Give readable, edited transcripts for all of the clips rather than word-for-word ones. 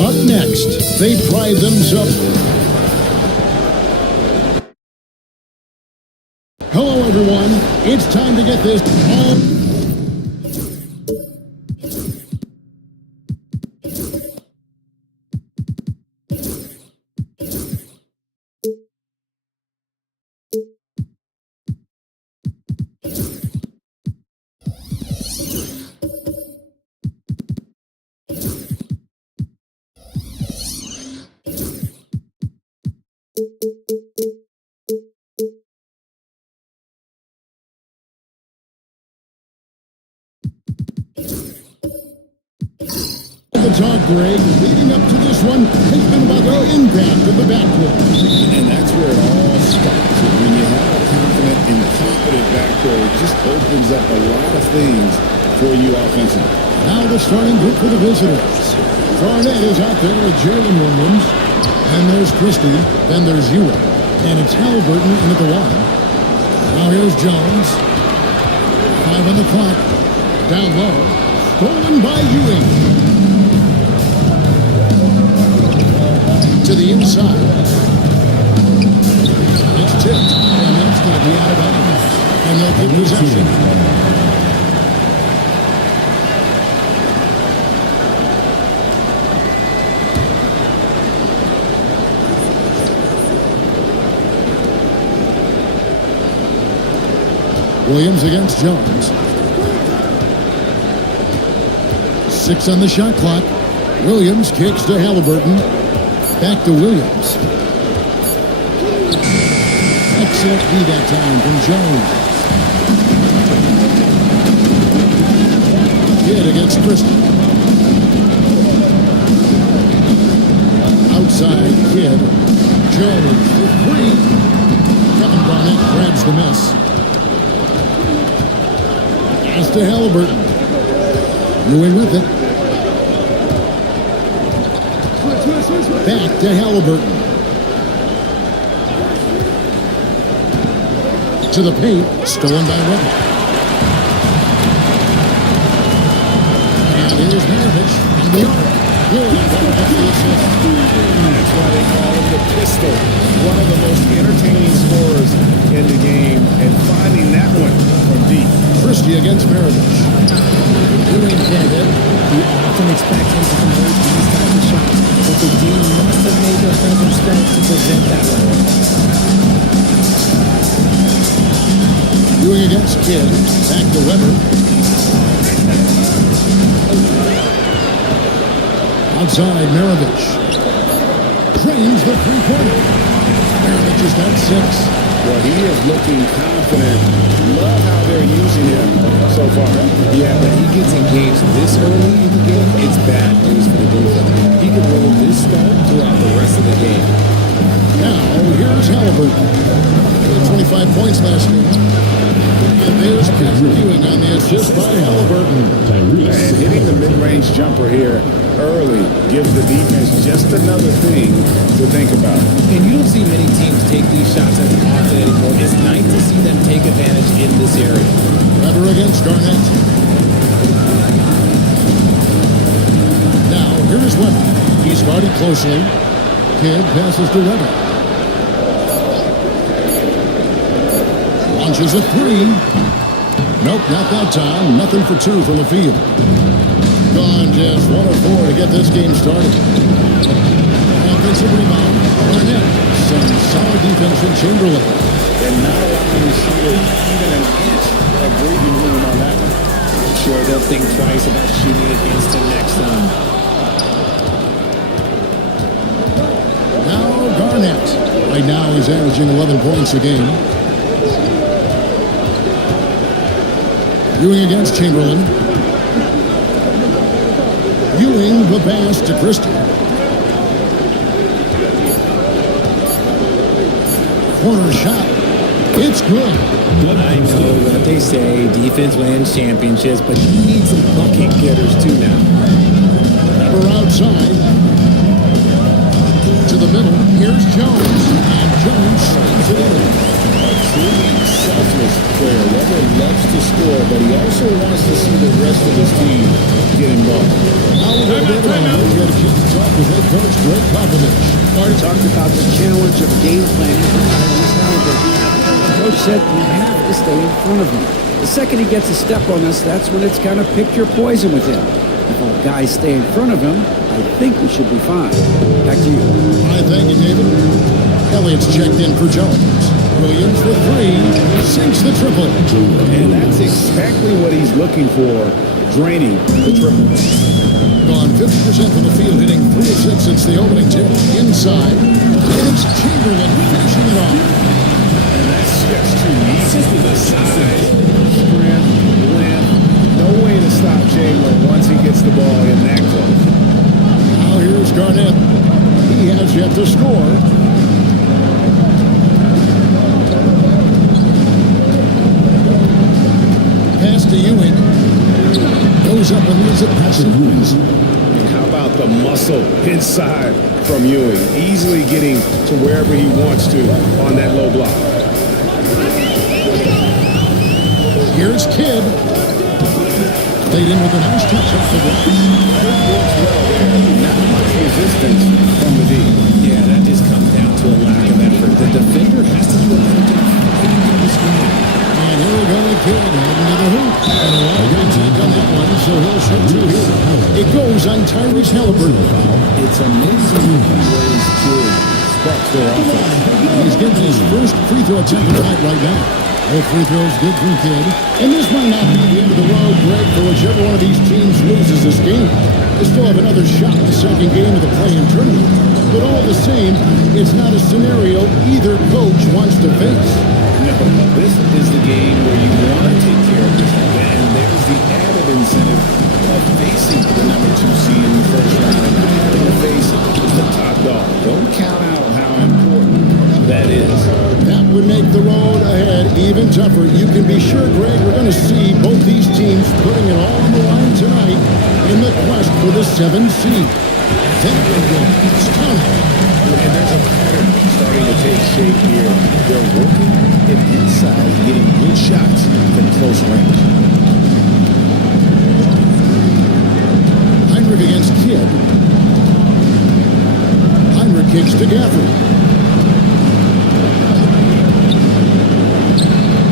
Up next, they pride themselves. Hello, everyone. It's time to get this on. The talk, Greg, leading up to this one has been about the impact of the backcourt. And that's where it all starts. When you have a confident and competent backcourt, it just opens up a lot of things for you offensively. Now the starting group for the visitors. Garnett is out there with Jalen Williams. And there's Christie. Then there's Ewing. And it's Halliburton in at the line. Now here's Jones. 5 on the clock. Down low. Stolen by Ewing. To the inside. It's tipped, and that's going to be out of bounds. And they'll get possession. Williams against Jones. 6 on the shot clock. Williams kicks to Halliburton. Back to Williams. Excellent lead that time from Jones. Kidd against Christie. Outside Kidd. Jones for 3. Kevin Garnett grabs the miss. Pass to Halliburton. Ewing with it. Back to Halliburton. To the paint, stolen by Webber. And here's Maravich on the arc. Good, and that's the assist. That's why they call him the the pistol. One of the most entertaining scorers in the game, and finding that one from deep. Christie against Maravich. Ewing did it. We often expect him to convert these types of shots, but the D must have made their presence felt to prevent that one. Ewing against Kidd. Back to Weber. Outside, Maravich. Drains the three-pointer. Maravich has got 6. Well, he is looking confident. Love how they're using him so far. Yeah, but he gets engaged this early in the game, it's bad news for the defense. He could roll this start throughout the rest of the game. Now, here's Halliburton. He had 25 points last game. And there's Patrick Ewing on the assist by Halliburton. And hitting the mid-range jumper here early gives the defense just another thing to think about. And you don't see many teams take these shots as often anymore. It's nice to see them take advantage in this area. Weber against Garnett. Now, here's Weber. He's guarded closely. Kidd passes to Weber. Launches a 3. Nope, not that time. Nothing for 2 from the field. Gone just 1 of 4 to get this game started. Offensive rebound. Garnett. Some solid defense from Chamberlain. And not allowing the shooter even an inch of breathing room on that one. I'm sure they'll think twice about shooting against him next time. Now Garnett. Right now he's averaging 11 points a game. Ewing against Chamberlain. Ewing the pass to Christie. Corner shot. It's good. I know what they say, defense wins championships, but he needs some bucket getters too now. Weber outside. To the middle. Here's Jones. And Jones slams it in. Truly selfless player. Weber loves to score, but he also wants to see the rest of his team get involved. Now we'll go to we got to keep the talk with head coach Greg Popovich. Already talked about the challenge of game planning for Tyrese Halliburton. Coach said we have to stay in front of him. The second he gets a step on us, that's when it's kind of pick your poison with him. If our guys stay in front of him, I think we should be fine. Back to you. All right, thank you, David. Elliott's checked in for Jones. Williams for 3. Sinks the triple. And that's exactly what he's looking for, draining the triple. Gone 50% from the field, hitting 3 of 6 since the opening tip. Inside. It's Chamberlain finishing it off. And that's just too easy for the size, strength, length. No way to stop Chamberlain once he gets the ball in that close. Now here's Garnett. He has yet to score. Pass to Ewing. Goes up and leaves it past the Ewings. And how about the muscle inside from Ewing? Easily getting to wherever he wants to on that low block. Here's Kidd. Played in with a nice touch off the block. Works well there. Not much resistance from the D. Yeah, that just comes down to a lack of effort. The defender has to do a better job fighting through the screen. And here we go, Kidd heading to the hoop. And a long contact on that one, so he'll shoot 2 here. It goes on Tyrese Halliburton. It's amazing ways Kidd sparks their offense. He's getting his first free throw attempt of the night right now. Both free throws good from Kidd. And this might not be the end of the road, Greg, for whichever one of these teams loses this game. They still have another shot in the second game of the play-in tournament. But all the same, it's not a scenario either coach wants to face. No, this is the game where you want to take care of this one. And there's the added incentive of facing the number 2 seed in the first round and not having to face the top dog. Don't count out how important that is. That would make the road ahead even tougher. You can be sure, Greg, we're going to see both these teams putting it all on the line tonight in the quest for the 7th seed. Then it's time. And there's a pattern starting to take shape here. They're working it inside, getting good shots from close range. Heinrich against Kidd. Heinrich Kicks to Gafford.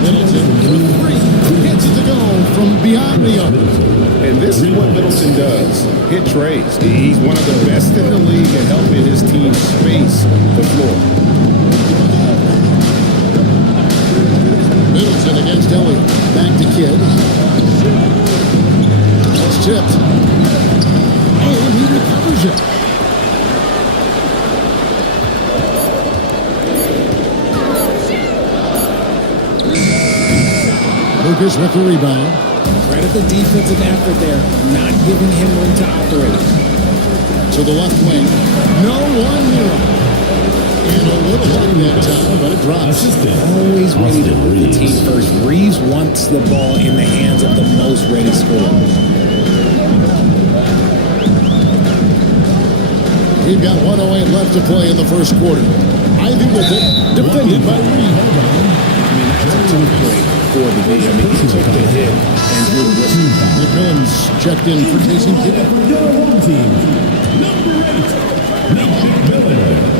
Middleton for three. Gets it to go from beyond the arc. And this is what Middleton does. Hit trades. He's one of the best in the league at helping his team space the floor. Middleton against Elliott. Back to Kidd. That's tipped. And he recovers it. Lucas with the rebound. Credit the defensive effort there, not giving him room to operate. To the left wing. No one near. And a little luck that time, but it drops. Always ready to move the team first. Reeves wants the ball in the hands of the most ready scorer. We've got 1:08 left to play in the first quarter. Ivy with it, defended by Reed. That's a team play for the D. He took the hit and drew the whistle. McMillan's checked in for Jason Kidd. Your home team, number 8, McMillan.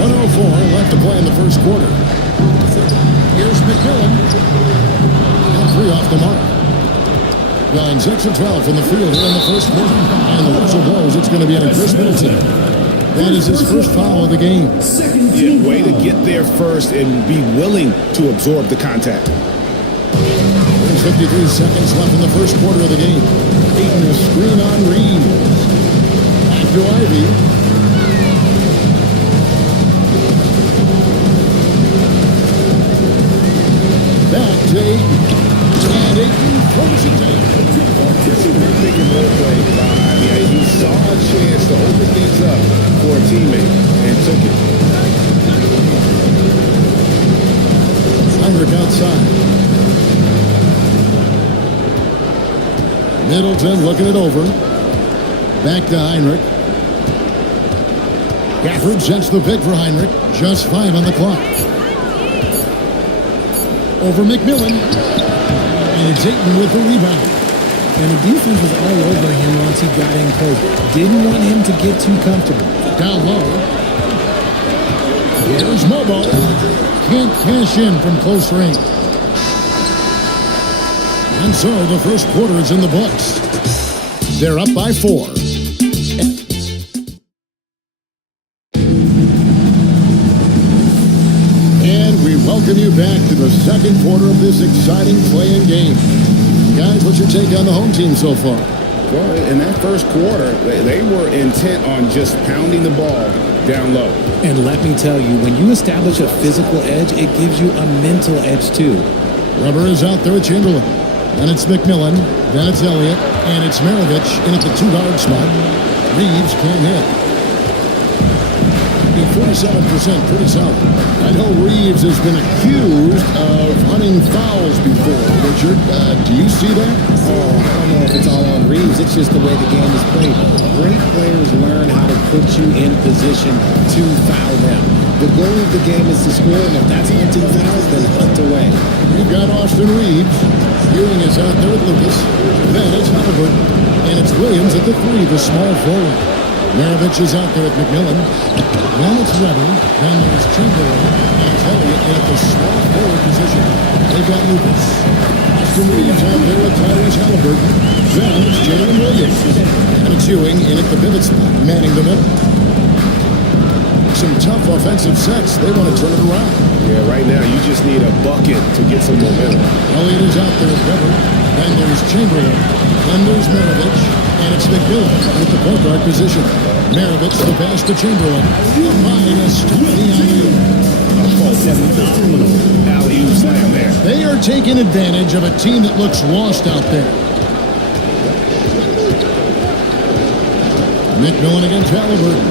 1:04 left to play in the first quarter. Here's McMillan. And 3 off the mark. Going 6 of 12 from the field here in the first quarter. And the whistle blows. It's going to be on Chris Middleton. That is his first foul of the game. Yeah, way to get there first and be willing to absorb the contact. There's 53 seconds left in the first quarter of the game. Ayton a screen on Reed. Back to Ivy. Back to Ayton. And Ayton throws it down. Big and low play by Ivy. He saw a chance to open things up for a teammate and took it. Heinrich outside. Middleton looking it over. Back to Heinrich. Gafford sets the pick for Heinrich. Just 5 on the clock. Over McMillan. And it's Ayton with the rebound. And the defense was all over him once he got in close. Didn't want him to get too comfortable. Down low. Here's Mobo. Can't cash in from close range. And so the first quarter is in the books. They're up by 4. And we welcome you back to the second quarter of this exciting playing game. Guys, what's your take on the home team so far? Well, in that first quarter, they were intent on just pounding the ball down low. And let me tell you, when you establish a physical edge, it gives you a mental edge too. Rubber is out there at Chamberlain. Then it's McMillan. Then it's Elliott. And it's Maravich in at the 2-guard spot. Reeves can't hit. 47%, pretty solid. I know Reeves has been accused of hunting fouls before. Richard, do you see that? Oh, I don't know if it's all on Reeves. It's just the way the game is played. Great players learn how to put you in position to foul them. The goal of the game is to score, and if that's hunting fouls, then hunt away. You've got Austin Reeves. Ewing is out there with Lucas. Then it's Halliburton. And it's Williams at the 3, the small forward. Maravich is out there at McMillan. Then it's Webber. Then there's Chamberlain. And Elliott at the small forward position. They've got Lucas. Austin Reeves out there with Tyrese Halliburton. Then it's Jalen Williams. And it's Ewing in at the pivot spot, manning the middle. Some tough offensive sets. They want to turn it around. Yeah, right now you just need a bucket to get some momentum. Elliott is out there with Webber. Then there's Chamberlain. Then there's Maravich. And it's McMillan at the point guard position. Maravich the pass to Chamberlain. Minus the alley-oop. Alley-oop slam there. They are taking advantage of a team that looks lost out there. McMillan against Halliburton.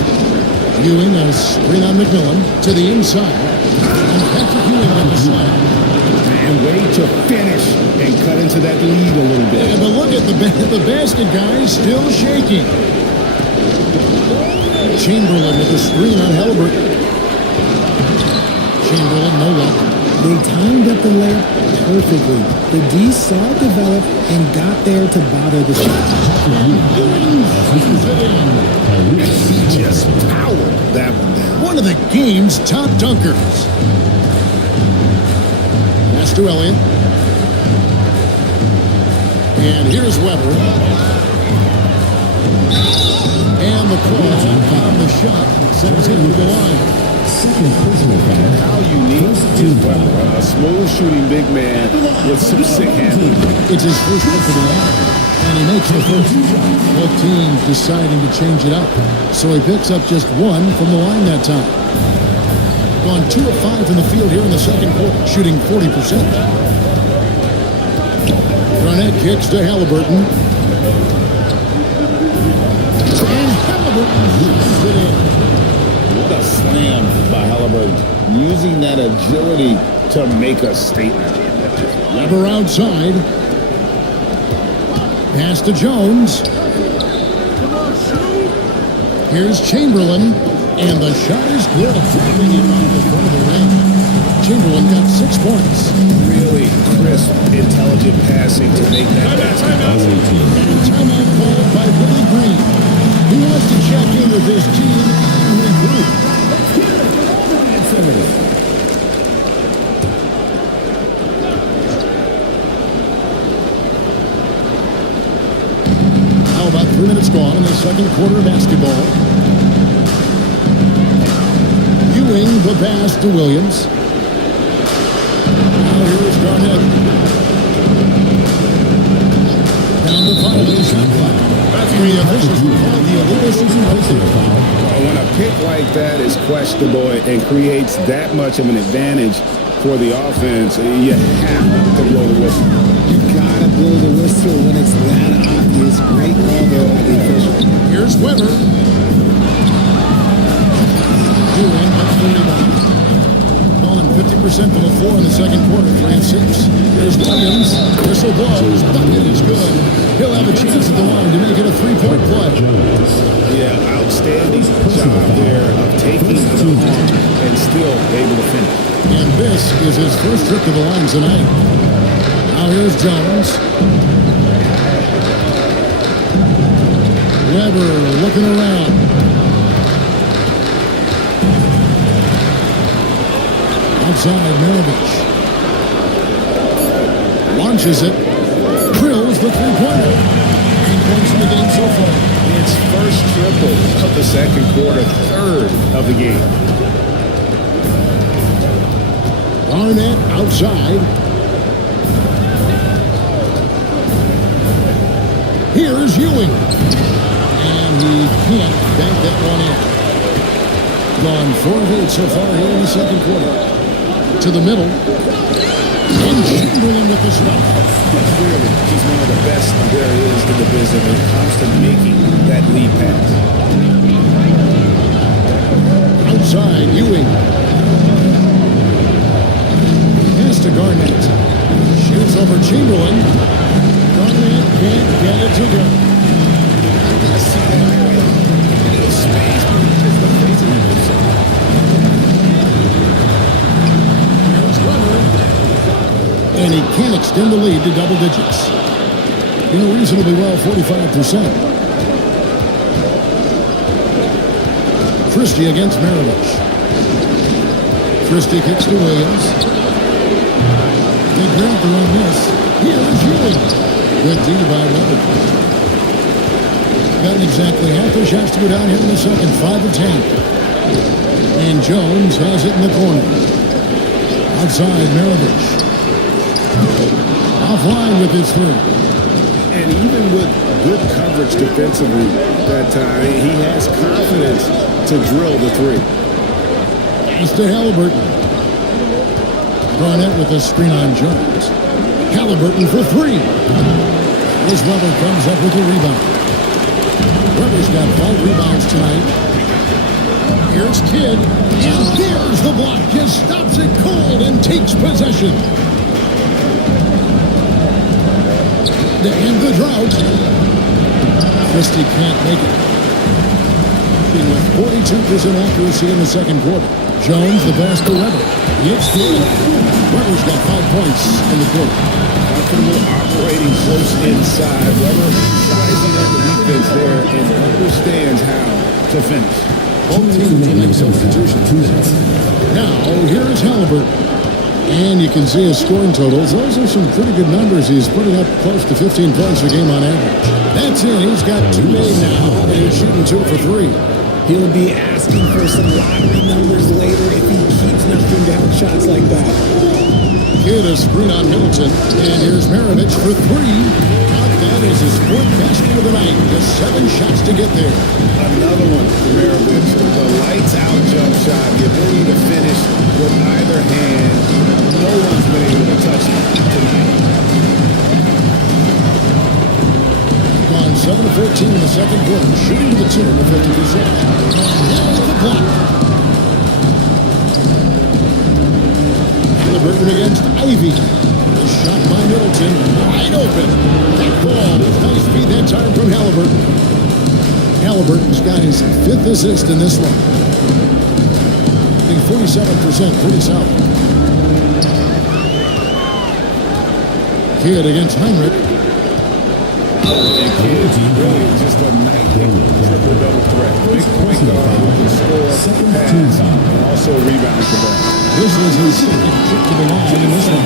Ewing a screen on McMillan to the inside. And Patrick Ewing on the slam. And way to finish and cut into that lead a little bit. Yeah, but look at the basket, guys, still shaking. Chamberlain with the screen on Halliburton. Chamberlain, no luck. They timed up the layup perfectly. The D saw it develop and got there to bother the shot. He just powered that one down. One of the game's top dunkers. Pass to Elliott. And here's Weber. And the call on the shot sends him to the line. Second personal foul. How unique is Weber? A smooth shooting big man with some sick handling. It's his first look at the line, and he makes the first. Both teams deciding to change it up, so he picks up just one from the line that time. Gone 2 of 5 from the field here in the second quarter, shooting 40%. Garnett kicks to Halliburton. And Halliburton hits it in. What a slam by Halliburton. Using that agility to make a statement. Weber outside. Pass to Jones. Here's Chamberlain. And the shot is good. Driving him off the front of the ring. Chamberlain got 6 points. Really crisp, intelligent passing to make that basket. And timeout called by Willie Green. He wants to check in with his team and regroup. How about 3 minutes gone in the second quarter of basketball? Ewing the pass to Williams. Now here's Garnett. Down to 5 in the shot clock. Three officials will call the illegal situation foul. When a pick like that is questionable and creates that much of an advantage for the offense, you have to blow the whistle. You gotta blow the whistle when it's that obvious. Great call there by the official. Here's Weber. Ewing gets the rebound. Gone 50% from the floor in the second quarter, 3 and 6. Here's Williams. Whistle blows. Bucket is good. He'll have a chance at the line to make it a 3-point play. Yeah, outstanding job there of taking the harm and still able to finish. And this is his first trip to the line tonight. Now here's Jones. Weber looking around. Outside, Maravich. Launches it. Drills the three-pointer. 8 points in the game so far. It's first triple of the second quarter, third of the game. Garnett outside. Here's Ewing. And he can't bank that one in. Gone 4 of 8 so far here in the second quarter. To the middle. And Chamberlain with the stop. Clearly, he's one of the best there is in the business when it comes to making that lead pass. Outside, Ewing. Pass to Garnett. Shoots over Chamberlain. Garnett can't get it to go. Here's Weber. And he can extend the lead to double digits. Doing reasonably well, 45%. Christie against Maravich. Christie kicks to Williams. They grab the run miss. Here's Ewing. Good D by Weber. Gotten exactly half their shots to go down here in the second, 5 of 10. And Jones has it in the corner. Outside, Maravich. Offline with his 3. And even with good coverage defensively that time, he has confidence to drill the 3. Pass to Halliburton. Garnett with a screen on Jones. Halliburton for 3. As Weber comes up with a rebound. Weber's got 5 rebounds tonight. Here's Kidd. And there's the block. Just stops it cold and takes possession. To end the drought. Christie can't make it. With 42% accuracy in the second quarter. Jones, the pass to Weber. It's good. Weber's got 5 points in the quarter. Comfortable operating close inside. Weber sizing up the defense there and understands how to finish. Both teams will make substitutions. Now, here's Halliburton. And you can see his scoring totals. Those are some pretty good numbers. He's putting up close to 15 points a game on average. That's it. He's got 2 made now, and he's shooting 2 for 3. He'll be asking for some lottery numbers later if he keeps knocking down shots like that. Kid a screen on Middleton, and here's Maravich for 3. Out that is his 4th basket of the night. Just 7 shots to get there. Another one for Maravich. The lights out jump shot, the ability to finish with either hand. No one's been able to touch it tonight. Gone 7 of 14 in the second quarter, shooting to the tune of 50%. Here's the clock. Halliburton against Ivy. The shot by Middleton, wide open. That ball, nice feed that time from Halliburton. Halliburton's got his 5th assist in this one. I think 47%, pretty solid. Kidd against Heinrich. And Kidd, really just a nightmare triple-double threat. Big point guard who can score, pass, and also rebounds the ball. This is his second trip to the line in this one.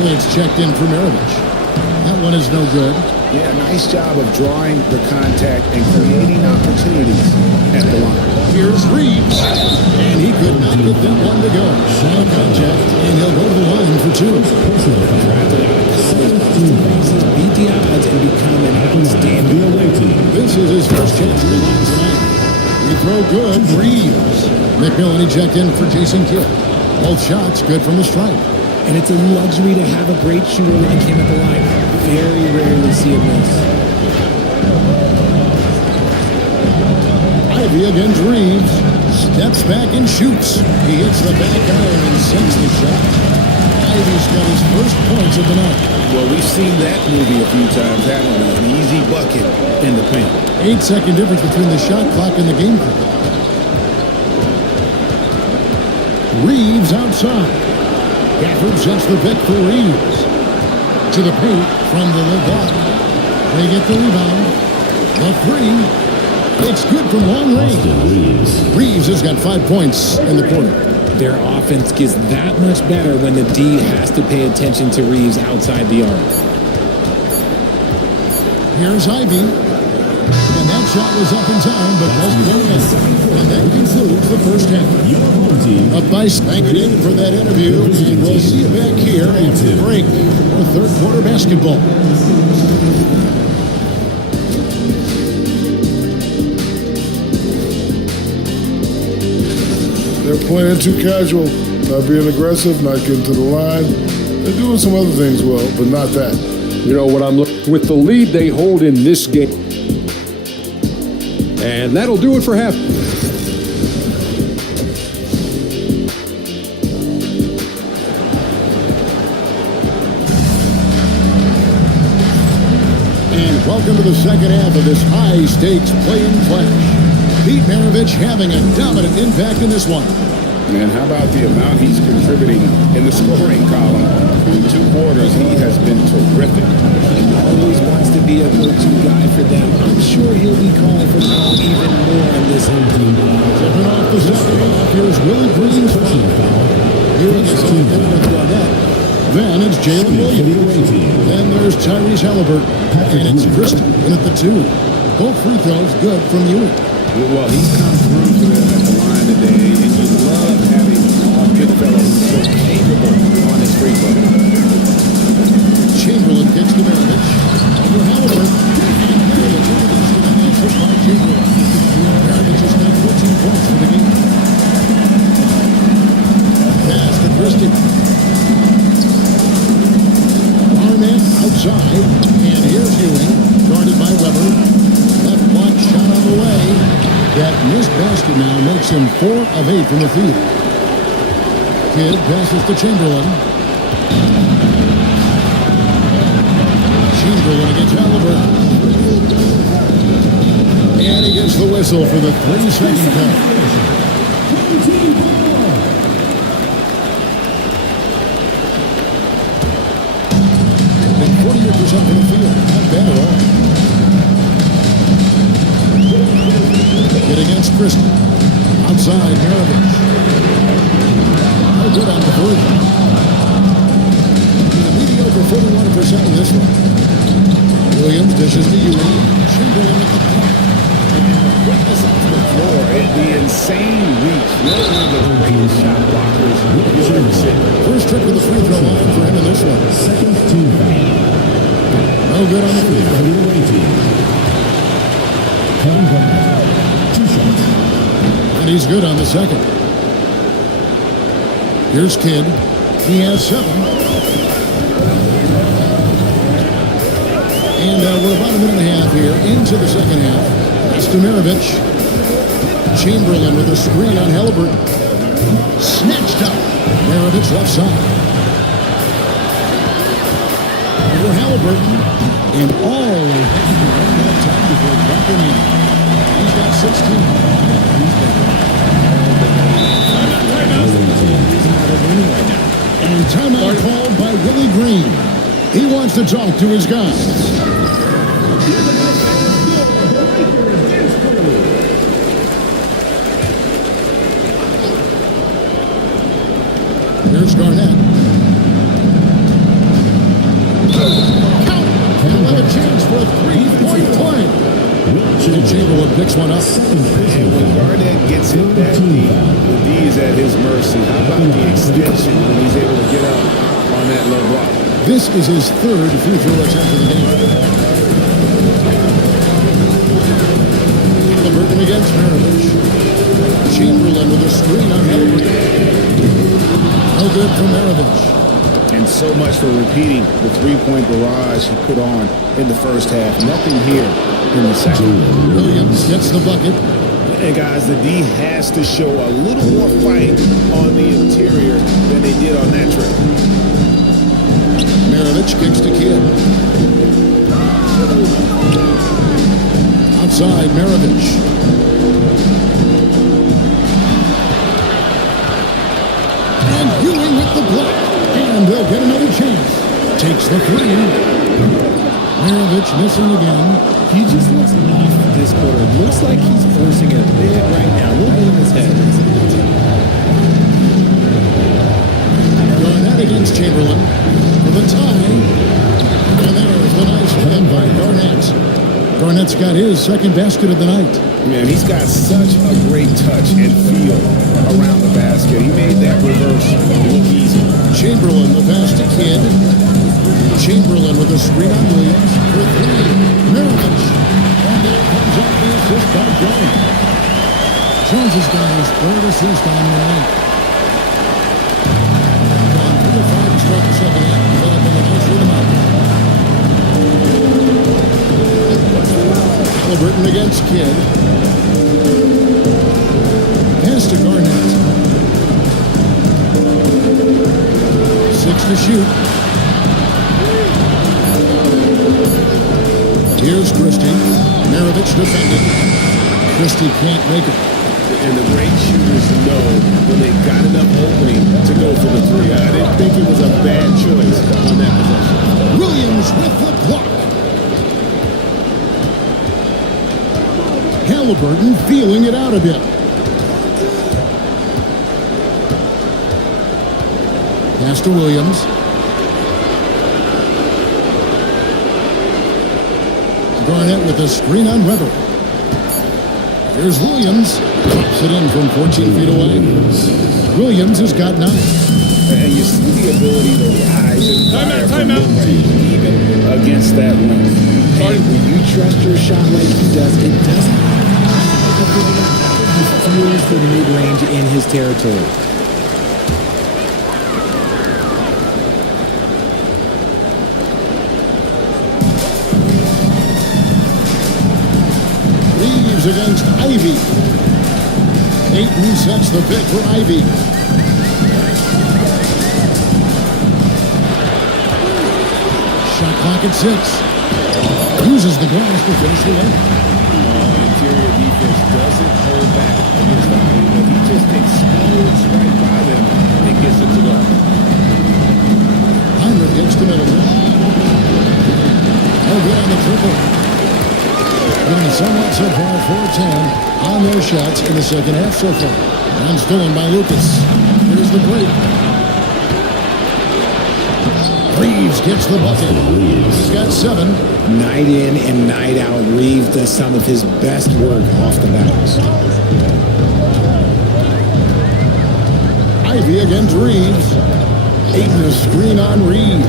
Elliott's checked in for Maravich. That one is no good. Yeah, nice job of drawing the contact and creating opportunities at the line. Here's Reeves, and he could not get that one to go. No contact, and he'll go to the line for 2. Beat the odds and become an outstanding. This is his first chance to the line tonight. We throw good. Reeves. McMillan eject in for Jason Kidd. Both shots good from the stripe. And it's a luxury to have a great shooter like him at the line. Very rarely see him miss. Ivy against Reeves. Steps back and shoots. He hits the back iron and sinks the shot. Ivy's got his first points of the night. Well, we've seen that movie a few times, haven't we? An easy bucket in the paint. 8-second difference between the shot clock and the game clock. Reeves outside. Gafford sets the pick for Reeves. To the paint from the left. They get the rebound. The 3. It's good from long range. Reeves has got 5 points in the quarter. Their offense gets that much better when the D has to pay attention to Reeves outside the arc. Here's Ivy. And that shot was up in time, but doesn't go in. And that concludes the first half. Up by thank you for that interview. And we'll see you back here at the break for third quarter basketball. They're playing too casual, not being aggressive, not getting to the line. They're doing some other things well, but not that. You know what I'm looking with the lead they hold in this game. And that'll do it for half. And welcome to the second half of this high-stakes play-in clash. Pete Maravich having a dominant impact in this one. Man, how about the amount he's contributing in the scoring column? In 2 quarters, he has been terrific. He always wants to be a go-to guy for them. I'm sure he'll be calling for them even more on this home team. Stepping off the second half, here's Willie Green's foul. Here in the second half with Garnett. Then it's Jalen Williams. Then there's Tyrese Halliburton. And it's Christie in at the 2. Both free throws good from Ewing. Well, he's come through for them at the line today, and you love having a good fellow so capable on his free throw. Chamberlain gets to Maravich. Over Halliburton. And Maravich introduced him on that trip by Chamberlain. Maravich has got 14 points for the game. Pass to Christie. Arman outside. And here's Ewing. Guarded by Weber. Left block shot on the way. That missed basket now makes him 4 of 8 from the field. Kidd passes to Chamberlain. Chamberlain against Halliburton. And he gets the whistle for the 3-second count. goes up to the field. Not bad at all. Hit against Christie. Outside, Maravich. No good on the version. Mediocre 41% in this one. Williams dishes to Ewing. Chamberlain at the point. Quickness off the floor and the insane reach. One of the greatest shot blockers you'll ever see. First trip to the free throw line for him in this one. Second to No good on the free throw. Kevin Garnett, 2 shots. And he's good on the second. Here's Kidd. He has 7. And we're about a minute and a half here into the second half. Maravich. Chamberlain with a screen on Halliburton. Snatched up. Maravich left side. Over Halliburton. And all of that time before dropping in. He's got 16. And timeout called by Willie Green. He wants to talk to his guys. Here's Garnett. Count! And we'll have a chance for a 3-point play. And Chamberlain picks one up. And when Garnett gets it that deep, the D is at his mercy. How about the extension when he's able to get up on that low block? This is his 3rd free throw attempt of the game. Halliburton against Maravich. Chamberlain with a screen on Halliburton. No good for Maravich. And so much for repeating the three-point barrage he put on in the first half. Nothing here in the second. Williams gets the bucket. And guys, the D has to show a little more fight on the interior than they did on that trip. Maravich kicks to Kidd. Outside, Maravich. And Ewing with the block. And they'll get another chance. Takes the 3. Maravich missing again. He just looks off this quarter. Looks like he's forcing it a bit right now. A little bit in his head. Garnett against Chamberlain for the tie. And there's the nice win by Garnett. Garnett's got his 2nd basket of the night. Man, he's got such a great touch and feel around the basket. He made that reverse look easy. Chamberlain, the pass to Kidd. Chamberlain with a screen on Williams for 3. Maravich. And that comes off the assist by Jones. Jones has got his 3rd assist on the night. On 3-5 to start the second half. Developing a nice rhythm out. Halliburton against Kidd. Pass to Garnett. 6 to shoot. Here's Christie. Maravich defending. Christie can't make it. And the great shooters know when they've got enough opening to go for the 3. I didn't think it was a bad choice on that possession. Williams with the block. Halliburton feeling it out a bit. Pass to Williams. Garnett with a screen on Weber. Here's Williams. Pops it in from 14 feet away. Williams has got 9. And you see the ability to rise and fire from mid-range, even against that length. And when you trust your shot like he does, it doesn't matter. He feels the mid-range in his territory. Reeves against Ivy. Ayton sets the pick for Ivy. Shot clock at 6. Uses the glass to finish the layup. Interior defense doesn't hold back against Ivy, but he just explodes right by them and gets it to go. Heinrich gets to Middleton. good on the triple. Doing somewhat so far, 4-10 on their shots in the second half so far. And stolen by Lucas. Here's the break. Reeves gets the bucket. He's got 7. Night in and night out, Reeves does some of his best work off the bounce. Ivy against Reeves. Ayton a screen on Reeves.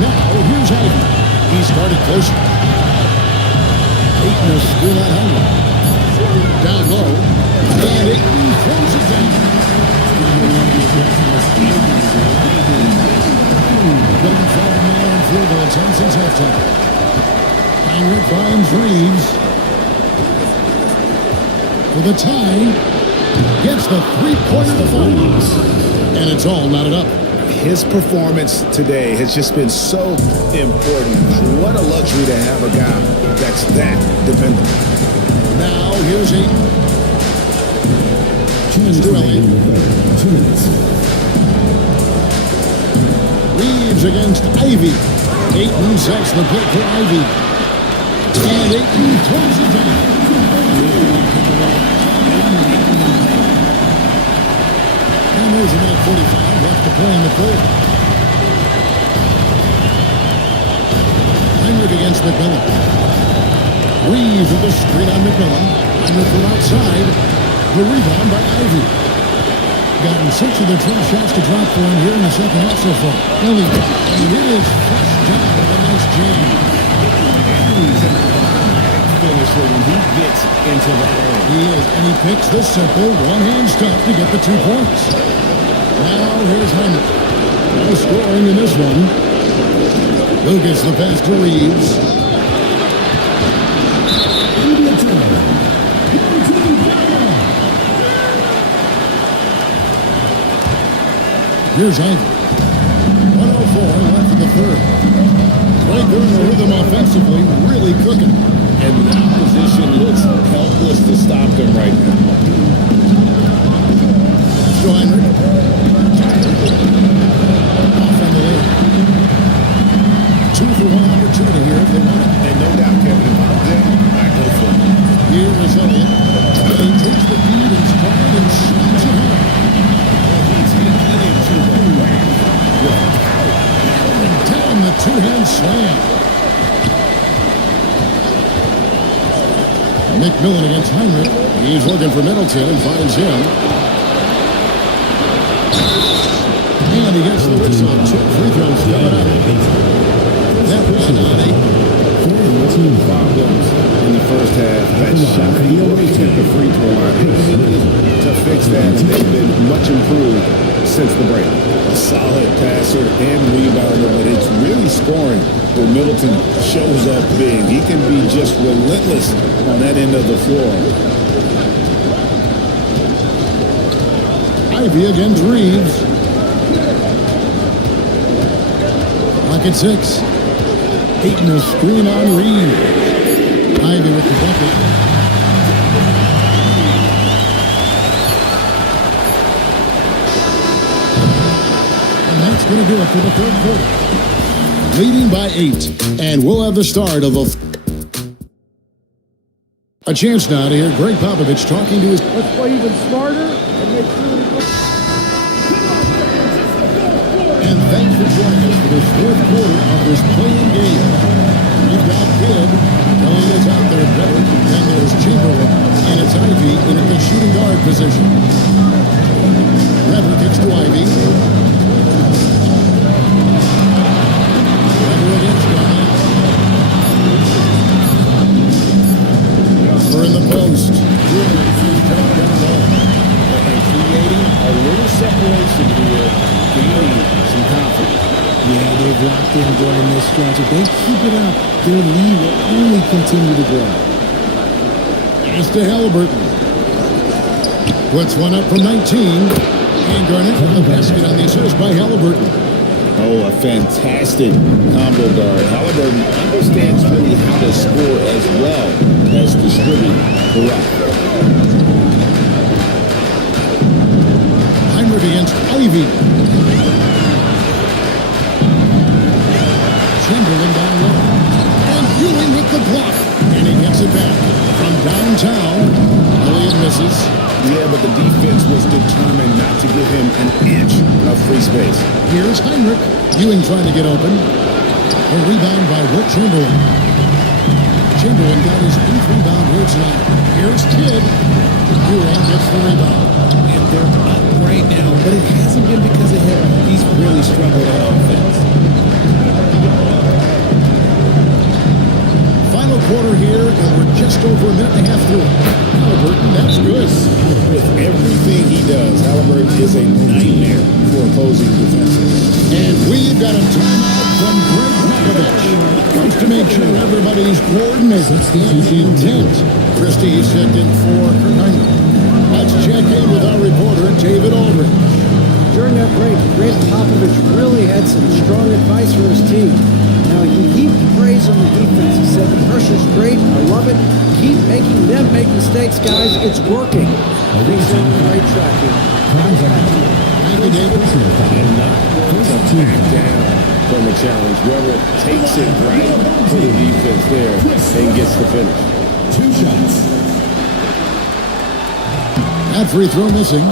Now, here's Ivy. He started closer. Ayton a screen on Henry. Down low. And Ayton throws it down. Done 5-man field goal attempt since halftime. Heinrich finds Reeves. For the tie, gets the three-pointer to fall. And it's all knotted up. His performance today has just been so important. What a luxury to have a guy that's that dependable. Now, here's Ayton. To Elliott. 2 minutes. Reeves against Ivy. Ayton sets the pick for Ivy. And Ayton throws it down. And there's a minute 45 left to play in the third. Heinrich against McMillan. Reeves with the screen on McMillan. Heinrich from outside. The rebound by Ivy. Gotten 6 of their 12 shots to drop for him here in the second half so far. Elliott. And it is fresh down with a nice jam. He's a finisher when he gets into that area. He is, and he picks the simple one-hand stuff to get the 2 points. Now here's Heinrich. No scoring in this one. Lucas the pass to Reeves. Here's Ivy. 104 left in the third. Right there in the rhythm offensively, really cooking. And the opposition looks helpless to stop them right now. So Heinrich. Off on the lane. 2 for 1 opportunity here if they want it. And no doubt, Kevin, if I'm down, I go for it. Here is Elliott. He takes the feed and stride and slaps it home. He's going to get into the rack with power. Down the 2-hand slam. McMillan against Heinrich. He's looking for Middleton and finds him. And he gets the whistle. 2 free throws coming up. That one on 8. Problems in the first half. That shot, he always took the free throw line. To fix that, and they've been much improved since the break. A solid passer and rebounder, but it's really scoring where Middleton shows up big. He can be just relentless on that end of the floor. Ivy against Reeves. Pocket 6. Ayton a screen on Reeves. Ivy with the bucket. And that's going to do it for the third quarter. Leading by 8. And we'll have the start of a chance now to hear Greg Popovich talking to his... Let's play even smarter and make sure we go. And thanks for joining us for this fourth quarter of this playing game. We've got Kidd. Elliott is out there better. Then there's Chamberlain. And it's Ivy in the shooting guard position. Trevor kicks to Ivy. Trevor against Garnett. We're in the post. And creating a little separation here, gaining some confidence. Yeah, they've locked in during this stretch. If they keep it up, their lead will only continue to grow. It's to Halliburton. Puts one up from 19. And Garnett with the basket on the assist by Halliburton. Oh, a fantastic combo guard. Halliburton understands really how to score as well as distribute the rock. Heinrich against Ivy. block, and he gets it back. From downtown, Elliott misses. Yeah, but the defense was determined not to give him an inch of free space. Here's Heinrich. Ewing trying to get open. A rebound by Wilt Chamberlain. Chamberlain got his 8th rebound here tonight. Here's Kidd. Ewing gets the rebound. And they're up right now, but it hasn't been because of him. He's really struggled on offense. Final quarter here, and we're just over a minute and a half through it. Halliburton, that's good. With everything he does, Halliburton is a nightmare for opposing defenses. And we've got a timeout from Greg Popovich. Wants to make sure everybody's coordinated and intent. Christie checked in for Kurt Heinrich. Let's check in with our reporter, David Aldridge. During that break, Greg Popovich really had some strong advice for his team. Now, he heaped praise on the defense. He said, the pressure's great. I love it. Keep making them make mistakes, guys. It's working. Things are on the right track here. Thank you, David. And not to back down from a challenge. Whoever takes it right to the defense there and gets the finish. 2 shots. That free throw missing.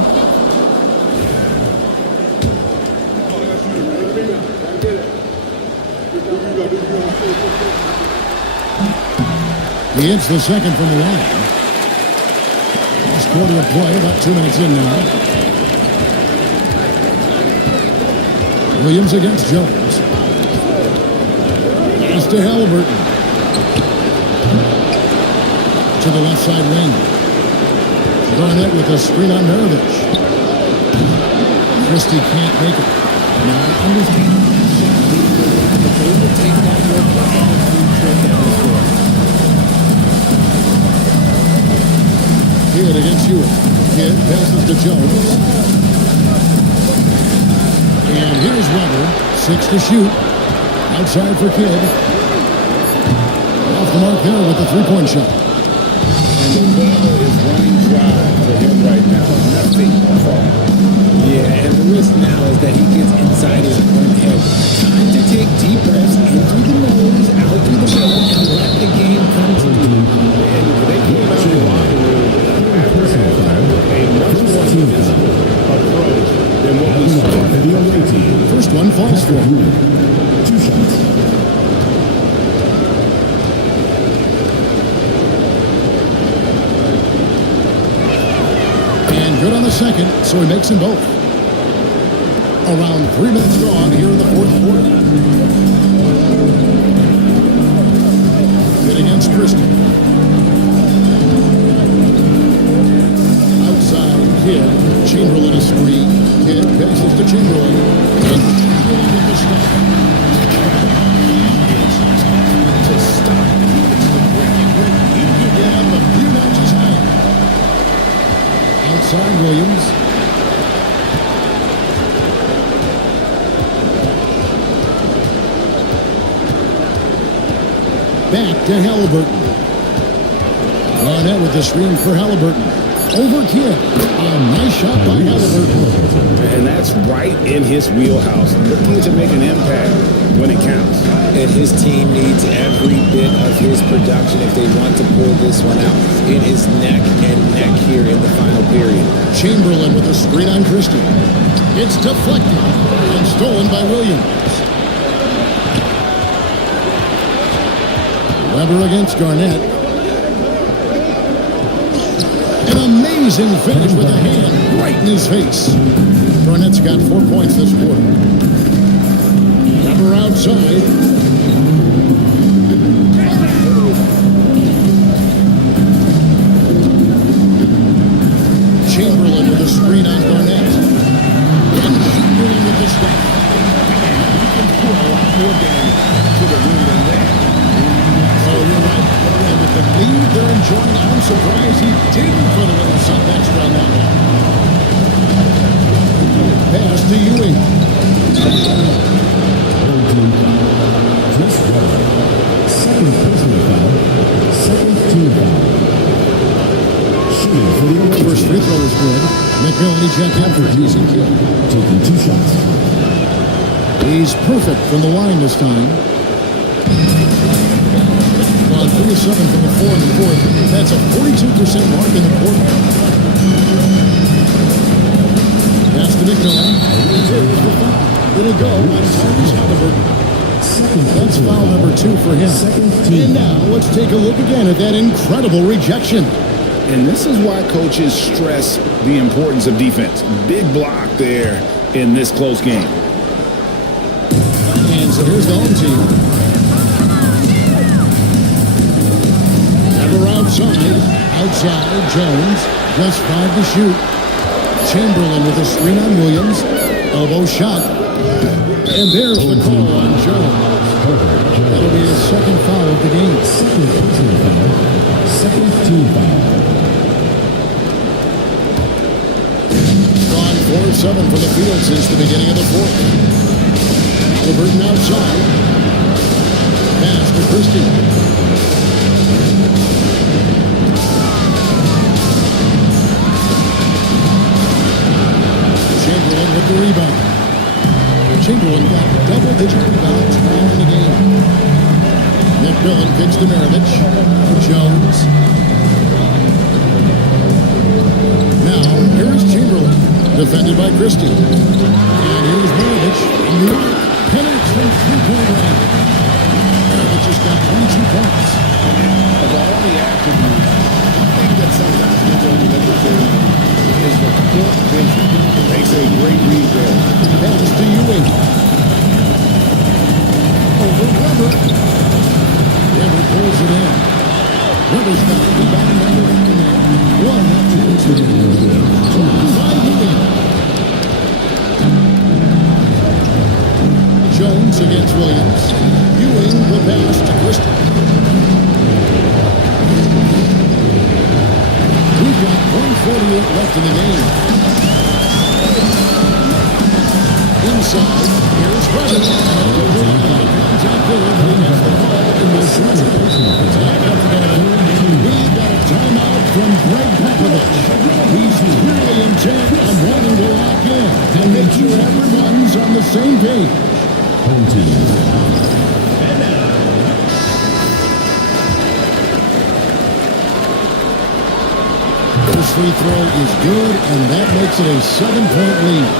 He hits the second from the line. Last quarter of play, about 2 minutes in now. Williams against Jones. Pass to Halliburton. To the left side wing. Garnett with a screen on Maravich. Christie can't make it. Now I understand But they will take that work on Kidd against Ewing. Kidd passes to Jones. And here's Weber. 6 to shoot. Outside for Kidd. Off the mark there with the three-point shot. And the ball is running dry for him right now. Nothing to fall. Yeah, and the risk now is that he gets inside his own head. Time to take deep breaths in through the nose, out through the mouth, and let the game come to you. And they came out of the locker room after halftime with a much more physical approach than what we saw in the away team. First one falls for him. 2 shots. And good on the second, so he makes them both. Around 3 minutes gone here in the fourth quarter. Good against Christie. Outside, Kidd. Chamberlain a screen. Kidd passes to Chamberlain. And Chamberlain with the stop. To stop He can get out of a few notches higher. Outside Williams. Back to Halliburton. Garnett with the screen for Halliburton. Over Kidd. A nice shot by Halliburton. And that's right in his wheelhouse. Looking to make an impact when it counts. And his team needs every bit of his production if they want to pull this one out. It is neck and neck here in the final period. Chamberlain with a screen on Christie. It's deflected and stolen by Williams. Weber against Garnett. An amazing finish with a hand right in his face. Garnett's got 4 points this quarter. Weber outside. Chamberlain with a screen on Garnett. And Chamberlain with the stop. He can put a lot more damage to the rim than that. Oh, you're right. And with the lead they're enjoying, I'm surprised he didn't put a little something extra on that one. Pass to Ewing. Chris Weber. Second personal foul. Second team foul. Shooting for the away First team. free throw is good. McMillan checked in for teasing Kidd. Taking 2 shots. He's perfect from the line this time. 3 of 7 from the floor in the fourth. That's a 42% mark in the quarter. Pass to McMillan. Here's the foul. It'll go on Tyrese Halliburton. That's foul number 2 for him. And now let's take a look again at that incredible rejection. And this is why coaches stress the importance of defense. Big block there in this close game. And so here's the home team. Never outside, Jones, just 5 to shoot. Chamberlain with a screen on Williams. Elbow shot. And there's the call on Jones. That'll be his second foul of the game. Second personal foul. Second team foul. Gone 4 of 7 from the field since the beginning of the fourth. Halliburton outside. Pass to Christie. Chamberlain with the rebound. Chamberlain got double-digit rebounds now in the game. McMillan picks to Maravich. Jones. Now, here is Chamberlain, defended by Christie. And here's Maravich from New York. Penalty from three-point line. Maravich has got 22 points. Of all the attributes, the thing that sometimes gets overlooked is the court vision. Makes a great read there. Pass to Ewing. Over Weber. Weber pulls it in. Weber's got the rebound number 1 after 2. By Ewing. Jones against Williams. Ewing the pass to Christie. We've got 1:48 left in the game. Inside, here's President. Contact there, but he has the ball in the center. We've got a timeout from Greg Popovich. He's really intent on wanting to lock in and make sure everyone's on the same page. Home team. This free throw is good, and that makes it a 7-point lead.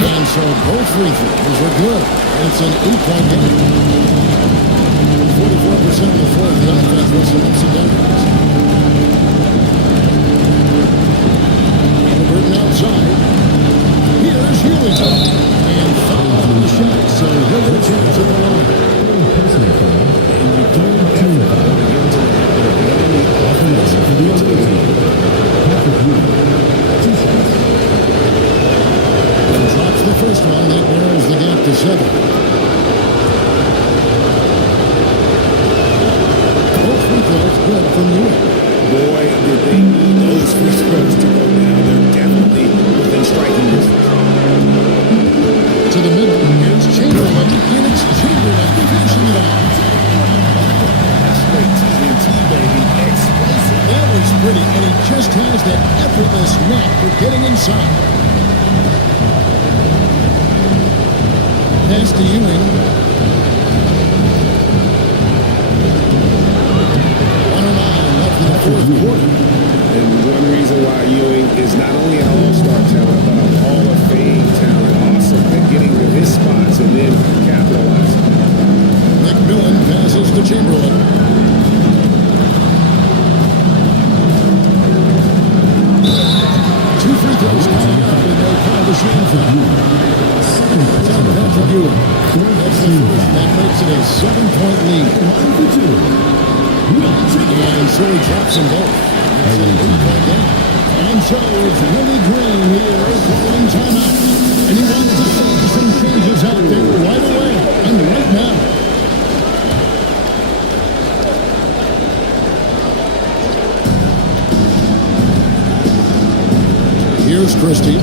And so both free throws are good. It's an 8-point game. 44% of the fourth, the offense was some incidentals. Halliburton outside. Here's Ewing. And foul on the shot, so he'll get a chance at the line. Personal foul. Team foul. Offense for the other team. Patrick Ewing. 2 shots. Drops the first one. That narrows the gap to 7. Both free throws good from Ewing. Boy, did they need those free throws to go down. They're definitely within striking distance. To the middle. Here's Chamberlain. And it's Chamberlain finishing it off. That's great TNT, baby. Explosive. That was pretty, and he just has that effortless knack for getting inside. Pass to Ewing. 109 left in the fourth quarter. And one reason why Ewing is not only an all-star talent, but an Hall of Fame talent. Awesome at getting to his spots and then capitalizing. McMillan passes to Chamberlain. Two free throws coming up, and they call the shooting foul. It's on Patrick Ewing. That's the first. That makes it a 7-point lead. And so he drops them both. It's an 8-point game. And so it's Willie Green here calling timeout. And he wants to see some changes out there right away and right now. Here's Christie.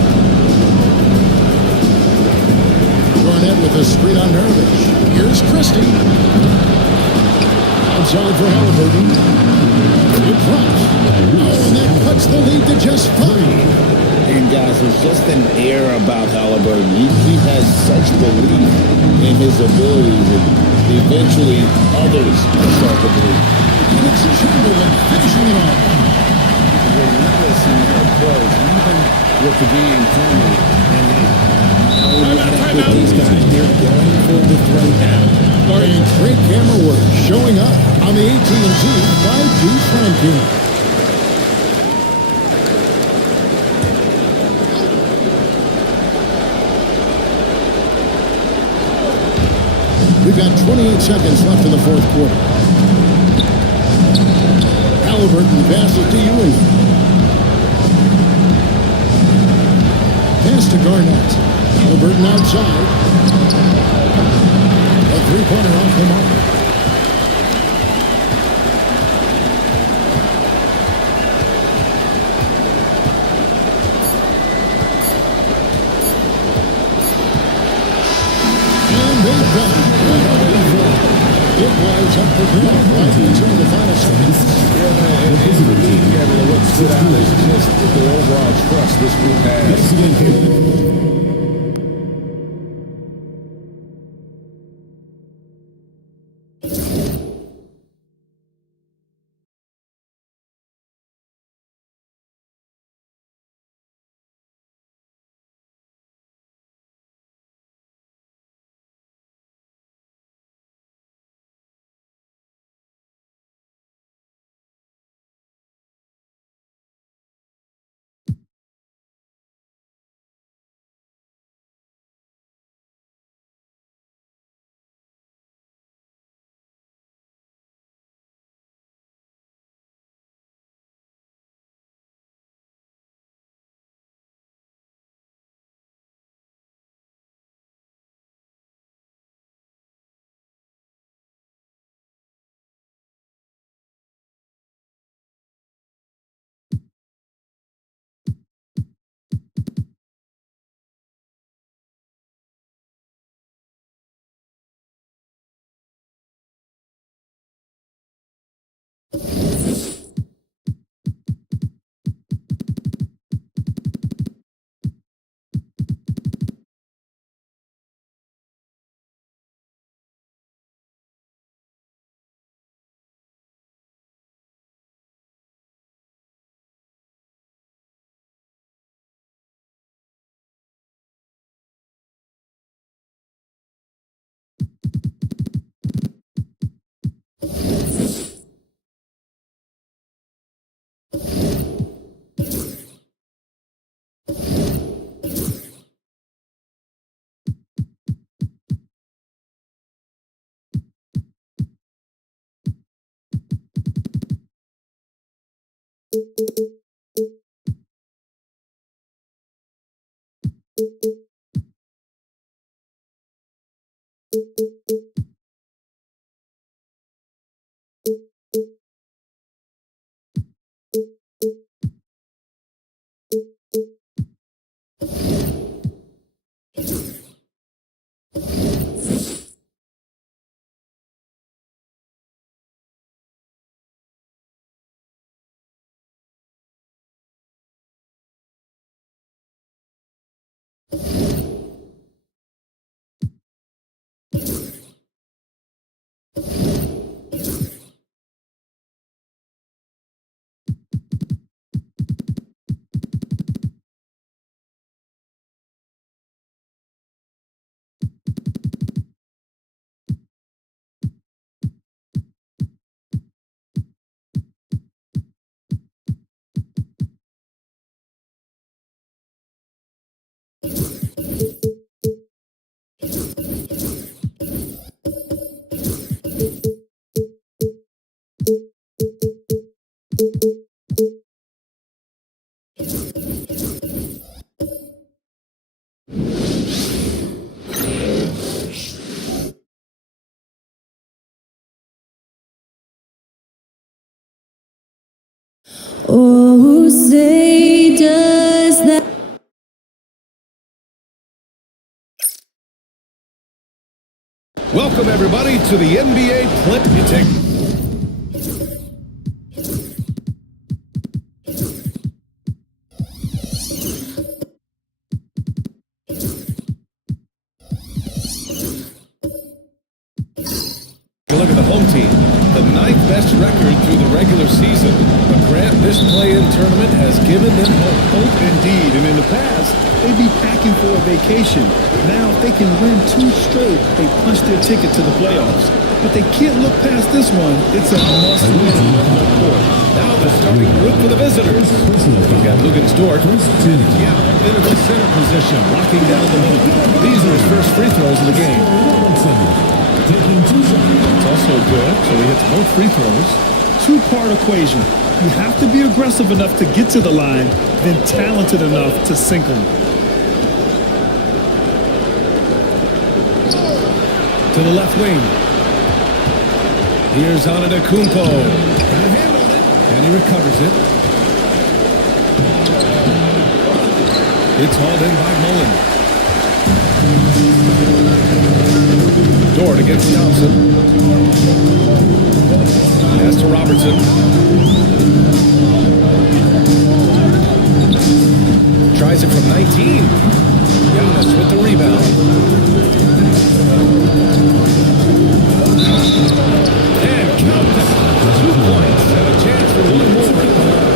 Garnett with a screen on Maravich. Here's Christie. Outside for Halliburton. It drops. Oh, and that cuts the lead to just 5. And guys, there's just an air about Halliburton. He has such belief in his ability to Eventually, others will start to believe. And it's Chamberlain finishing it off. Relentless in their approach, even with the game firmly in hand. With these guys, they're going for the throwdown. And great camera work showing up on the AT&T 5G Prime Camera. We've got 28 seconds left in the fourth quarter. Halliburton passes to Ewing. Pass to Garnett. Halliburton outside. A three-pointer off the mark. And they've done it. It was up for grabs right until the final seconds. What stood out is just the overall trust this group has. Oh, say does that. Welcome, everybody, to the NBA Clip. You take. a look at the home team. The 9th best record through the regular season. But Grant, this play-in tournament has given them hope. Hope indeed. And in the past, they'd be packing for a vacation. Now, if they can win 2 straight, they punch their ticket to the playoffs. But they can't look past this one. It's a must-win on the court. Now the starting group for the visitors. We've got Lugens Dort. Yeah, into the center position, locking down the loop. These are his first free throws of the game. It's also good, so he hits both free throws. 2-part equation. You have to be aggressive enough to get to the line, then talented enough to sink them. To the left wing. Here's Antetokounmpo. Got a hand on it. And he recovers it. It's hauled in by Mullen. Dort against Thompson. Pass to Robertson. Tries it from 19. Giannis with the rebound. And count them. 2 points and a chance for one more at the line.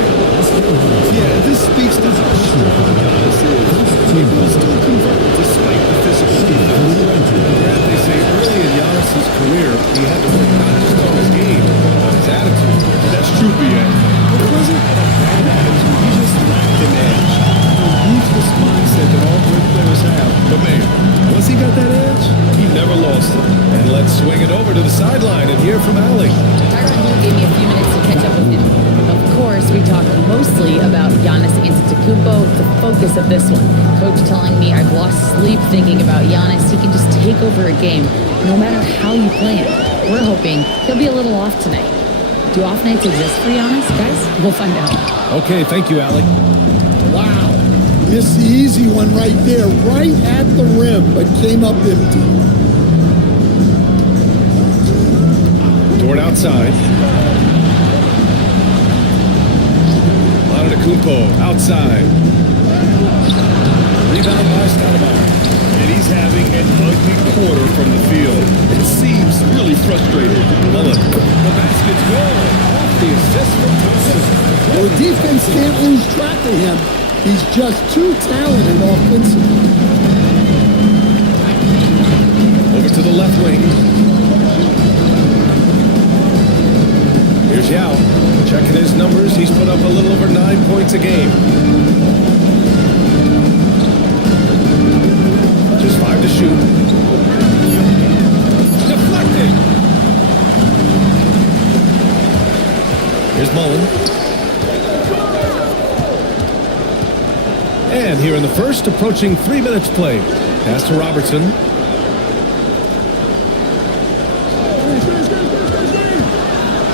Yeah, this speaks to how strong Giannis is. He will still convert despite the physical defense. Brad, they say early in Giannis' career, he had to work not just on his game, but his attitude. That's true, B.A. But it wasn't a bad attitude. He just lacked an edge. The ruthless mindset that all great players have. But man, once he got that edge, he never lost it. And let's swing it over to the sideline and hear from Allie. Tyronn Lue gave me a few minutes to catch up with him. Of course, we talked mostly about Giannis Antetokounmpo, the focus of this one. Coach telling me I've lost sleep thinking about Giannis. He can just take over a game, no matter how you play him. We're hoping he'll be a little off tonight. Do off nights exist for Giannis, guys? We'll find out. Okay, thank you, Allie. Wow. Missed the easy one right there, right at the rim, but came up empty. Dort outside. Antetokounmpo outside. Rebound by Stoudemire. And he's having an ugly quarter from the field. It seems really frustrated. Mullen. The basket's good. Off the assist from Thompson. Well, the defense can't lose track of him. He's just too talented offensively. Over to the left wing. Here's Yao. Checking his numbers. He's put up a little over 9 points a game. Just 5 to shoot. Deflected. Here's Mullen. And here in the first, approaching 3 minutes played. Pass to Robertson.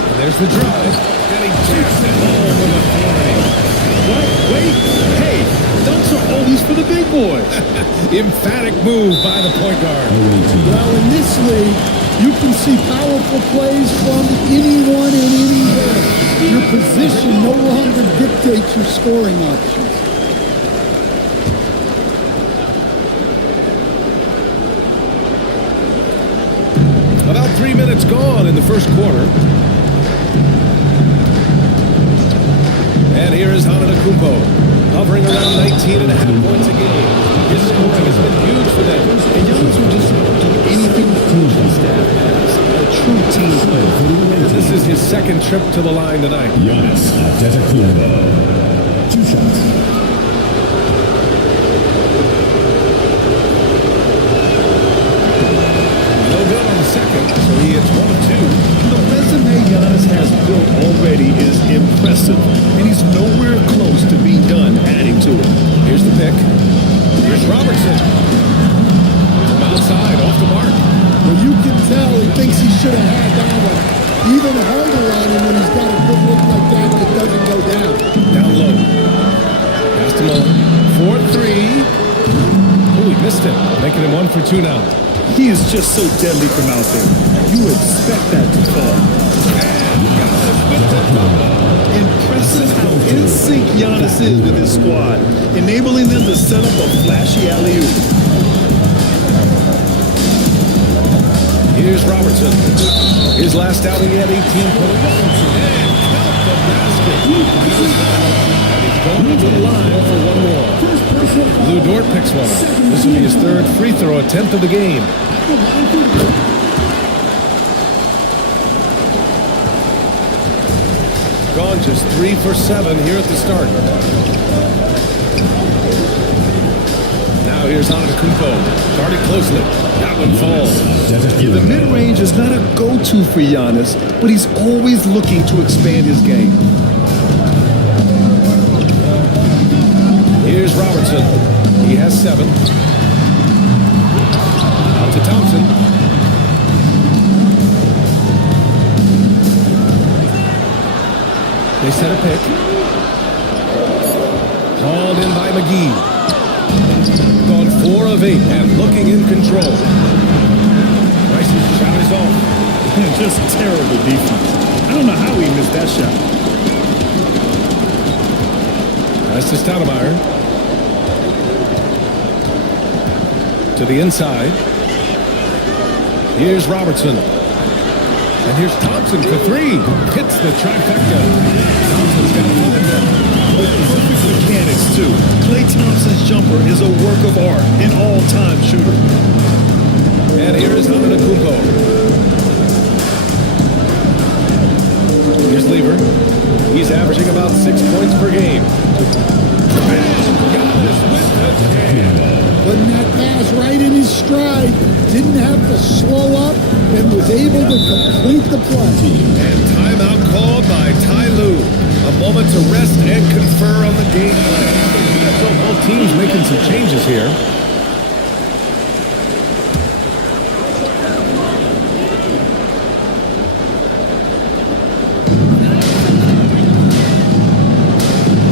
And there's the drive. And he jams it home with authority. What? Wait. Hey, dunks are always for the big boys. Emphatic move by the point guard. Well, in this league, you can see powerful plays from anyone and anywhere. Your position no longer dictates your scoring options. About 3 minutes gone in the first quarter. And here is Antetokounmpo, hovering around 19.5 points a game. His scoring has been huge for them. And Giannis will just do anything the coaching staff has. A true team player. This is his second trip to the line tonight. Giannis Antetokounmpo. 2 shots. No good on the second, so he hits 1 of 2. The resume Giannis has built already is impressive, and he's nowhere close to being done adding to it. Here's the pick. Here's Robertson. From outside, off the mark. Well, you can tell he thinks he should have had that one even harder on him when he's got a good look like that and it doesn't go down. Down low. Pass to Mullen. 4-3. Oh, he missed it. Making him 1 for 2 now. He is just so deadly from out there. You expect that to fall. Impressive how in sync Giannis is with his squad, enabling them to set up a flashy alley-oop. Here's Robertson. His last outing, he had 18 points. And count the basket. And he's going to the line for one more. Lou Dort picks one up. This will be his third free throw attempt of the game. Gone just 3 for 7 here at the start. Now here's Antetokounmpo. Guarded closely. That one falls. The mid-range is not a go-to for Giannis, but he's always looking to expand his game. Here's Robertson. He has 7. Out to Thompson. They set a pick. Called in by McGee. Gone 4 of 8 and looking in control. Rice's shot is off. Just terrible defense. I don't know how he missed that shot. That's to Stoudemire. To the inside. Here's Robertson. And here's Thompson for 3. Hits the trifecta. Thompson's got 5 now. With perfect mechanics, too. Klay Thompson's jumper is a work of art, an all-time shooter. And here is Antetokounmpo. Here's Lever. He's averaging about 6 points per game. Putting that pass right in his stride. Didn't have to slow up and was able to complete the play. And timeout called by Ty Lue. A moment to rest and confer on the game plan. So both teams making some changes here.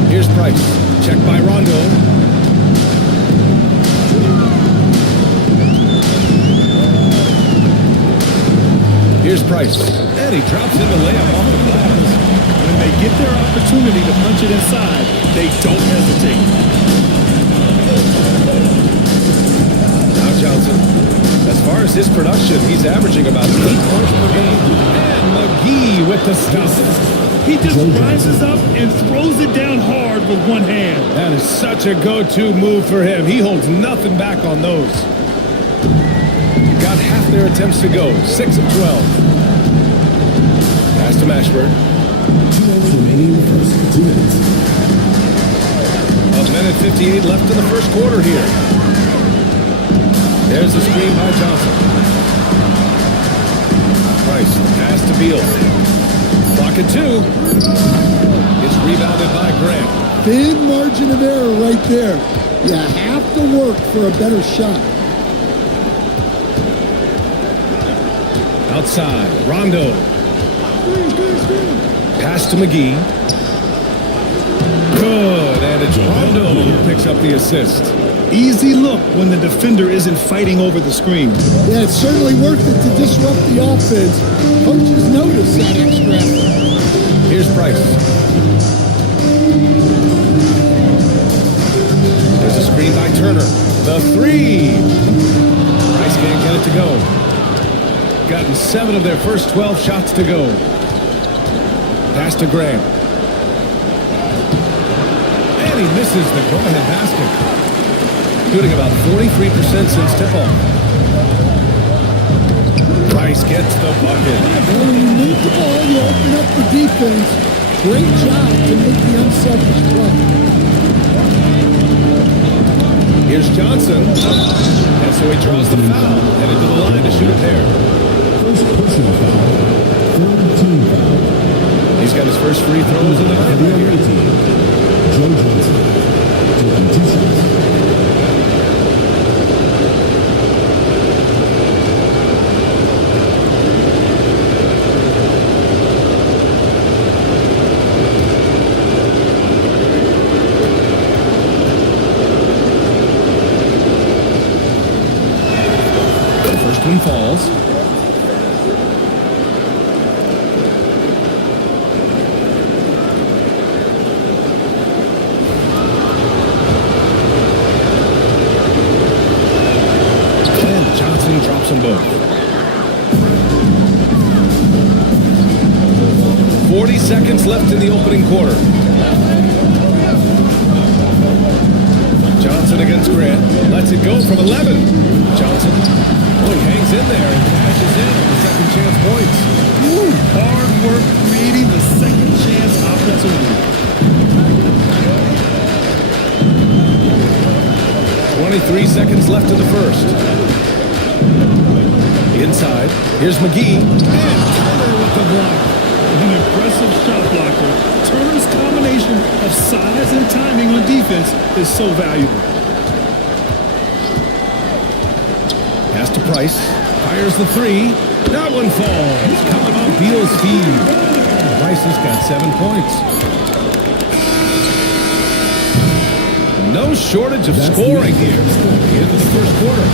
Here's Price. Checked by Rondo. Here's Price. And he drops in the layup off the glass. When they get their opportunity to punch it inside, they don't hesitate. Now Johnson. As far as his production, he's averaging about 8 points per game. And McGee with the stop. He just rises up and throws it down hard with one hand. That is such a go-to move for him. He holds nothing back on those. Got half their attempts to go. 6 of 12. Pass to Mashburn. 2 minutes remaining in the first. 2 minutes. A minute 58 left in the first quarter here. There's the screen by Johnson. Price, pass to Beal. Clock at 2. It's rebounded by Grant. Thin margin of error right there. You have to work for a better shot. Outside, Rondo. Pass to McGee. Good, and it's Rondo who picks up the assist. Easy look when the defender isn't fighting over the screen. Yeah, it's certainly worth it to disrupt the offense. Coaches notice that extra effort. Here's Price. There's a screen by Turner. The 3. Price can't get it to go. Gotten 7 of their first 12 shots to go. Pass to Graham. And he misses the go-ahead basket. Shooting about 43% since tip-off. Price gets the bucket. Well, when you move the ball, you open up the defense. Great job to make the unselfish play. Here's Johnson. And so he draws the foul. Headed to the line to shoot a pair. First personal foul. Third team foul. He's got his first free throws of the night right here. Joe Johnson. Taking 2 shots. First one falls. And Johnson drops them both. 40 seconds left in the opening quarter. Johnson against Grant. Lets it go from 11. Johnson. Oh, he hangs in there and cashes in on the second chance points. Woo, hard work creating the second chance opportunity. 23 seconds left in the first. Inside. Here's McGee. And Turner with the block. An impressive shot blocker. Turner's combination of size and timing on defense is so valuable. Pass to Price. Fires the three. That one falls. Coming off Beal's feed. Price has got 7 points. No shortage of scoring here at the end of the first quarter.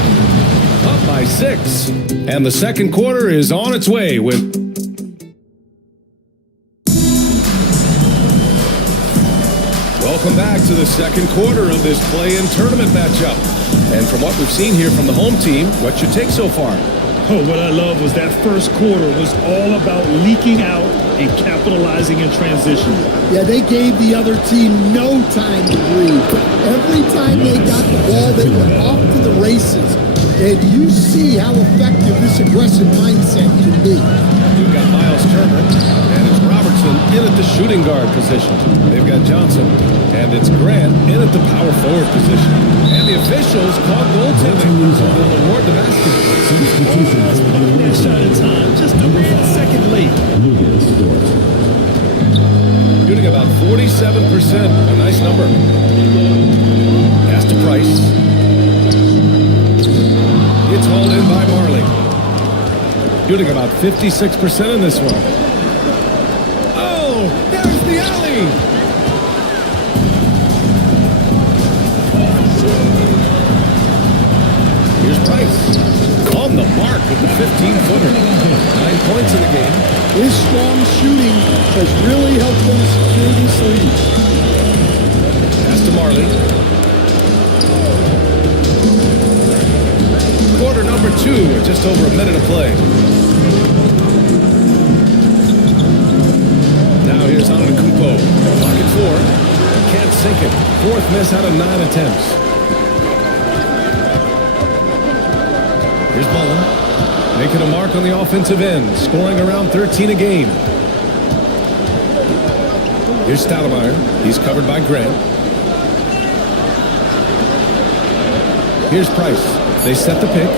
Up by 6. And the second quarter is on its way with... Welcome back to the second quarter of this play-in tournament matchup. And from what we've seen here from the home team, what's your take so far? Oh, what I love was that first quarter was all about leaking out and capitalizing in transition. Yeah, they gave the other team no time to breathe. Every time they got the ball, they were off to the races. And you see how effective this aggressive mindset can be. We've got Miles Turner, and it's Robertson in at the shooting guard position. They've got Johnson, and it's Grant in at the power forward position. And the officials called goaltending, so they'll award the basket. Almost put that shot in time, just a second late. Shooting about 47%, a nice number. Pass to Price. It's hauled in by Marley. Shooting about 56% in this one. Oh, there's the alley. Here's Price. On the mark with the 15-footer. 9 points in the game. His strong shooting has really helped them secure this lead. Pass to Marley. Quarter number 2, with just over a minute of play. Now here's Antetokounmpo. Pocket 4. Can't sink it. 4th miss out of 9 attempts. Here's Mullen. Making a mark on the offensive end. Scoring around 13 a game. Here's Stoudemire. He's covered by Grant. Here's Price. They set the pick.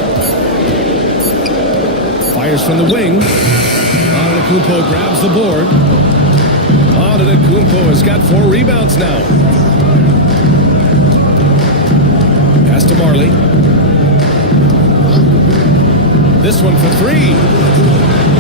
Fires from the wing. Antetokounmpo grabs the board. Antetokounmpo has got 4 rebounds now. Pass to Marley. This one for 3.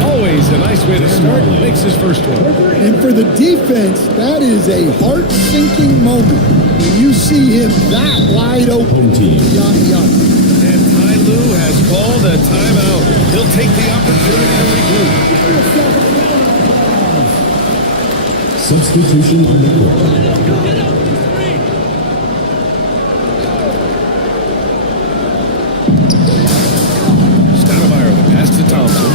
Always a nice way to start. Makes his first one. And for the defense, that is a heart-sinking moment when you see him that wide open. And Ty Lue has called a timeout. He'll take the opportunity to regroup. Substitution on the court. Stoudemire, the pass to Thompson.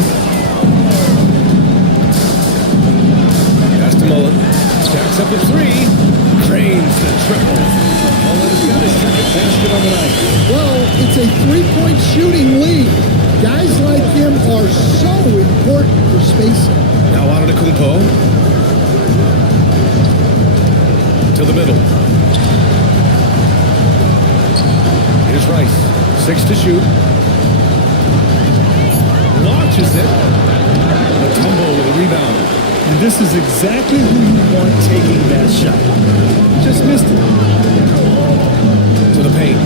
Pass to Mullen. Stacks up a 3. Cranes the triple. Mullen's got his second basket on the night. Well, it's a 3-point shooting lead. Guys like him are so important for spacing. Now Antetokounmpo. To the middle. Here's Rice. 6 to shoot. Launches it. A tumble with a rebound. And this is exactly who you want taking that shot. Just missed it. To the paint.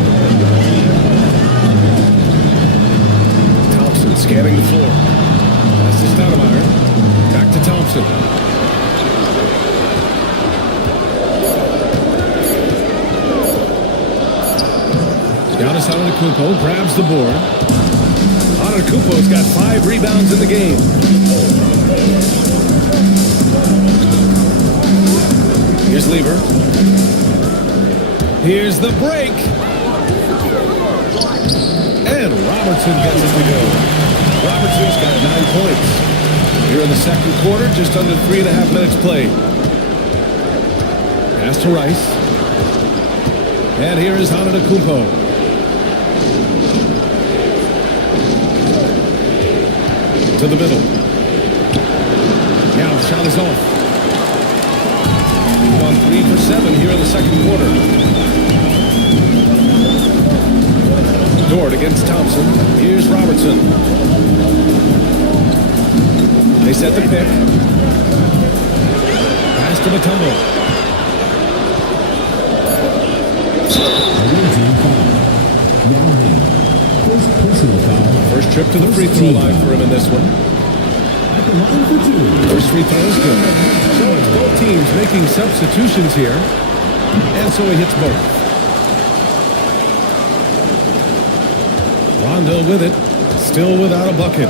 Thompson scanning the floor. That's to Stoudemire. Back to Thompson. Giannis Antetokounmpo grabs the board. Antetokounmpo's got 5 rebounds in the game. Here's Lever. Here's the break. And Robertson gets it to go. Robertson's got 9 points. Here in the second quarter, just under 3.5 minutes played. Pass to Rice. And here is Antetokounmpo. To the middle. Now the shot is off. We've gone 3 for 7 here in the second quarter. Dort against Thompson. Here's Robertson. They set the pick. Pass to Mutombo. First trip to the free throw line for him in this one. First free throw is good. So it's both teams making substitutions here. And so he hits both. Rondo with it. Still without a bucket.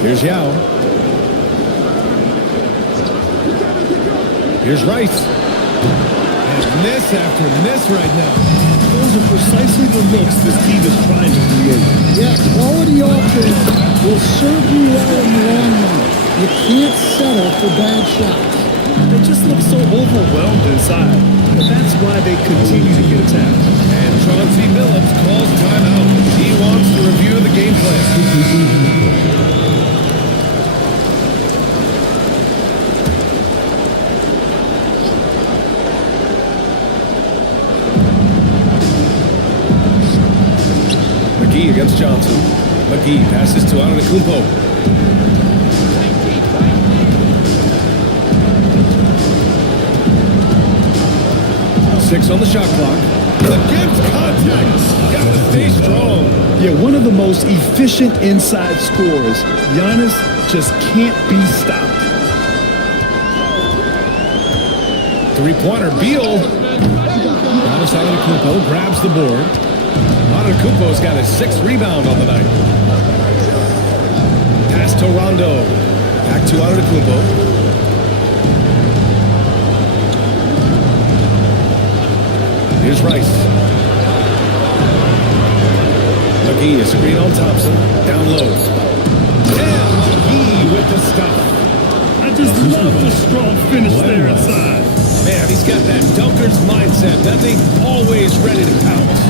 Here's Yao. Here's Rice. And miss after miss right now. Those are precisely the looks this team is trying to create. Yeah, quality offense will serve you well in the long run. You can't settle for bad shots. They just look so overwhelmed inside. But that's why they continue to get attacked. And Chauncey Billups calls timeout. He wants to review the game plan. McGee against Johnson. McGee passes to Antetokounmpo. Six on the shot clock. Against contact. Gotta stay strong. Yeah, one of the most efficient inside scorers. Giannis just can't be stopped. Three-pointer. Beal. Giannis Antetokounmpo grabs the board. Antetokounmpo's got his 6th rebound on the night. Pass to Rondo. Back to Antetokounmpo. Here's Rice. McGee, a screen on Thompson. Down low. And McGee with the stop. I just love the strong finish there inside. Man, he's got that dunker's mindset, doesn't he? Always ready to pounce.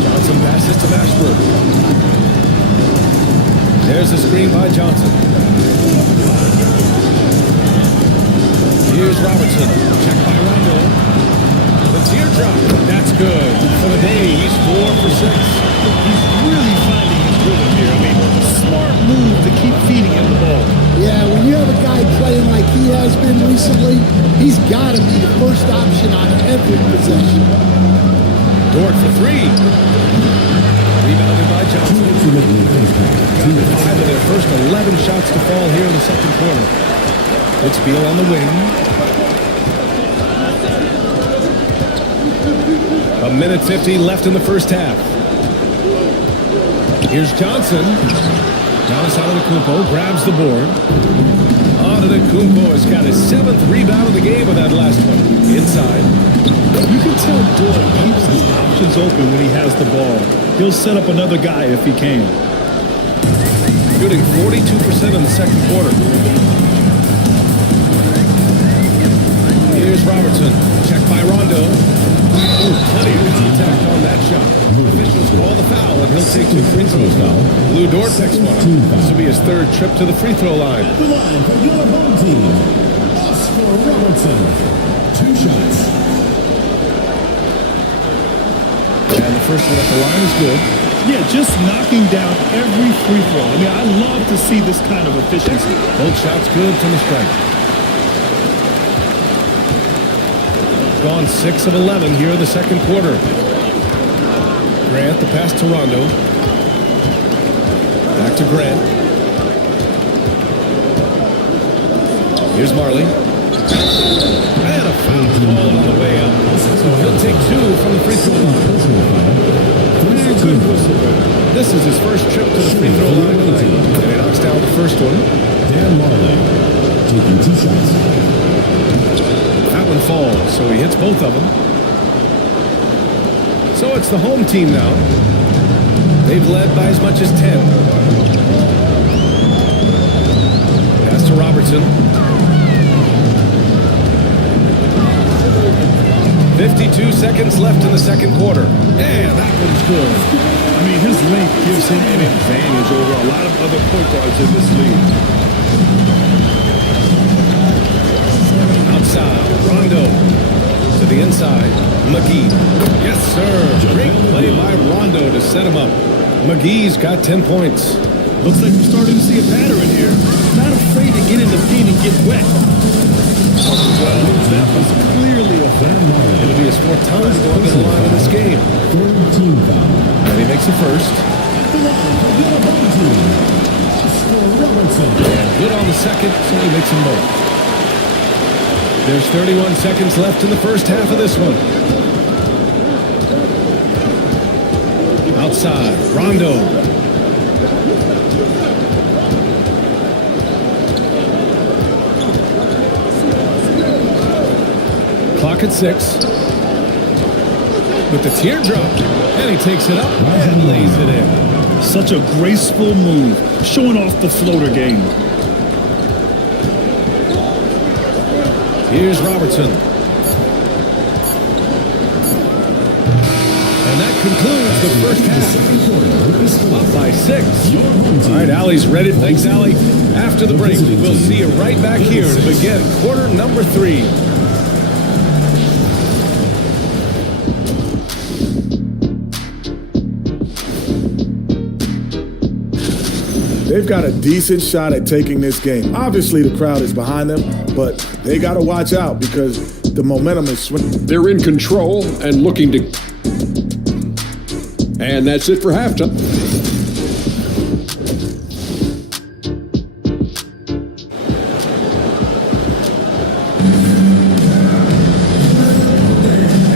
Johnson passes to Mashburn. There's a screen by Johnson. Here's Robertson. Check by Rondo. The teardrop. That's good. For the day, he's 4 for 6. He's really finding his rhythm here. I mean, smart move to keep feeding him the ball. Yeah, when you have a guy playing like he has been recently, he's got to be the first option on every possession. Dort for 3. Rebounded by Johnson. Got 5 of their first 11 shots to fall here in the second quarter. It's Beal on the wing. 1:50 left in the first half. Here's Johnson. Giannis Antetokounmpo grabs the board. Antetokounmpo has got his 7th rebound of the game with that last one. Inside. You can tell Dort keeps his options open when he has the ball. He'll set up another guy if he can. Shooting 42% in the second quarter. Here's Robertson. Check by Rondo. Plenty of contact on that shot. Officials call the foul, and he'll take 2 free throws now. Lou Dort picks one up. This will be his 3rd trip to the free throw line. The line for your home team, Oscar Robertson. 2 shots. And the first one at the line is good. Yeah, just knocking down every free throw. I mean, I love to see this kind of efficiency. Both shots good from the strike. Gone 6 of 11 here in the second quarter. Grant, the pass to Rondo. Back to Grant. Here's Marley. And a foul ball on the way up. So he'll take 2 from the free throw line. Good whistle. This is his first trip to the free throw line tonight. And he knocks down the first one. Dan Marley taking 2 shots. That one falls, so he hits both of them. So it's the home team now. They've led by as much as 10. to Robertson. 52 seconds left in the second quarter. And that one's good. I mean, his length gives him an advantage over a lot of other point guards in this league. Outside, Rondo. To the inside, McGee. Yes, sir. Great play by Rondo to set him up. McGee's got 10 points. Looks like we're starting to see a pattern here. Not afraid to get in the paint and get wet. Well, that was clearly a foul. It'll be his fourth time going to the line in this game. And he makes the first. And good on the second, so he makes them both. There's 31 seconds left in the first half of this one. Outside, Rondo. Clock at 6. With the teardrop. And he takes it up and lays it in. Such a graceful move, showing off the floater game. Here's Robertson. And that concludes the first half. Up by 6. All right, Allie's ready. Thanks, Allie. After the break, we'll see you right back here to begin quarter number 3. They've got a decent shot at taking this game. Obviously, the crowd is behind them, but they got to watch out because the momentum is swinging. They're in control and looking to... And that's it for halftime.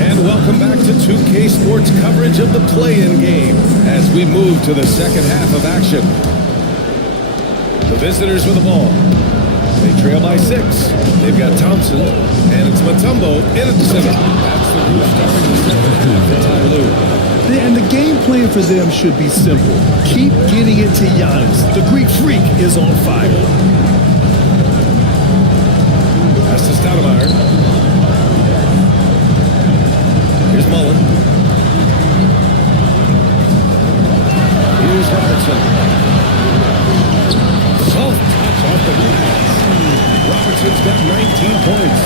And welcome back to 2K Sports coverage of the play-in game as we move to the second half of action. The visitors with the ball. They trail by 6. They've got Thompson, and it's Mutombo in at the center. That's the group starting the second half for Ty Lue. And the game plan for them should be simple. Keep getting it to Giannis. The Greek Freak is on fire. That's to Stoudemire. Here's Mullen. Here's Robertson. Soft touch off the glass. Robertson's got 19 points.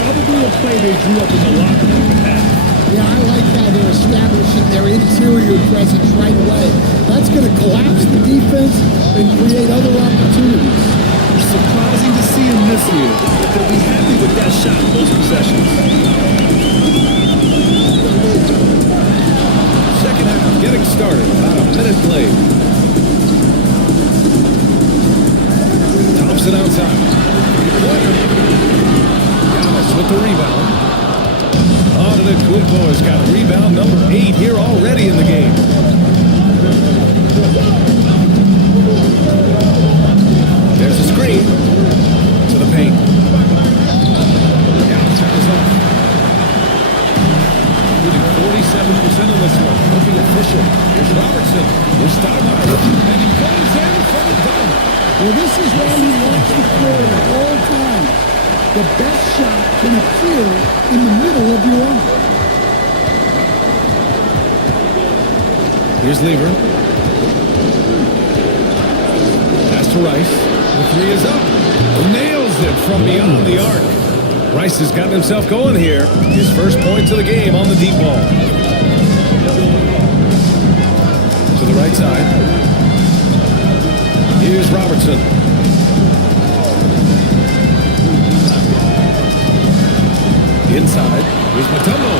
Probably a play they drew up in the locker room at. Yeah, I like how they're establishing their interior presence right away. That's going to collapse the defense and create other opportunities. Surprising to see him this year. They'll be happy with that shot in those possessions. Second half getting started. About a minute played. Thompson outside. Giannis with the rebound. Antetokounmpo has got rebound number 8 here already in the game. There's a screen to the paint. Yeah, time is off. Shooting 47% on this one. Looking efficient. Here's Robertson. Here's Stoudemire. And he goes in for the dunk. Well, this is why you watch the floor at all times. The best shot can appear in the middle of your arm. Here's Lever. Pass to Rice. The 3 is up. Nails it from beyond the arc. Rice has gotten himself going here. His first points of the game on the deep ball. To the right side. Here's Robertson. Inside. Here's Mutombo.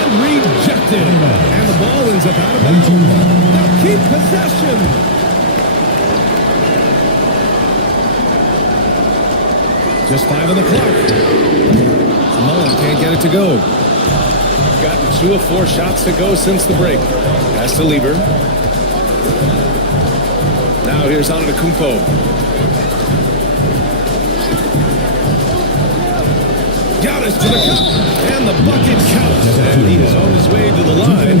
And rejected. And the ball ends up out of bounds. Now keep possession. Just 5 on the clock. Mullen can't get it to go. Gotten 2 of 4 shots to go since the break. Pass to Lever. Now here's Antetokounmpo. Giannis to the cup, and the bucket counts, and he is on his way to the line.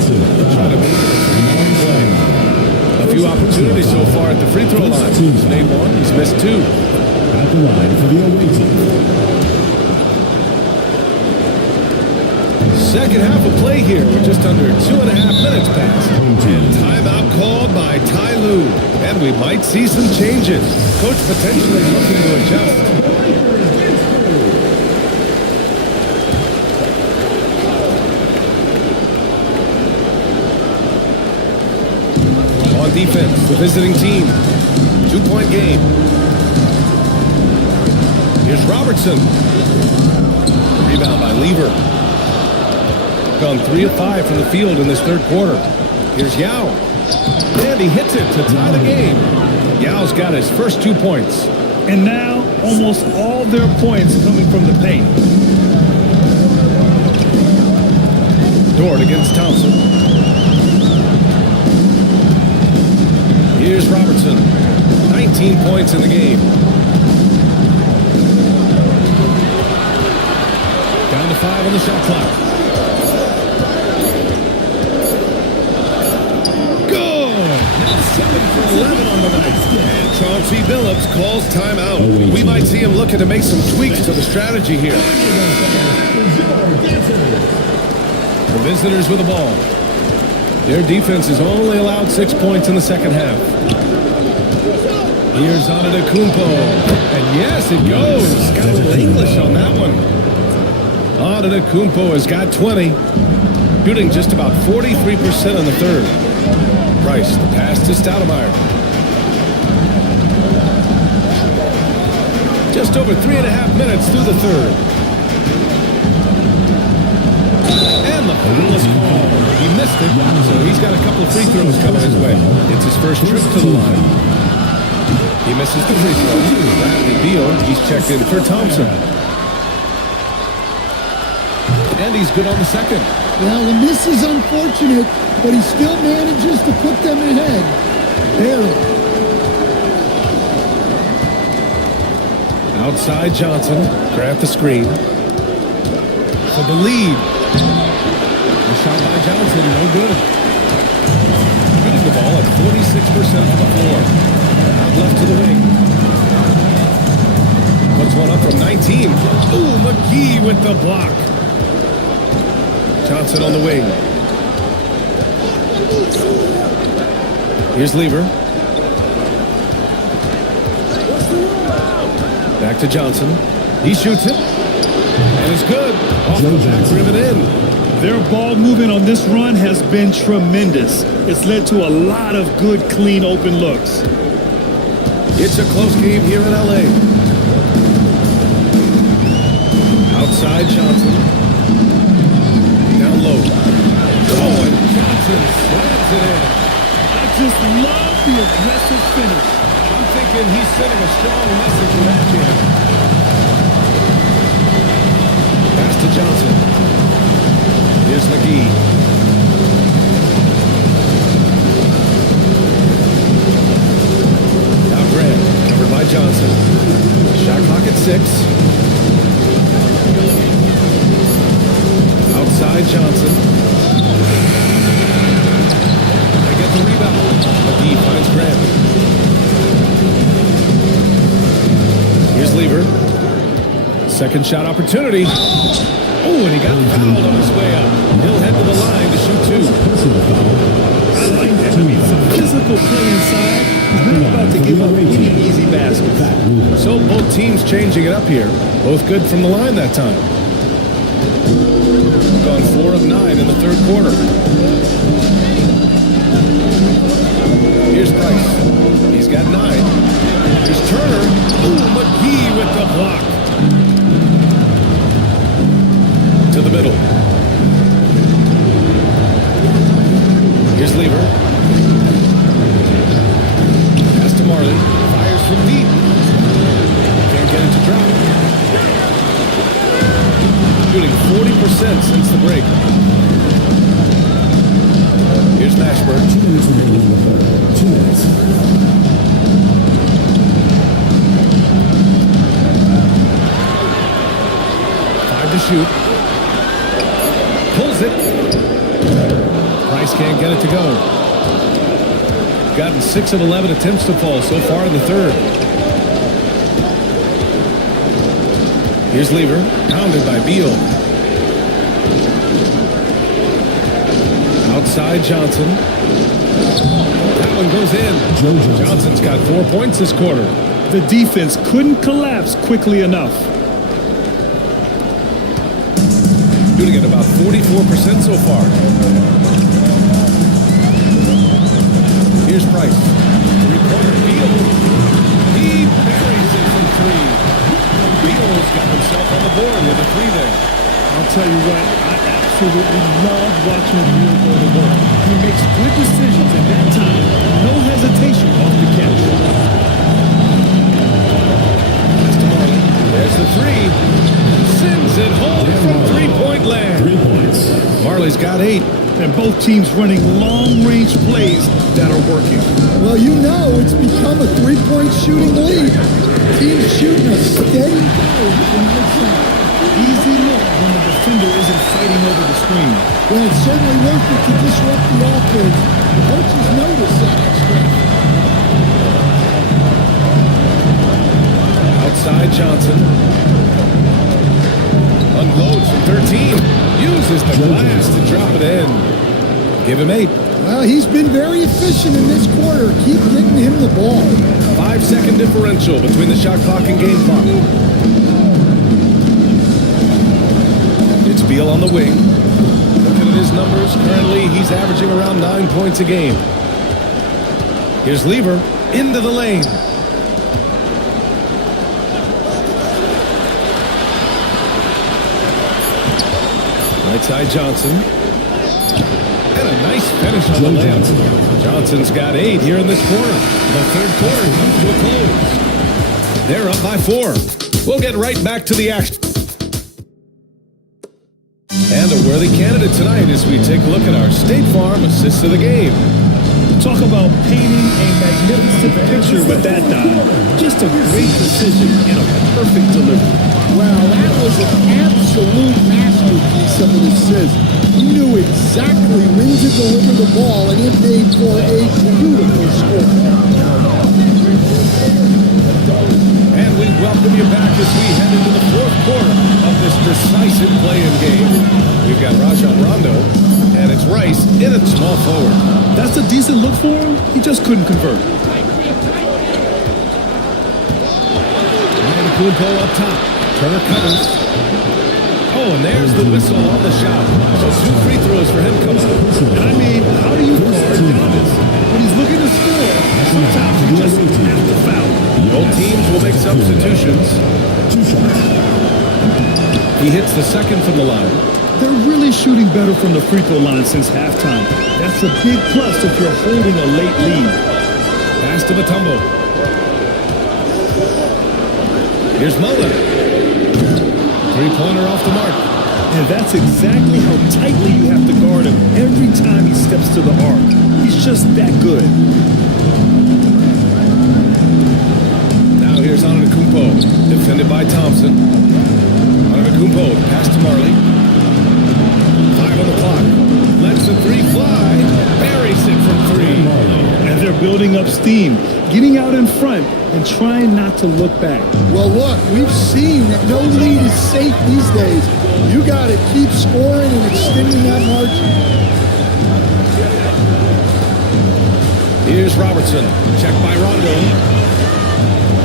Trying to make it a 3-point play. A few opportunities so far at the free throw line. He's made 1, he's missed 2. At the line for the away team. Second half of play here. We're just under 2.5 minutes past. And timeout called by Ty Lue. And we might see some changes. Coach potentially looking to adjust. On defense, the visiting team. 2-point game. Here's Robertson. Rebound by Lever. Gone 3 of 5 from the field in this third quarter. Here's Yao. And he hits it to tie the game. Yao's got his first 2 points. And now, almost all their points coming from the paint. Dort against Thompson. Here's Robertson. 19 points in the game. Down to 5 on the shot clock. Good! Now 7 for 11 on the night. And Chauncey Billups calls timeout. We might see him looking to make some tweaks to the strategy here. The visitors with the ball. Their defense has only allowed 6 points in the second half. Here's Antetokounmpo. And yes, it goes. Got a little English on that one. Antetokounmpo has got 20. Shooting just about 43% in the third. Price, the pass to Stoudemire. Just over 3.5 minutes through the third. And the foul is called. He missed it, so he's got a couple of free throws coming his way. It's his first trip to the line. He misses the free throw. Bradley Beal, he's checked in for Thompson. And he's good on the second. Well, and this is unfortunate, but he still manages to put them ahead. Barely. Outside Johnson, grab the screen. For the lead. A shot by Johnson, no good. Shooting the ball at 46% from the floor. Out left to the wing. Puts one up from 19. Ooh, McGee with the block. Johnson on the wing. Here's Lever. Back to Johnson. He shoots it. And it's good. Off the back rim and in. Their ball movement on this run has been tremendous. It's led to a lot of good, clean, open looks. It's a close game here in L.A. Outside Johnson. Down low. Oh, and Johnson slams it in. I just love the aggressive finish. I'm thinking he's sending a strong message with that jam. Pass to Johnson. Here's McGee. Now Grant, covered by Johnson. Shot clock at 6. Outside Johnson. They get the rebound. McGee finds Grant. Here's Lever. Second shot opportunity. Oh, and he got fouled on his way up. He'll head to the line to shoot 2. I like that. Some physical play inside. He's not about to give up any easy baskets. So both teams changing it up here. Both good from the line that time. Gone 4 of 9 in the third quarter. Here's Price. He's got 9. Here's Turner. Ooh, McGee with the block. To the middle. Here's Lever. Pass to Marley. Fires from deep. Can't get it to drop. Shooting 40% since the break. Here's Mashburn. 2 minutes remaining in the third. 2 minutes. 5 to shoot. Pulls it. Price can't get it to go. Gotten 6 of 11 attempts to fall so far in the third. Here's Lever, pounded by Beal. Outside Johnson. That one goes in. Johnson's got 4 points this quarter. The defense couldn't collapse quickly enough. Shooting at about 44% so far. Here's Price. Three-pointer Beal. He buries it from three. Beal's got himself on the board with a three there. I'll tell you what, I absolutely love watching Beal go to work. He makes good decisions at that time. No hesitation off the catch. There's the three. Sends it home from three-point land. 3 points. Marley's got 8. And both teams running long-range plays that are working. Well, you know it's become a three-point shooting lead. Teams shooting a steady down from outside. Easy look when the defender isn't fighting over the screen. Well, it's certainly worth it to disrupt the offense. Coaches notice that extra. Outside Johnson. Unloads from 13. Uses the glass to drop it in. Give him 8. Well, he's been very efficient in this quarter. Keep getting him the ball. 5-second differential between the shot clock and game clock. It's Beal on the wing. Looking at his numbers, currently he's averaging around 9 points a game. Here's Lever into the lane. Right side Johnson. And a nice finish on the layup. Johnson's got 8 here in this quarter. The third quarter comes to a close. They're up by 4. We'll get right back to the action. And a worthy candidate tonight as we take a look at our State Farm assist of the game. Talk about painting a magnificent picture with that dive. Just a great decision and a perfect delivery. Well, that was an absolute masterpiece of an assist. He knew exactly when to deliver the ball, and it made for a beautiful score. And we welcome you back as we head into the fourth quarter of this decisive play-in game. We've got Rajon Rondo, and it's Rice in at small forward. That's a decent look for him. He just couldn't convert. And Kumpo up top. Turner covers. Oh, and there's the whistle on the shot. So 2 free throws for him coming up. And I mean, how do you guard Giannis? When he's looking to score, sometimes you just have to foul. Both teams will make substitutions. He hits the second from the line. They're really shooting better from the free throw line since halftime. That's a big plus if you're holding a late lead. Pass to Mutombo. Here's Mullen. Three-pointer off the mark. And that's exactly how tightly you have to guard him every time he steps to the arc. He's just that good. Now here's Antetokounmpo, defended by Thompson. Antetokounmpo, pass to Marley. 5 on the clock. Lets the three fly. Buries it from 3. And they're building up steam, getting out in front and trying not to look back. Well, look, we've seen that no lead is safe these days. You got to keep scoring and extending that margin. Here's Robertson, checked by Rondo.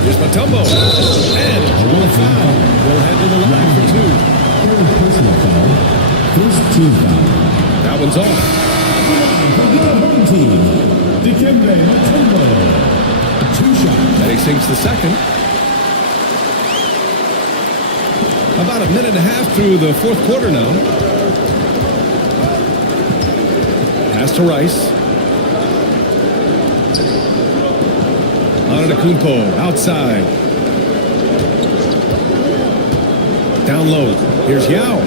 Here's Mutombo. And one foul. We'll head to the line for 2. Personal foul. First team foul. That one's off. Home team. Dikembe Mutombo. 2 shots. That he sinks the second. About a minute and a half through the fourth quarter now. Pass to Rice. Antetokounmpo outside. Down low. Here's Yao.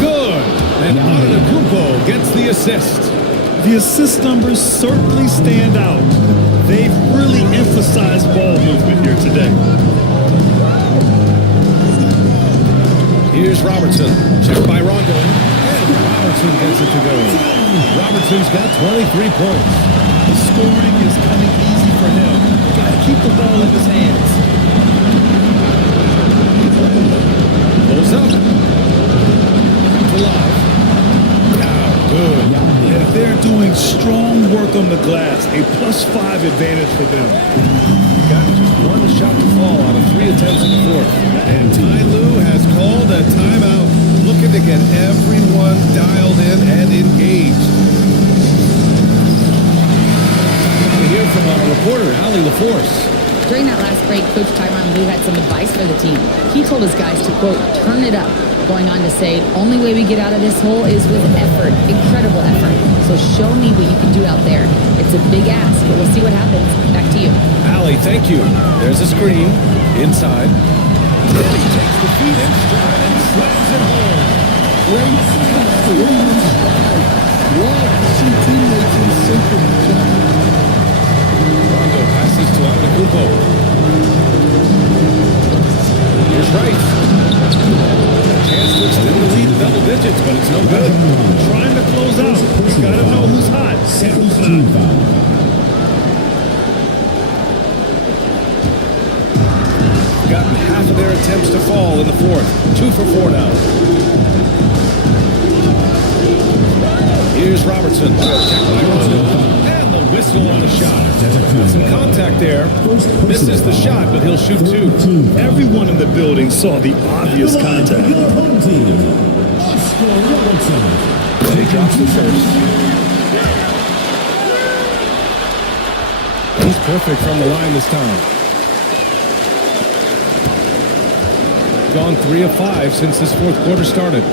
Good. And Antetokounmpo gets the assist. The assist numbers certainly stand out. They've really emphasized ball movement here today. Here's Robertson, checked by Rondo, and Robertson gets it to go. Robertson's got 23 points. The scoring is coming easy for him. Got to keep the ball in his hands. up. To live. Now, good. And they're doing strong work on the glass. A +5 advantage for them. Got just one shot to fall out of 3 attempts in the fourth. And Ty Lue has called a timeout, looking to get everyone dialed in and engaged. Time to hear from our reporter, Allie LaForce. During that last break, Coach Tyronn Lue had some advice for the team. He told his guys to, quote, turn it up, going on to say, only way we get out of this hole is with effort, incredible effort. So show me what you can do out there. It's a big ask, but we'll see what happens. Back to you. Allie, thank you. There's a screen inside. Teddy takes the feet in stride and slams it home. Great pass to him in stride. Love to see teammates in sync with each other. Rondo passes to Antetokounmpo. Here's Rice. Chance to extend the lead to double digits, but it's no good. Trying to close out. You got to know who's hot and who's not. Gotten half of their attempts to fall in the fourth. 2 for 4 now. Here's Robertson. Checked by Rondo. And the whistle on the shot. Got some contact there. Misses the shot, but he'll shoot 2. Everyone in the building saw the obvious contact. He drops the first. He's perfect from the line this time. Gone 3 of 5 since this fourth quarter started.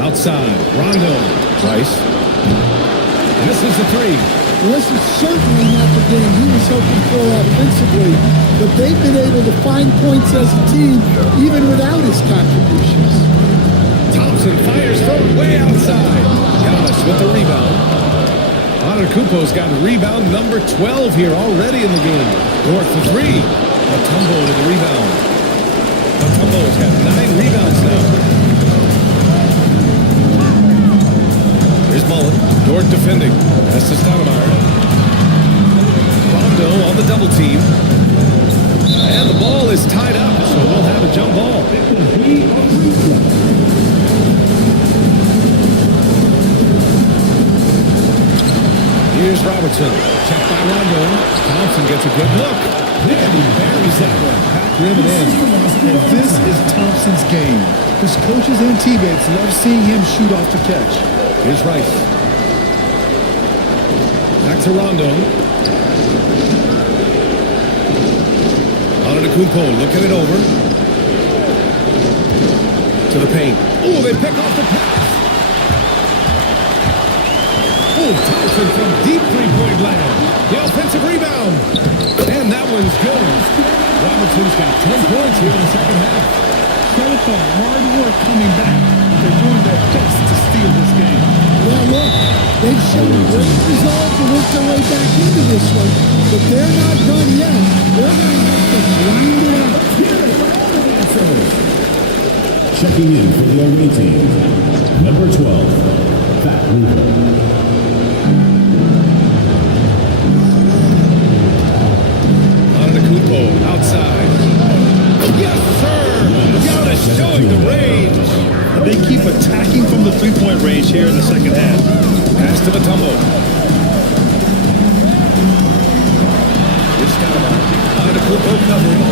Outside, Rondo. Rice. Misses the 3. Well, this is certainly not the game he was hoping for offensively, but they've been able to find points as a team even without his contributions. Thompson fires from way outside. Giannis with the rebound. Antetokounmpo's got rebound number 12 here already in the game. Dort for 3. Mutombo with the rebound. Mutombo's got 9 rebounds now. Here's Mullen. Dort defending. That's to Stoudemire. Rondo on the double team. And the ball is tied up, so we'll have a jump ball. Here's Robertson. Checked by Rondo. Thompson gets a good look. And he buries that one. Back rim and in. And this is Thompson's game. His coaches and teammates love seeing him shoot off the catch. Here's Rice. Back to Rondo. Antetokounmpo looking it over. To the paint. Oh, they pick off the pass. Oh, Thompson from deep three-point land. The offensive rebound. And that one's good. Robertson's got 10 points here in the second half. Credit the hard work coming back. They're doing their best to steal this game. Well, look, they've shown great resolve to work their way back into this one, but they're not done yet. They're going to have to grind it out. Checking in for the away team, number 12, Pat Weaver. Antetokounmpo outside. Yes, sir! Giannis showing the range. They keep attacking from the three-point range here in the second half. Pass to Mutombo. Here's Stoudemire. Antetokounmpo covering.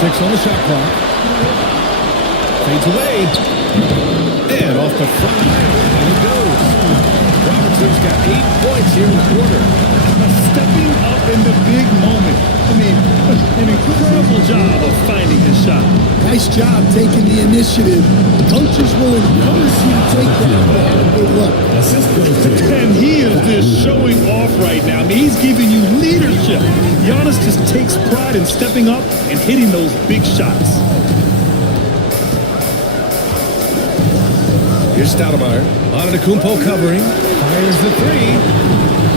6 on the shot clock. Fades away. And off the front iron. And it goes. Robertson's got 8 points here in the quarter. Stepping up in the big moment. I mean, an incredible job of finding his shot. Nice job taking the initiative. Coaches will encourage you to take that and good luck. And he is just showing off right now. I mean, he's giving you leadership. Giannis just takes pride in stepping up and hitting those big shots. Here's Stoudemire. Antetokounmpo covering. Fires the 3.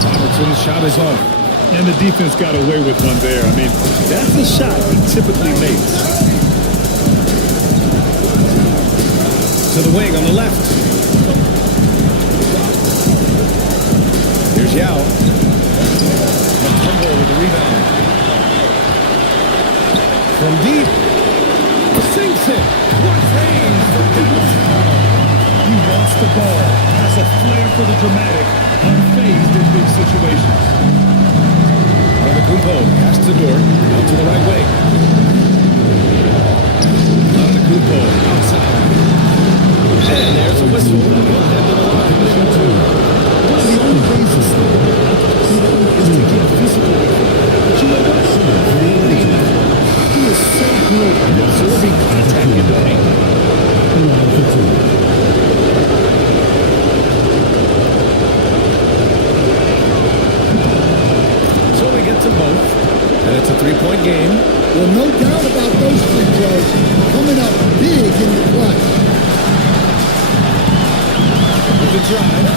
Robertson's shot is off. And the defense got away with one there. I mean, that's a shot he typically makes. To the wing on the left. Here's Yao. with the rebound. From deep. Sinks it. What range from downtown. He wants the ball, has a flair for the dramatic, unfazed in big situations. Antetokounmpo pass to Dort, out to the right wing. Antetokounmpo outside. And there's a whistle. He'll head to the line to shoot two. One of the only ways to stop is to get physical with him. But you know what? He is so good at absorbing contact in the paint. So we get to both, and it's a three-point game. Well, no doubt about those free throws coming up big in the clutch. With the drive,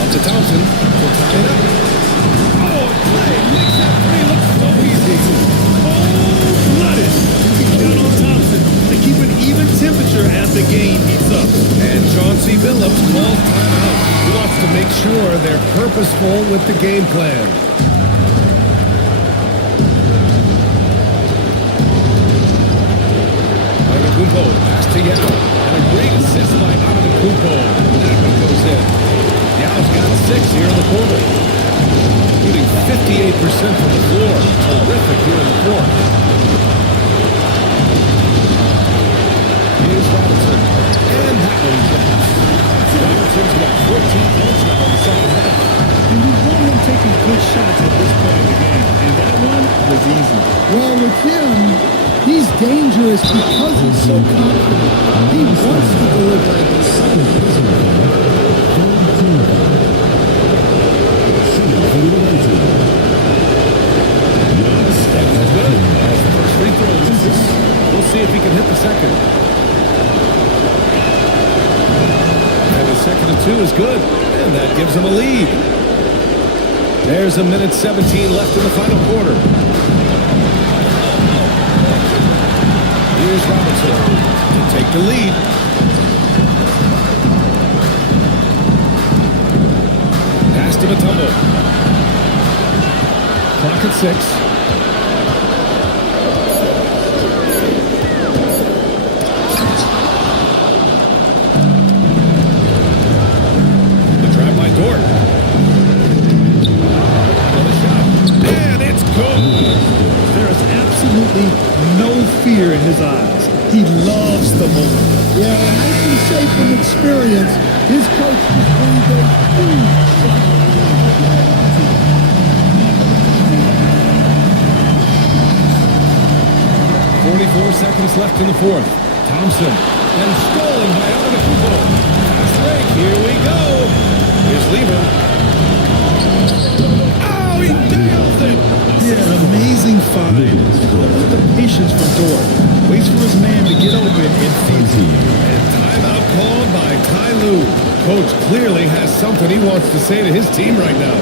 out to Thompson, to tie it up. Oh, play makes that three look so easy. Cold-blooded. You can count on Thompson to keep an even temperature as the game heats up. And Chauncey Billups calls timeout. He wants to make sure they're purposeful with the game plan. Antetokounmpo, pass to Yao. And a great assist by Antetokounmpo. That one goes in. Yao's got 6 here in the quarter. Shooting 58% from the floor. Terrific here in the fourth. Here's Robinson. And that one drops. Robinson's got 14 points now in the second half. And we want him taking good shots at this point in the game. And that one was easy. Well, with him, he's dangerous because he's so confident. He wants to deliver at this That's good. As the first free throw misses, we'll see if he can hit the second. And the second and 2 is good. And that gives him a lead. There's a minute 17 left in the final quarter. Here's Robinson to take the lead. Pass to Mutombo. Clock at 6. The drive by Dort. Another shot. And it's good. There is absolutely no fear in his eyes. He loves the moment. Yeah, and I can say from experience, his coach just breathed a huge sigh of relief. 44 seconds left in the fourth. Thompson. And stolen by Antetokounmpo. Fast break. Here we go. Here's Lever. Oh, he nails it. Yeah, an amazing find. The patience from Dort. Waits for his man to get open and feeds him. And timeout called by Ty Lue. Coach clearly has something he wants to say to his team right now.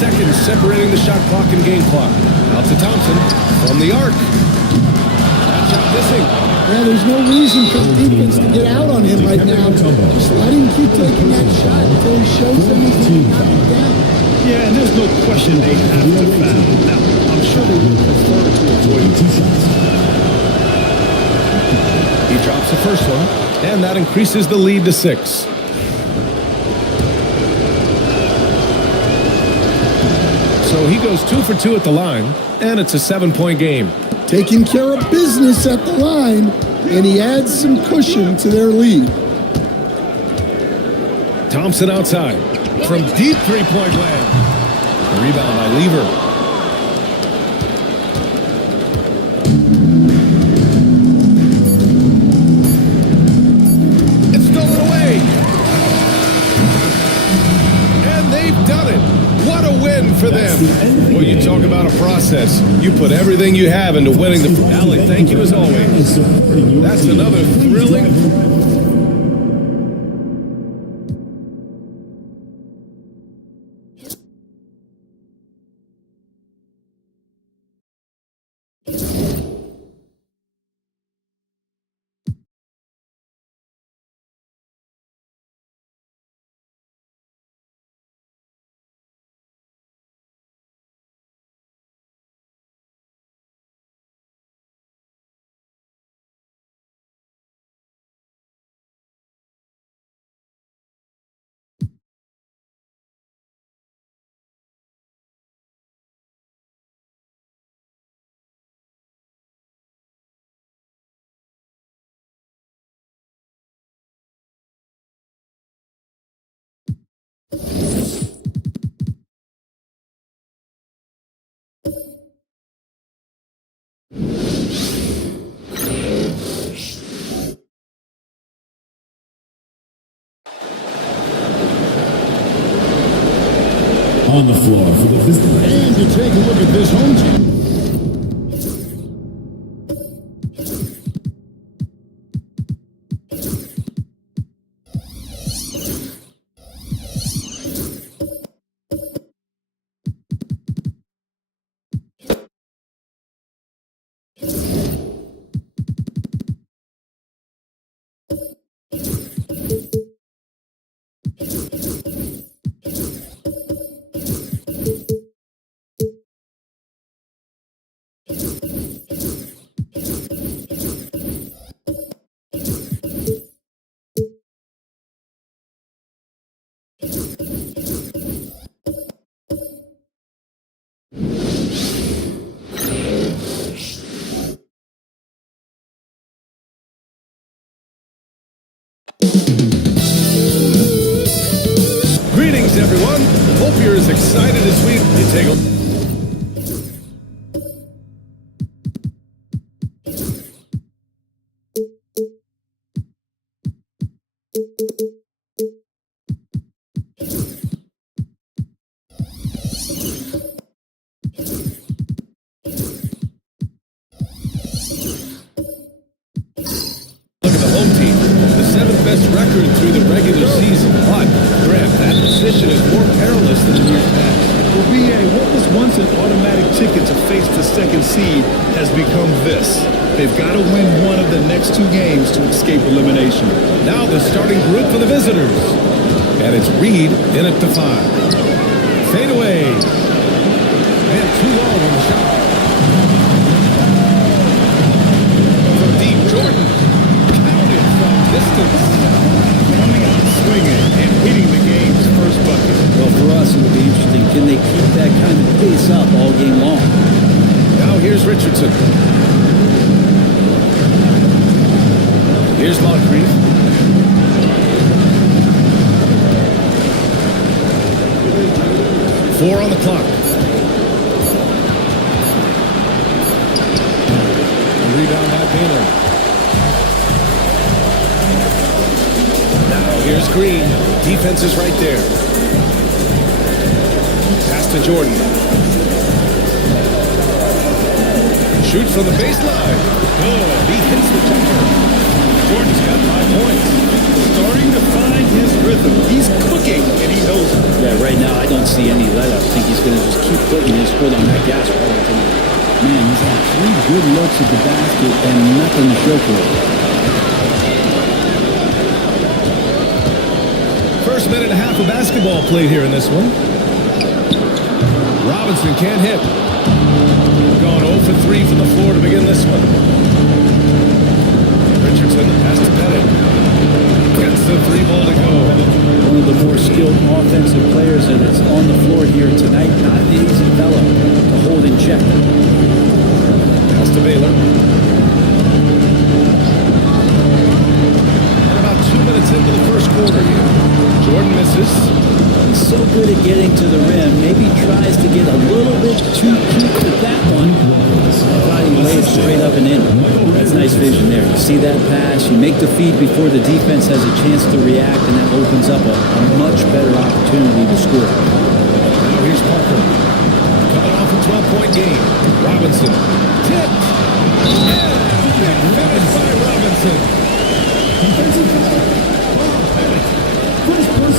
Seconds separating the shot clock and game clock. Out to Thompson from the arc. That shot missing. Yeah, there's no reason for the defense to get out on him right now. Just let him keep taking that shot until he shows them he's going to knock it down. Yeah, and there's no question they have to foul. Now, I'm sure they would prefer to avoid 2 shots. He drops the first one, and that increases the lead to 6. So he goes 2 for 2 at the line, and it's a 7-point game. Taking care of business at the line, and he adds some cushion to their lead. Thompson outside from deep three-point land. A rebound by Lever. It's stolen away. And they've done it. What a win for them. Well, you talk about a process. You put everything you have into winning the... Allie, thank you as always. That's another thrilling... On the floor for the visitors. And to take a look at this home team. Greetings, everyone. Hope you're as excited as we take a look at the home team. The 7th best record through the regular season. But, Graham, that position is more perilous than in years past. Well, BA, what was once an automatic ticket to face the second seed has become this. They've got to win one of the next 2 games to escape elimination. Now the starting group for the visitors. And it's Reed in at the 5. Fade away. And too long on the shot. From deep, Jordan. Counted from distance. Coming out swinging and hitting the game's first bucket. Well, for us, it will be interesting. Can they keep that kind of pace up all game long? Now here's Richardson. Here's Moncrief. Four on the clock. Rebound by Baylor. Now here's Green. Defense is right there. Pass to Jordan. Shoots from the baseline. Good. He hits the jumper. Jordan's got 5 points. Starting to find his rhythm. He's cooking, and he knows it. Yeah, right now I don't see any let up. I think he's going to just keep putting his foot on that gas pedal tonight. Man, he's had 3 good looks at the basket and nothing to show for it. First minute and a half of basketball played here in this one. Robinson can't hit. Gone 0 for 3 from the floor to begin this one. Richardson has to Pettit. Gets the 3 ball to go. One of the more skilled offensive players that is on the floor here tonight. Not an easy fellow to hold in check. Pass to Baylor. And about 2 minutes into the first quarter here. Jordan misses. He's so good at getting to the rim. Maybe tries to get a little bit too cute with that one. I thought he laid straight up and in. That's nice vision there. You see that pass, you make the feed before the defense has a chance to react, and that opens up a much better opportunity to score. Now here's Parker. Coming off a 12-point game. Robinson. Tipped. And finished by Robinson.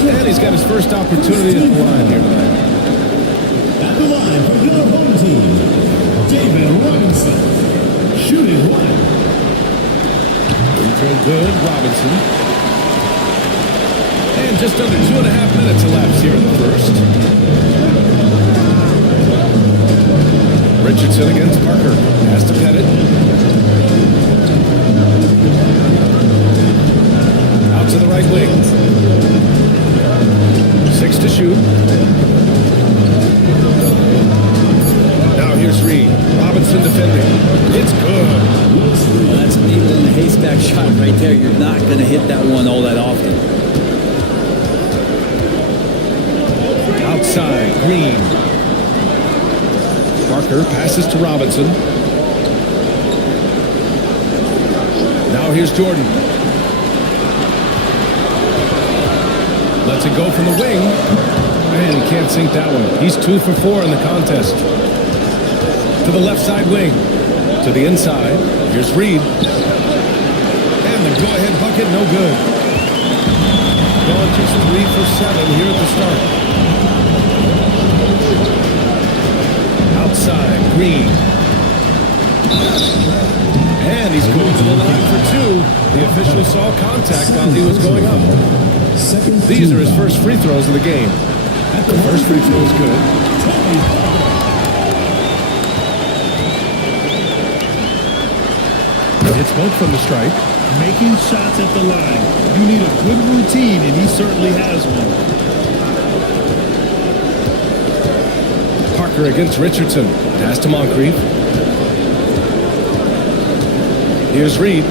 And he's got his first opportunity at the line here tonight. At the line for your home team, David Robinson. Shooting 1. Intro good, Robinson. And just under 2.5 minutes elapsed here in the first. Richardson against Parker. Pass to Pettit. Out to the right wing. 6 to shoot. Now here's Reed. Robinson defending. It's good. Well, that's a needle in the haystack shot right there. You're not going to hit that one all that often. Outside, Green. Parker passes to Robinson. Now here's Jordan. Lets it go from the wing. Man, he can't sink that one. He's 2 for 4 in the contest. To the left side wing. To the inside. Here's Reed. And the go-ahead bucket, no good. Just 3 for 7 here at the start. Outside, Green. And he's going to the line for 2. The official saw contact while he was going up. These are his first free throws of the game. The first free throw is good. It's both from the stripe. Making shots at the line. You need a good routine, and he certainly has one. Parker against Richardson. Pass to Moncrief. Here's Reed.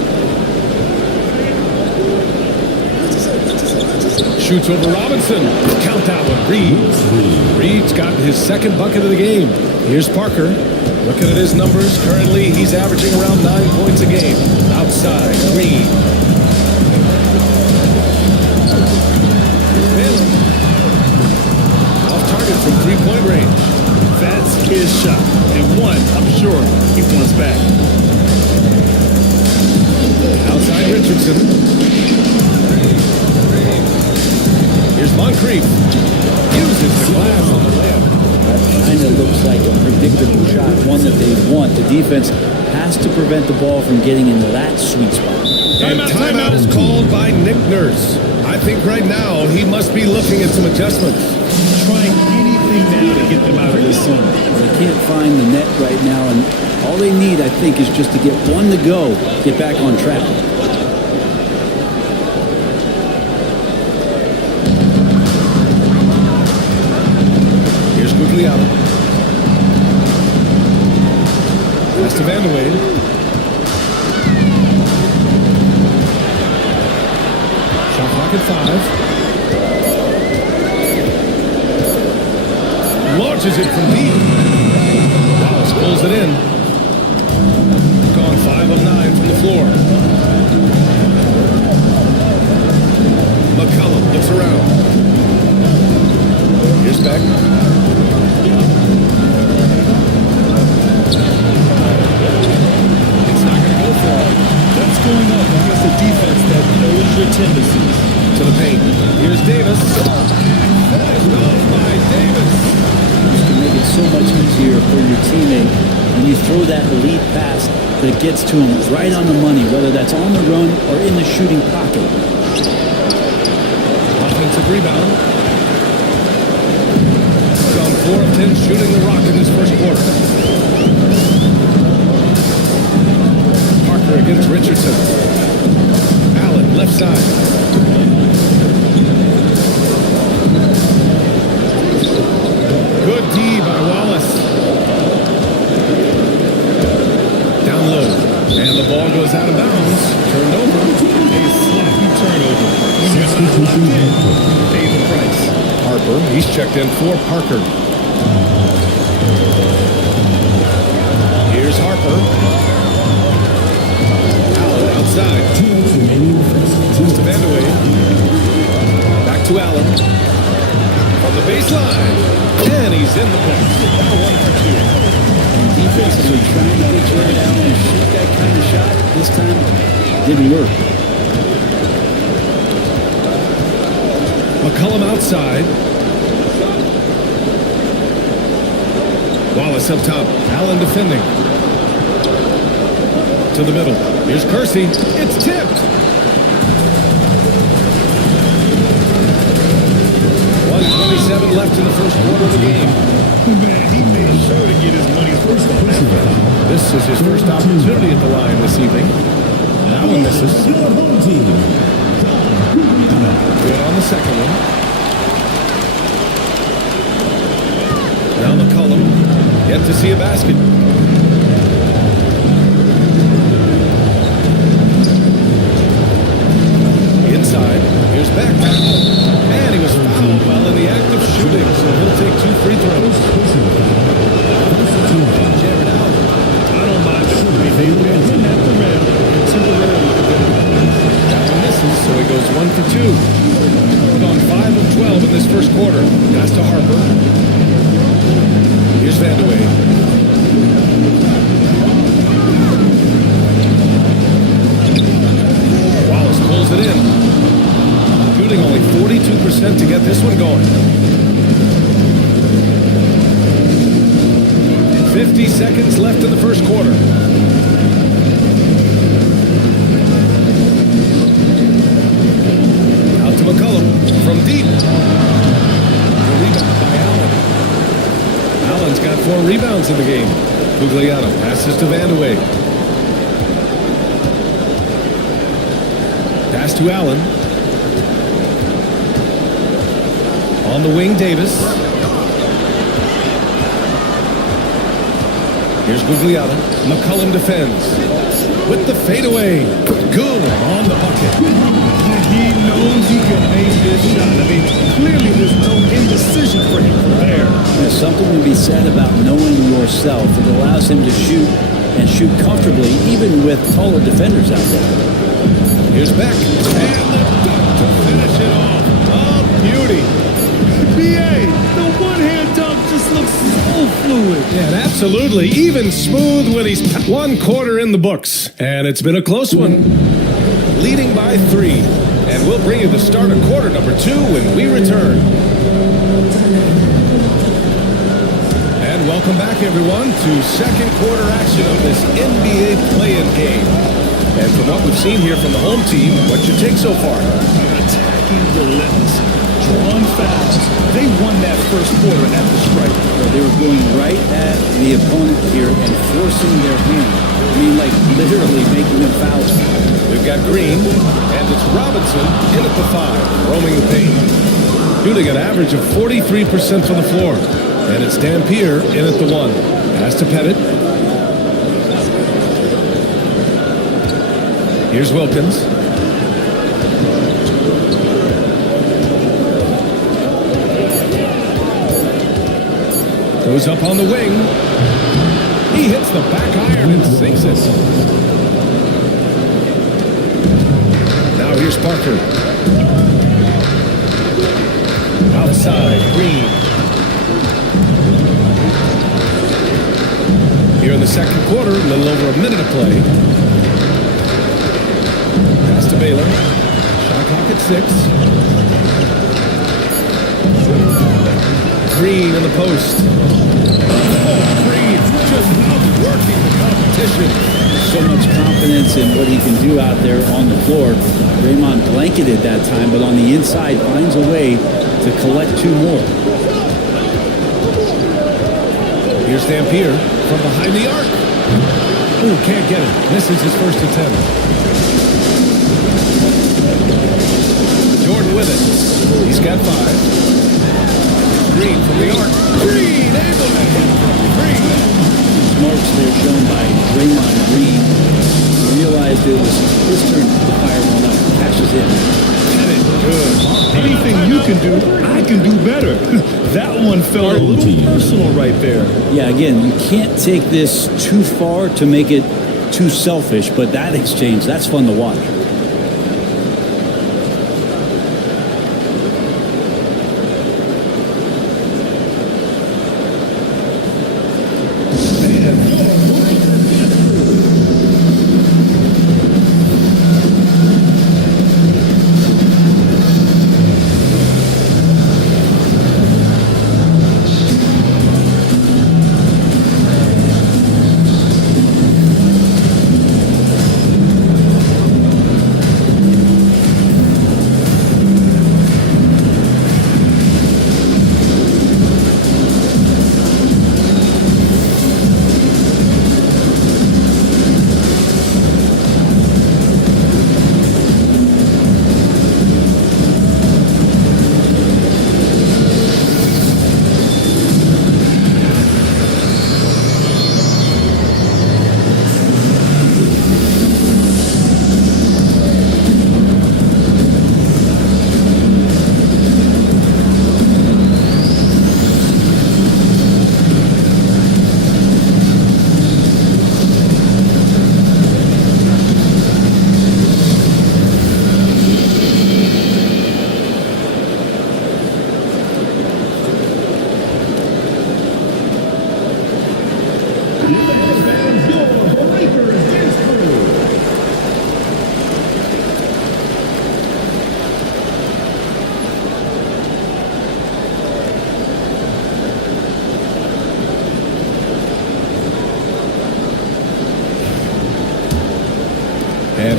Shoots over Robinson. Count that one. Reed's got his second bucket of the game. Here's Parker. Looking at his numbers, currently he's averaging around 9 points a game. Outside, Green. Baylor. Off target from three-point range. That's his shot. And one, I'm sure, he wants back. Outside Richardson. Here's Moncrief. Uses the glass on the layup. That kind of looks like a predictable shot, one that they want. The defense has to prevent the ball from getting into that sweet spot. And timeout is called by Nick Nurse. I think right now he must be looking at some adjustments. Trying anything now to get them out of this zone. They can't find the net right now, and all they need, I think, is just to get one to go, get back on track. Here's Guglielmo. Pass to Van de Weyden. Shot clock at 5. Launches it from deep. Wallace pulls it in. Gone 5 of 9 from the floor. McCollum looks around. Here's Beck. It's not going to go for him. That's going up against a defense that knows your tendencies. To the paint. Here's Davis. Finished off by Davis. This can make it so much easier for your teammate when you throw that lead pass that gets to him right on the money, whether that's on the run or in the shooting pocket. Offensive rebound. He's on 4 of 10 shooting the rock in this first quarter. Parker against Richardson. Allen, left side. Good D by Wallace. Down low. And the ball goes out of bounds. Turned over. A sloppy turnover. When you're not locked in, pay the price. Harper, he's checked in for Parker. Here's Harper. Allen outside. Pass to Van de Weyden. Back to Allen. From the baseline. And he's in the post. Now 1 for 2. Defensively trying to get Jared Allen to shoot that kind of shot. This time, didn't work. McCollum outside. Wallace up top. Allen defending. To the middle. Here's Kersey. It's tipped. 1:27 left in the first quarter of the game. Man, he made sure to get his money's worth on that foul. This is his first opportunity at the line this evening. That one misses. Your home team. Good on the second one. Now McCollum. Yet to see a basket. Inside. Here's Beck. And he was fouled while in the act of shooting, so he'll take 1 for 2. We've gone 5 of 12 in this first quarter. Pass to Harper. Here's Vandeweghe. Wallace pulls it in. Shooting only 42% to get this one going. 50 seconds left in the first quarter. Out to McCollum from deep. The rebound by Allen. Allen's got 4 rebounds in the game. Guglielmo passes to Vandeweghe. Pass to Allen. On the wing, Davis. Here's Guglielmo. McCollum defends. With the fadeaway. Good on the bucket. He knows he can make this shot. I mean, clearly there's no indecision for him from there. There's something to be said about knowing yourself. It allows him to shoot and shoot comfortably, even with taller defenders out there. Here's Beck. And the dunk to finish it off. Oh, beauty. B.A., the one-hand dunk just looks so fluid. Yeah, absolutely. Even smooth when he's 1 quarter in the books. And it's been a close one. Leading by 3. And we'll bring you the start of quarter number 2 when we return. And welcome back, everyone, to second quarter action of this NBA play-in game. And from what we've seen here from the home team, what's your take so far? Attacking relentless, drawn fouls. They won that first quarter at the stripe. They were going right at the opponent here and forcing their hand. I mean, like literally making them foul. We've got Green, and it's Robinson in at the 5, roaming the paint. Shooting an average of 43% from the floor. And it's Dampier in at the 1. Pass to Pettit. Here's Wilkins. Goes up on the wing. He hits the back iron and sinks it. Now here's Parker. Outside, Green. Here in the second quarter, a little over a minute of play. Pass to Baylor. Shot clock at 6. Green in the post. Oh, Green just outworking the competition. So much confidence in what he can do out there on the floor. Draymond blanketed that time, but on the inside finds a way to collect 2 more. Here's Dampier from behind the arc. Oh, can't get it. Misses his first attempt. Jordan with it. He's got 5. Green from the arc. Green able to hit from 3. Smarts there shown by Draymond Green. Realized it was his turn to fire one up. Cashes in. Good. Anything you can do, I can do better. That one felt a little personal right there. Yeah, again, you can't take this too far to make it too selfish, but that exchange, that's fun to watch.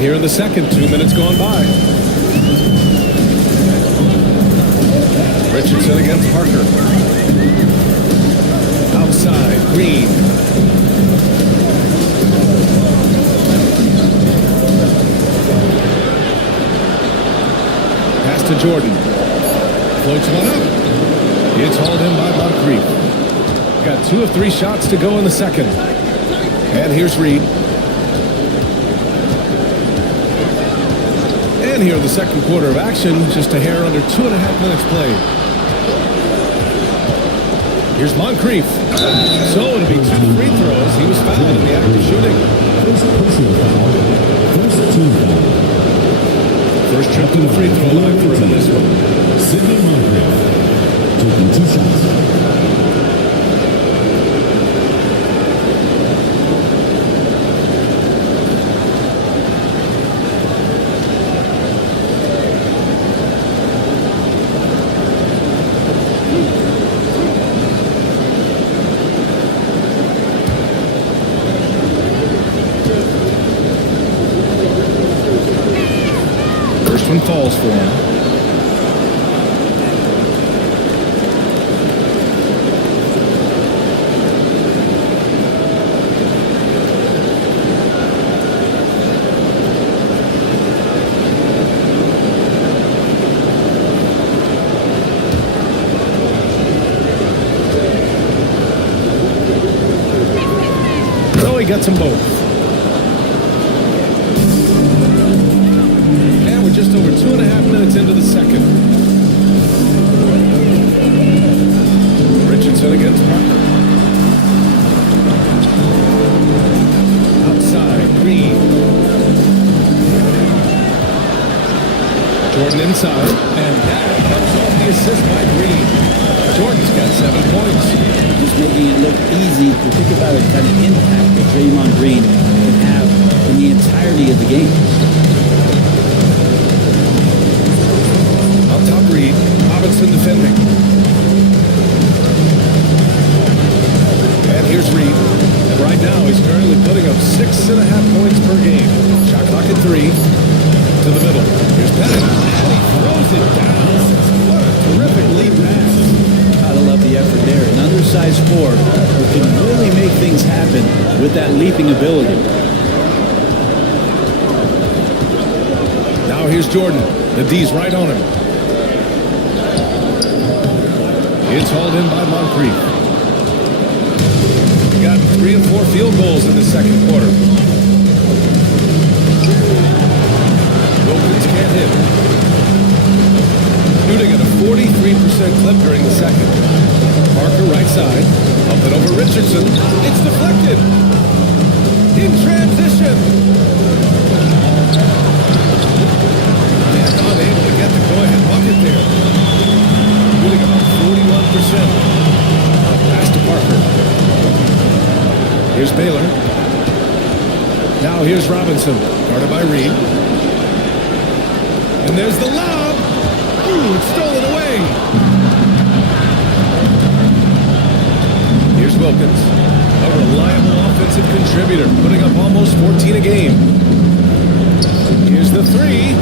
here in the second, 2 minutes gone by. Richardson against Parker. Outside, Green. Pass to Jordan. Floats one up. It's hauled in by Moncrief. Got 2 of 3 shots to go in the second. And here's Reed. And here in the second quarter of action, just a hair under 2.5 minutes played. Here's Moncrief. So it'll be 2 free throws. He was fouled in the act of shooting. First trip to the free throw line for him in this one. Sidney Moncrief taking 2 shots. First one falls for him. So he gets them both. Just over 2.5 minutes into the second. Richardson against Parker. Outside, Green. Jordan inside. And that comes off the assist by Green. Jordan's got 7 points. Just making it look easy to think about the kind of impact that Draymond Green can have in the entirety of the game. Top Reed, Robinson defending. And here's Reed. And right now he's currently putting up 6.5 points per game. Shot clock at 3. To the middle. Here's Bennett. And he throws it down. What a terrific lead pass. Gotta love the effort there. An undersized forward who can really make things happen with that leaping ability. Now here's Jordan. The D's right on him. It's hauled in by Moncrief. Got 3 and 4 field goals in the second quarter. Wilkins can't hit. Shooting at a 43% clip during the second. Parker right side. Up and over Richardson. It's deflected. In transition. And unable to get the go-ahead bucket there. Shooting about 41%. Pass to Parker. Here's Baylor. Now here's Robinson. Guarded by Reed. And there's the lob. Ooh, it's stolen away. Here's Wilkins. A reliable offensive contributor, putting up almost 14 a game. Here's the 3.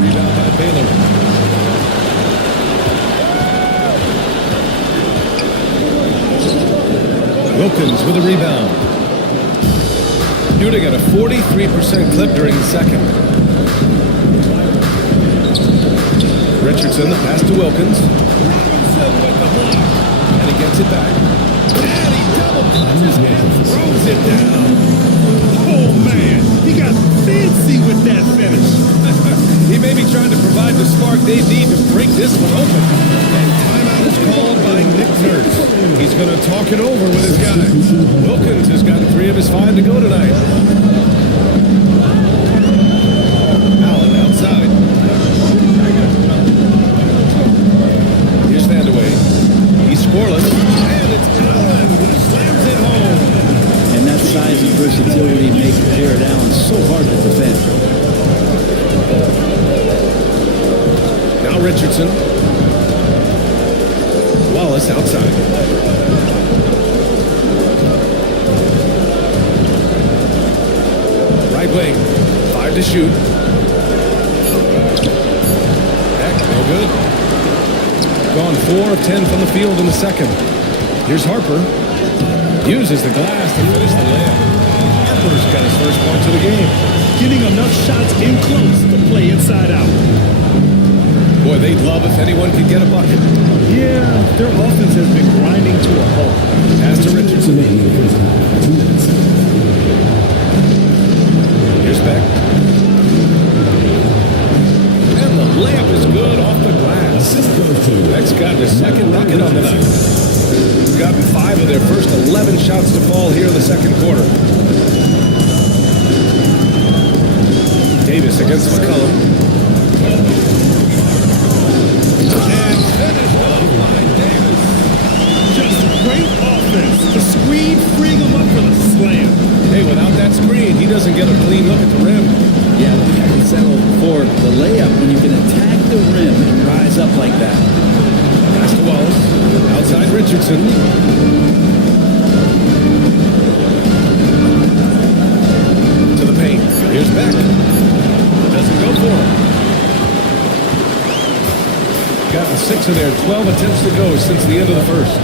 Rebound by Baylor. Wilkins with a rebound. Shooting at a 43% clip during the second. Richardson, the pass to Wilkins. Robinson with the block. And he gets it back. And he double clutches and throws it down. Oh, man. He got fancy with that finish. He may be trying to provide the spark they need to break this one open. And timeout is called by Nick Nurse. He's going to talk it over with his guys. Wilkins has got 3 of his 5 to go tonight. Allen outside. Here's Vandeweghe. He's scoreless. And it's Allen who slams it home. And that size and versatility makes Jared Allen so hard to defend. Now Richardson. Wallace outside. Right wing. to shoot. Heck, no good. Gone 4 of 10 from the field in the second. Here's Harper. Uses the glass to finish the layup. Harper's got his first points of the game. Getting enough shots in close to play inside out. Boy, they'd love if anyone could get a bucket. Yeah, their offense has been grinding to a halt. Pass to Richardson. Here's Beck. And the layup is good off the glass. Beck's got his second bucket on the night. They've gotten 5 of their first 11 shots to fall here in the second quarter. Davis against McCollum. And finished off by Davis. Just great offense. The screen freeing him up for the slam. Hey, without that screen, he doesn't get a clean look at the rim. Yeah, but you have to settle for the layup when you can attack the rim and rise up like that. Pass to Wallace. Outside Richardson. To the paint. Here's Beck. Doesn't go for him. Gotten 6 of their 12 attempts to go since the end of the first.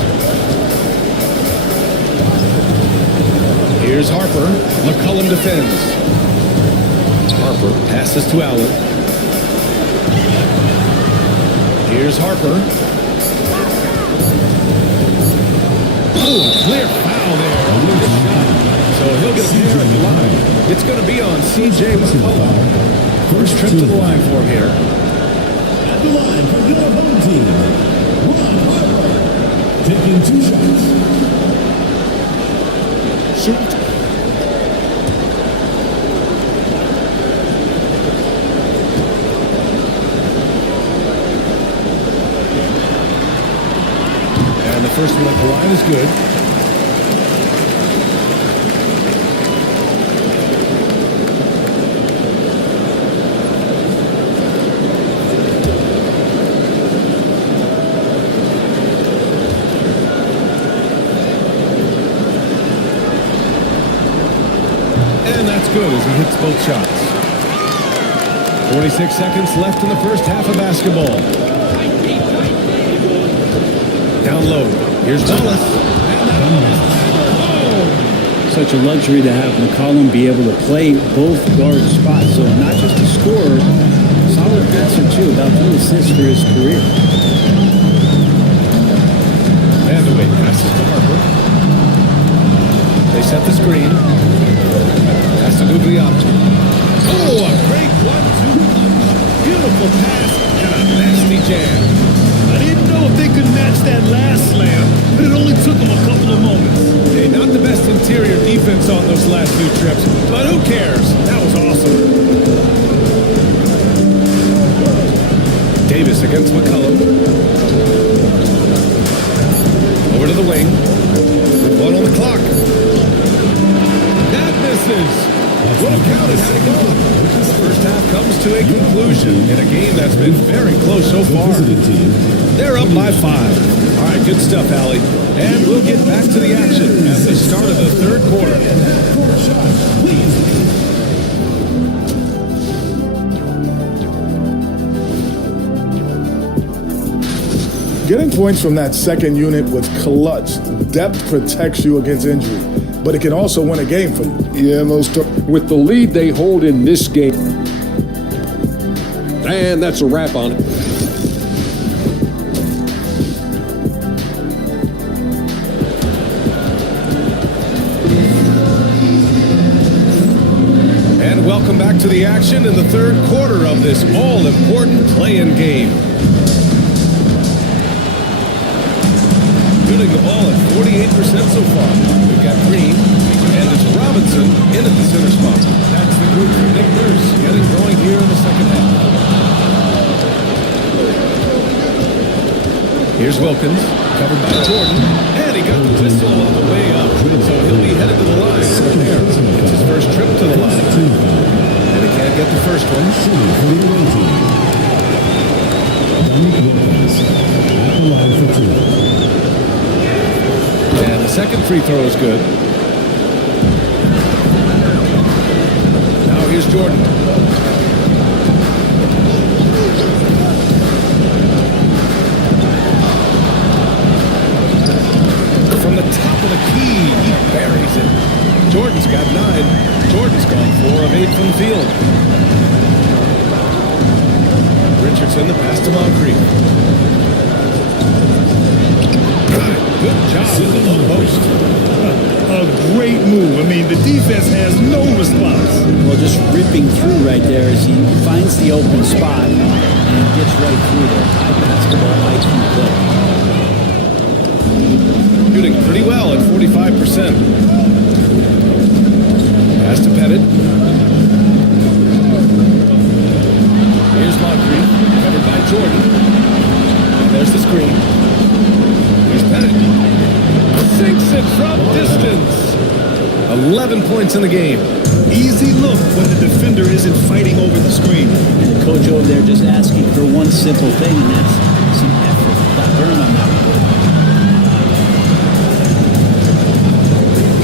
Here's Harper. McCollum defends. Harper passes to Allen. Here's Harper. Oh, a clear foul there on this shot. So he'll get a pair at the line. It's going to be on C.J. McCollum. First trip to the line for him here. At the line for your home team, Ron Harper. Taking 2 shots. Shoot. And the first one at the line is good. And that's good as he hits both shots. 46 seconds left in the first half of basketball. Down low. Here's Wallace. Such a luxury to have McCollum be able to play both guard spots. So not just a scorer, solid passer too, about 2 assists for his career. Vandeweghe passes to Harper. They set the screen. Pass to Guglielmo. Oh, a great 1-2 punch. Beautiful pass and a nasty jam. I didn't know if they could match that last slam, but it only took them a couple of moments. Hey, not the best interior defense on those last few trips, but who cares? That was awesome. Davis against McCollum. Over to the wing. 1 on the clock. That misses. Would have counted had it gone. First half comes to a conclusion in a game that's been very close so far. They're up by 5. All right, good stuff, Allie. And we'll get back to the action at the start of the third quarter. Getting points from that second unit was clutch. Depth protects you against injury, but it can also win a game for you. Yeah, with the lead they hold in this game. And that's a wrap on it. And welcome back to the action in the third quarter of this all-important play-in game. Shooting the ball at 48% so far. We've got Green, and it's Robinson in at the center spot. That's the group for Nick Nurse getting going here in the second half. Here's Wilkins, covered by Jordan, and he got the whistle on the way up, so he'll be headed to the line from there. It's his first trip to the line, and he can't get the first one. And the second free throw is good. Now here's Jordan. Richardson, the pass to Moncrief. Good job with the low post. A great move. I mean, the defense has no response. Well, just ripping through right there as he finds the open spot and gets right through there. High basketball IQ play. Shooting pretty well at 45%. Pass to Pettit. Here's Moncrief, covered by Jordan. And there's the screen. Here's Pettit. Sinks it from distance. 11 points in the game. Easy look when the defender isn't fighting over the screen. And the coach over there just asking for one simple thing, and that's some effort. Got burned on that.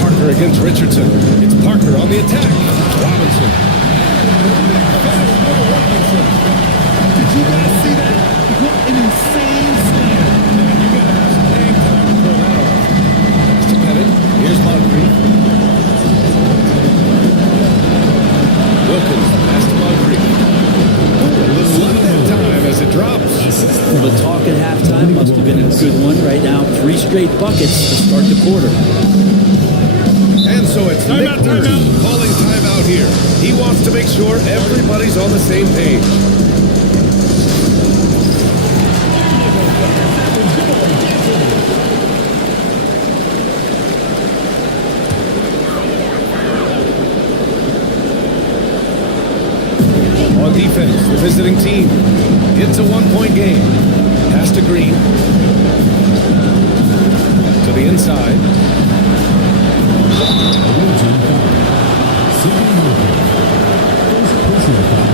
Parker against Richardson. It's Parker on the attack. Robinson. Did you guys see that? What an insane slam. You got to have some game time to pull that off. Mr. Pettit. Here's Moncrief. Wilkins. Pass to Moncrief. A little left that time as it drops. Well, the talk at halftime must have been a good one. Right now, 3 straight buckets to start the quarter. And so it's Nick Nurse calling timeout here. He wants to make sure everybody's on the same page. On defense, the visiting team. It's a 1-point game. Pass to Green. To the inside.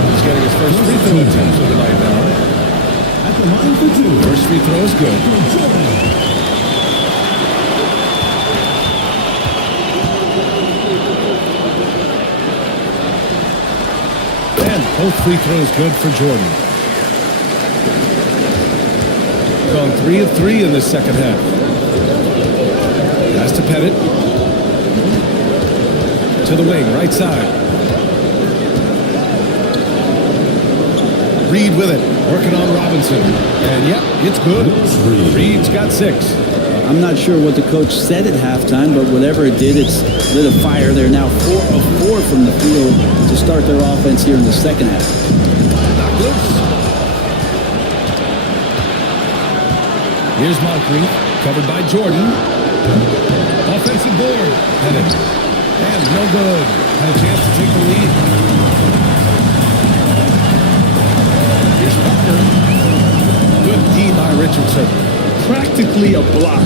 He's getting his first free throw attempt of the night now. First free throw is good. And both free throws good for Jordan. Gone 3 of 3 in this second half. Pass to Pettit. To the wing, right side. Reed with it, working on Robinson. And yep, it's good. Reed's got 6. I'm not sure what the coach said at halftime, but whatever it did, it's lit a fire. They're now 4 of 4 from the field to start their offense here in the second half. Knocked loose. Here's Moncrief, covered by Jordan. Offensive board. Pettit. And no good. Had a chance to take the lead. Here's Parker. Good D by Richardson. Practically a block.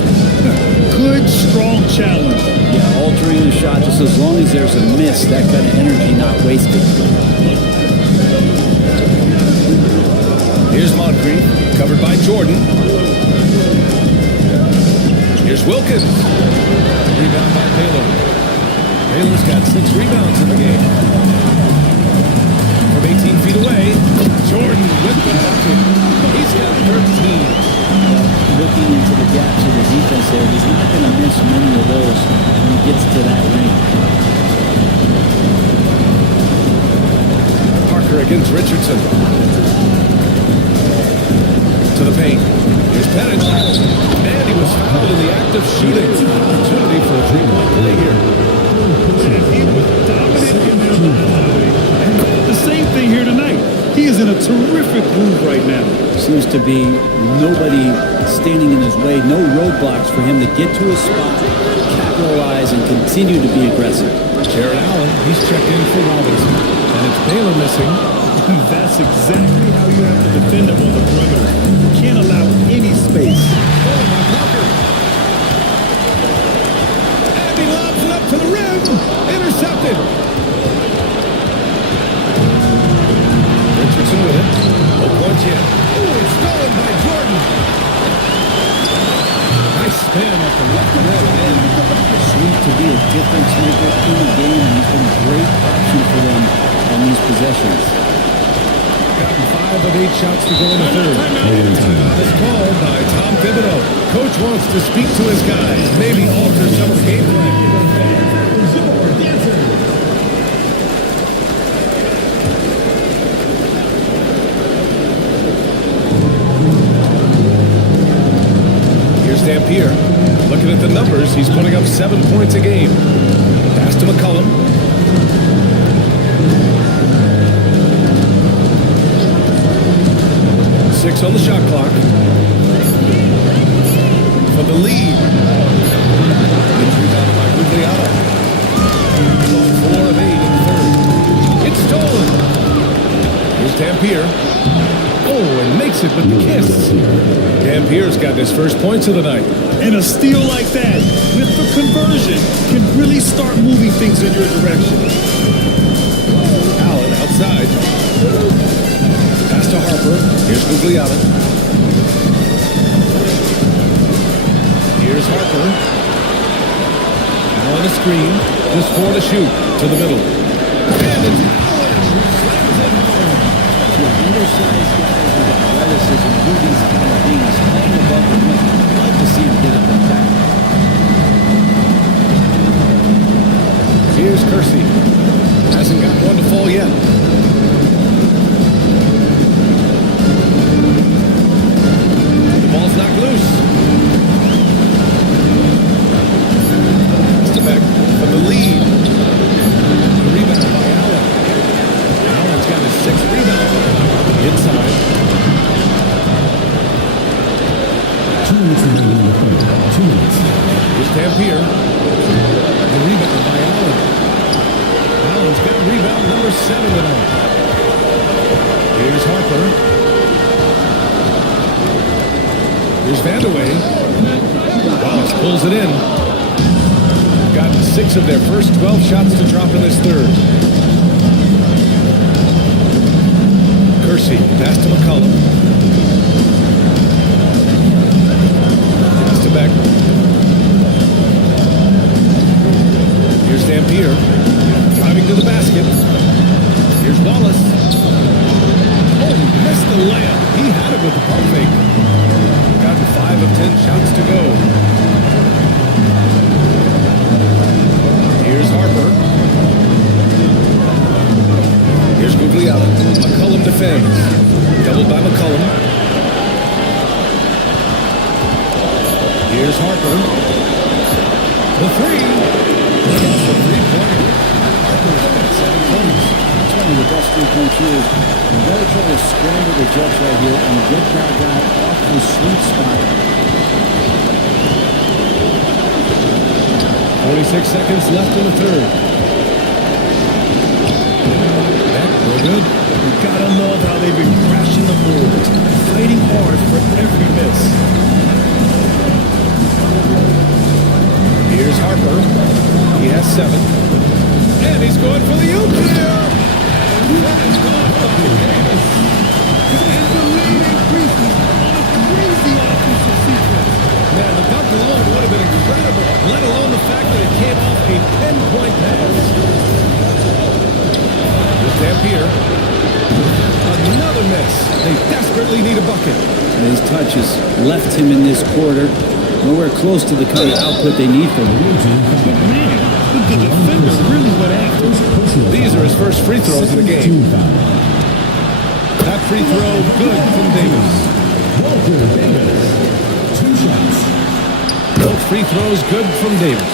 Good, strong challenge. Yeah, altering the shot just as long as there's a miss, that kind of energy not wasted. Here's Moncrief, covered by Jordan. Here's Wilkins. Rebound by Baylor. Baylor's got 6 rebounds in the game. From 18 feet away, Jordan with the bucket. He's got 13. Looking into the gaps of the defense there, he's not going to miss many of those when he gets to that ring. Parker against Richardson. To the paint. Here's Pettit. And he was fouled in the act of shooting. Opportunity for a 3-point play here. And he was dominant in their play. The same thing here tonight. He is in a terrific groove right now. Seems to be nobody standing in his way, no roadblocks for him to get to his spot, capitalize, and continue to be aggressive. Jared Allen, he's checked in for Robinson. And it's Baylor missing. That's exactly how you have to defend him on the perimeter. You can't allow any space. And he lobs it up to the rim. Intercepted. Richardson with it. No points yet. Oh, it's stolen by Jordan. Nice spin at the left rim. And Sweet to be a difference maker in the game, and he's been a great option for them on these possessions. Gotten 5 of 8 shots to go in the third. Timeout is called by Tom Thibodeau. Coach wants to speak to his guys, maybe alter some of the game plan. Dampier. Looking at the numbers, he's putting up 7 points a game. Pass to McCollum. Six on the shot clock. For the lead. It's rebounded by Gugliotta. 4 of 8 in the third. It's stolen. Here's Dampier. Oh, and makes it with the kiss. Dampier's got his first points of the night. And a steal like that, with the conversion, can really start moving things in your direction. Allen outside. Pass to Harper. Here's Gugliotta. Here's Harper. Allen a screen. Just 4 to shoot. To the middle. And it's Allen who slams it home. Undersized guys with athleticism do these kind of things, playing above the rim. I'd like to see him get up and back. Here's Kersey. Hasn't got one to fall yet. The ball's knocked loose. Stebeck for the lead. The rebound by Allen. Allen's got his 6th rebound. Inside. 2 minutes remaining in the third. 2 minutes. Here's Dampier. The rebound by Allen. Allen's got rebound number 7 tonight. Here's Harper. Here's Vandeweghe. Wallace pulls it in. Gotten 6 of their first 12 shots to drop in this third. Kersey, pass to McCollum. Pass to Beck. Here's Dampier. Driving to the basket. Here's Wallace. Oh, missed the layup. He had it with the pump fake. Gotten 5 of 10 shots to go. Here's Harper. Here's Gugliotta. McCollum defends. Doubled by McCollum. Here's Harper. The 3. It's a 3-pointer. Harper's got 7 points. That's one of the best 3-point shooters. You got to try to scramble the Jets right here and get that guy off the sweet spot. 46 seconds left in the third. Back, no good. You gotta love how they've been crashing the boards, fighting hard for every miss. Here's Harper. He has 7. And he's going for the oop here. And that is gone by Davis. And the lead increases on a crazy offensive sequence. Man, the dunk alone would have been incredible, let alone the fact that it came off a 10-point pass. Here's Dampier. Another miss. They desperately need a bucket. And his touch has left him in this quarter. Nowhere close to the kind of output they need from him. But man, the defender really went after him. These are his first free throws in the game. That free throw good from Davis. Walker Davis. 2 shots. Both free throws good from Davis.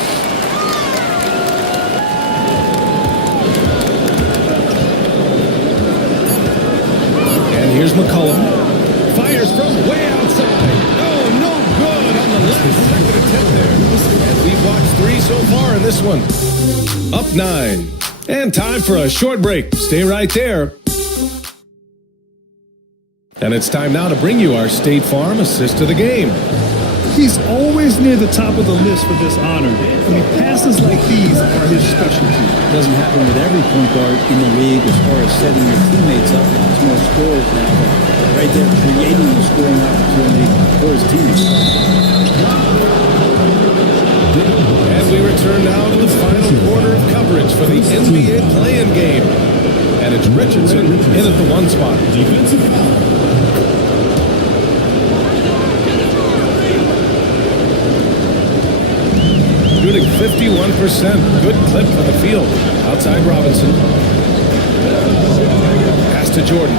And here's McCollum. Fires from way outside. Oh, no good on the last second attempt there. And we've watched 3 so far in this one. Up 9. And time for a short break. Stay right there. And it's time now to bring you our State Farm assist of the game. He's always near the top of the list for this honor. I mean, passes like these are his specialty. Doesn't happen with every point guard in the league as far as setting your teammates up. It's more scores now, but right there creating the scoring opportunity for his teammates. And we return now to the final quarter of coverage for the NBA play-in game. And it's Richardson in at the 1 spot. Defensive foul. Shooting 51%. Good clip for the field. Outside Robinson. Pass to Jordan.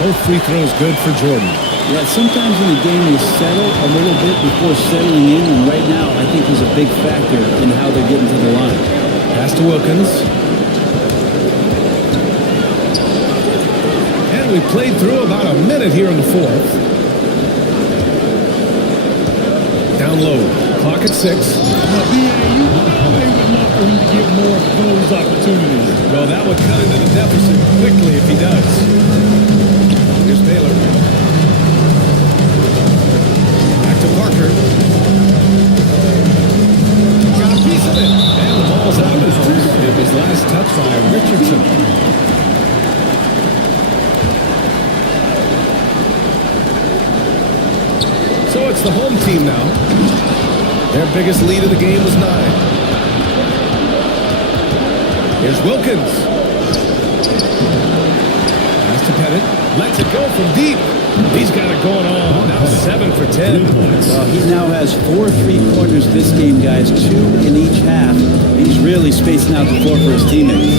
Both free throws good for Jordan. Yeah, sometimes in the game they settle a little bit before settling in, and right now I think he's a big factor in how they're getting to the line. Pass to Wilkins. And we played through about a minute here in the fourth. Down low. Clock at 6. Now, B.A., you know they would love for him to get more of those opportunities. Well, that would cut into the deficit quickly if he does. Here's Baylor. Back to Parker. Got a piece of it. And the ball's out of bounds. It was last touched by Richardson. So it's the home team now. Their biggest lead of the game was 9. Here's Wilkins. Pass to Pettit. Lets it go from deep. He's got it going on. Now 7 for 10. Well, he now has 4 3-pointers this game, guys. 2 in each half. He's really spacing out the floor for his teammates.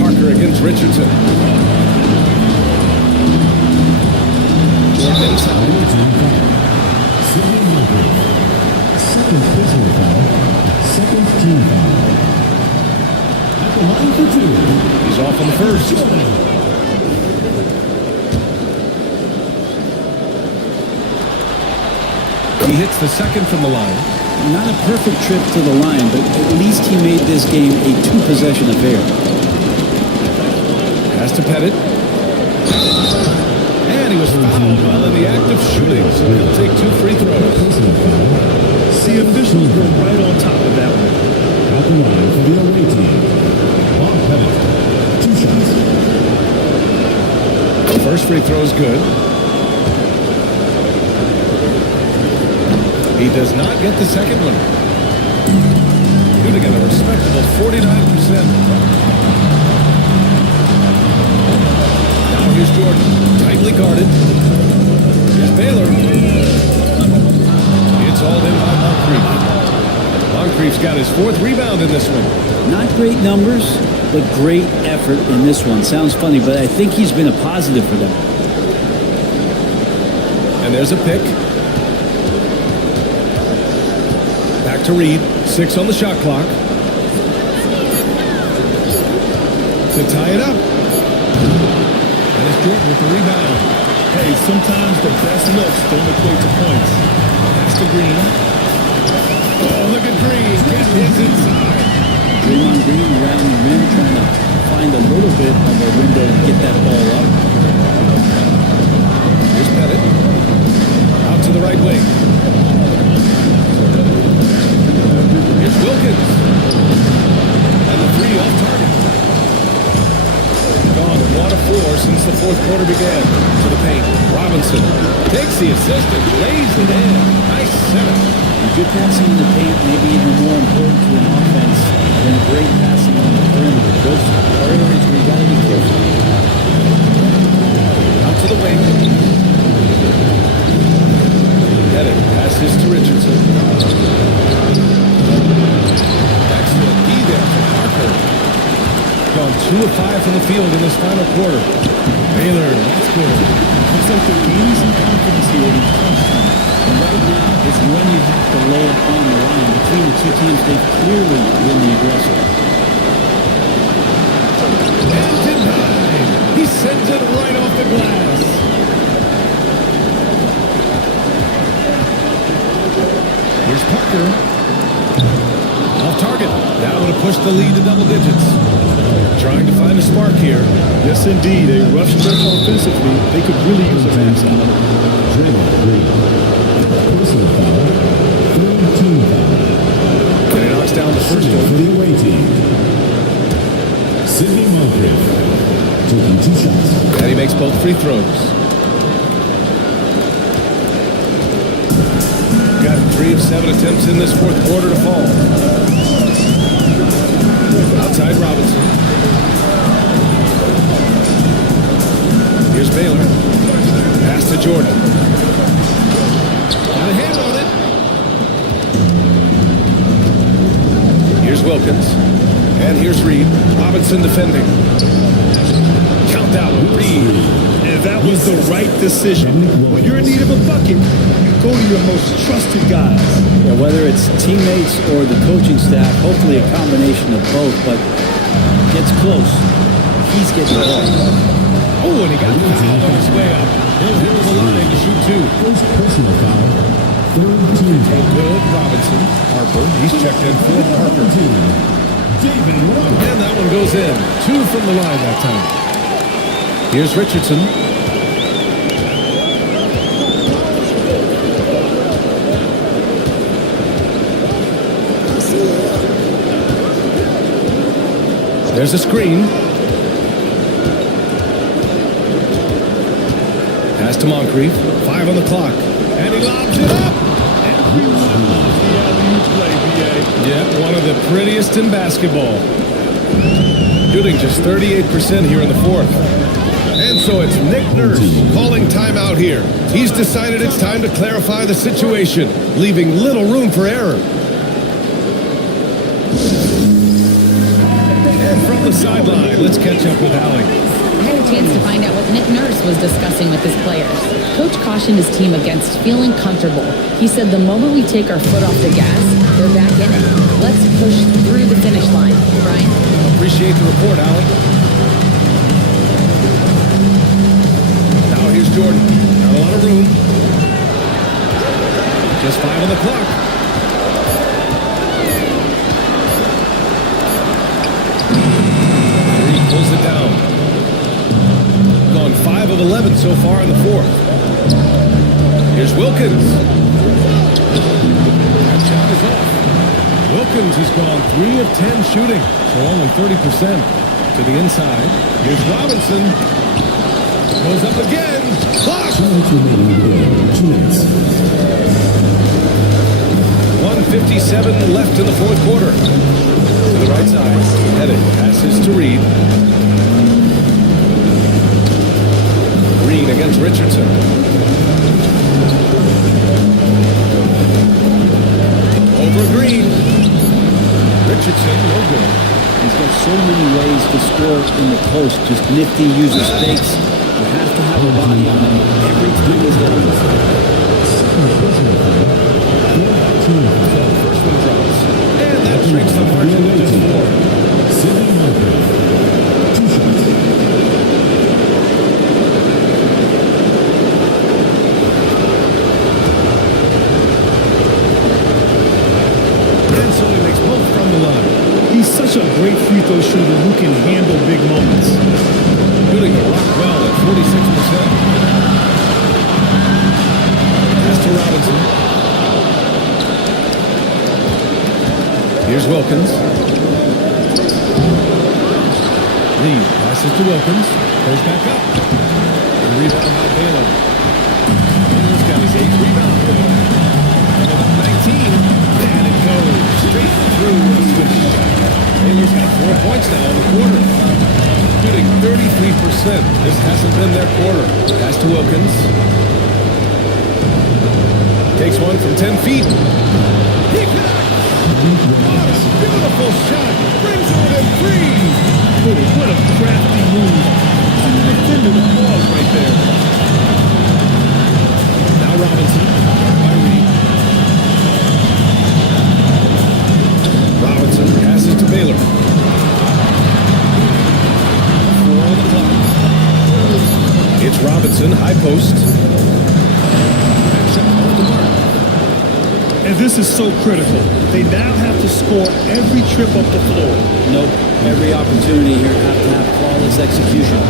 Parker against Richardson. Jordan inside. Sidney Moncrief. Second personal foul. Second team foul. At the line for 2. He's off on the first. He hits the second from the line. Not a perfect trip to the line, but at least he made this game a 2-possession affair. Pass to Pettit. And he was fouled while in the act of shooting, so he'll take 2 free throws. The officials were right on top of that one. At the line for the away team. Bob Pettit. 2 shots. The first free throw is good. He does not get the second one. Shooting at a respectable 49%. Now here's Jordan, tightly guarded. Here's Baylor. It's all in by Moncrief. Moncrief's got his 4th rebound in this one. Not great numbers, but great effort in this one. Sounds funny, but I think he's been a positive for them. And there's a pick. Back to Reed. 6 on the shot clock. To tie it up. And it's Jordan with the rebound. Hey, sometimes the best looks don't equate to points. Pass to Green. Oh, look at Green. Get his inside. Draymond Green around the rim trying to find a little bit of a window to get that ball up. Here's Pettit. Out to the right wing. Here's Wilkins. And the 3 off target. Gone 1 of 4 since the 4th quarter began. To the paint. Robinson takes the assist and lays it in. Nice setup. Good passing in the paint may be even more important to an offense than great passing on the perimeter. Those are areas where you got to be careful. Out to the wing. Pettit passes to Richardson. Excellent D there for Parker. Gone 2 of 5 from the field in this final quarter. Baylor, that's good. Looks like they're gaining some confidence here in the crunch time. And right now is when you have to lay it on the line. Between the 2 teams, they've clearly been the aggressor. And denied. He sends it right off the glass. Here's Parker. Off target. That would have pushed the lead to double digits. Trying to find a spark here. Yes, indeed. A rough stretch offensively. They could really use a pass out. Draymond Green. Personal foul. 3rd team foul. And he knocks down the first For one. the away team. Sidney Moncrief. Taking 2 shots. And he makes both free throws. Got 3 of 7 attempts in this 4th quarter to fall. Outside Robinson. Here's Baylor. Pass to Jordan. Got a hand on it. Here's Wilkins. And here's Reed. Robinson defending. Count out. Reed. And that was the right decision. When you're in need of a bucket, you go to your most trusted guys. Yeah, whether it's teammates or the coaching staff, hopefully a combination of both, but gets close. He's getting the ball. Oh, and he got fouled on his way up. He'll hit the line to shoot two. First personal foul. Third team. Good. Robinson. Harper. He's checked in for Parker. David Robinson. And that one goes in. Two from the line that time. Here's Richardson. There's a screen. Pass to Moncrief. 5 on the clock. And he lobs it up. Everyone loves the alley-oop play, B.A. Yeah, one of the prettiest in basketball. Shooting just 38% here in the fourth. And so it's Nick Nurse calling timeout here. He's decided it's time to clarify the situation, leaving little room for error. And from the sideline, let's catch up with Allie. I had a chance to find out what Nick Nurse was discussing with his players. Coach cautioned his team against feeling comfortable. He said the moment we take our foot off the gas, they're back in it. Let's push through the finish line. Brian? Appreciate the report, Allie. Now here's Jordan. Not a lot of room. Just 5 on the clock. Reed pulls it down. Gone 5 of 11 so far in the fourth. Here's Wilkins. That shot is off. Wilkins has gone 3 of 10 shooting, so only 30% to the inside. Here's Robinson. Goes up again. Blocked. 1:57 left in the fourth quarter. To the right side. Headed. Passes to Reed. Reed against Richardson. Over Green. Richardson, no good. He's got so many ways to score in the post. Just nifty, uses fakes. You have to have a body on him every time he's got him. So the first one drops. And that shrinks the margin to just 4. Sidney Harper. 2 shots. And so he makes both from the line. He's such a great free throw shooter who can handle big moments. Shooting the rock well at 46%. Pass to Robinson. Here's Wilkins. Reed passes to Wilkins. Goes back up. And rebound by Baylor. Baylor's got his 8th rebound. And about 19. And it goes straight through the switch. Baylor's got 4 points now in the quarter. Shooting 33%. This hasn't been their quarter. Pass to Wilkins. Takes one from 10 feet. He connects! What a beautiful shot! Brings it within 3! Oh, what a crafty move. And the defender the ball right there. Now Robinson. By Reed. Robinson passes to Baylor. 4 on the clock. It's Robinson, high post. Shot off the mark. And this is so critical. They now have to score every trip up the floor. Nope. Every opportunity here have to have flawless execution.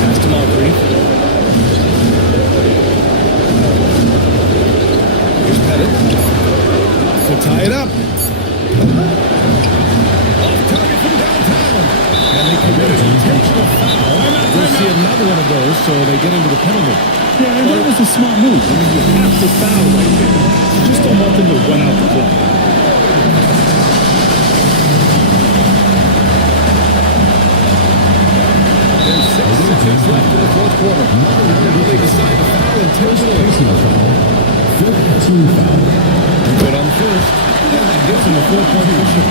Pass to Moncrief. Here's Pettit. To tie it up. Off target from downtown. And they committed an intentional foul. We'll see another one of those, so they get into the penalty. Yeah, and that was a smart move. I mean, you have to foul right there. You just don't want them to run out the clock. There's 6 seconds left in the fourth quarter. Now they decide to foul intentionally. Personal foul. Fifth team foul. Good on the first. And that gives them a 4-point cushion.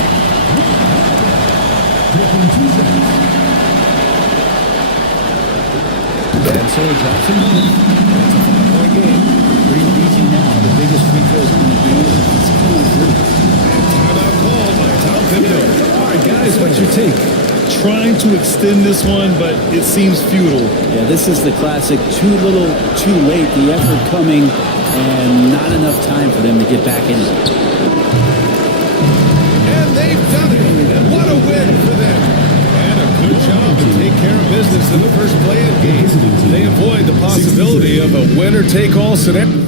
And so Johnson wins. It's a 5-point game. Pretty easy now. The biggest free throws in the game is coming through. And timeout called by Tom Thibodeau. All right, guys, what's your take? Trying to extend this one, but it seems futile. Yeah, this is the classic too little, too late. The effort coming and not enough time for them to get back in it. And they've done it. And what a win for them. And a good job to take care of business in the first play-in game. They avoid the possibility of a winner-take-all scenario.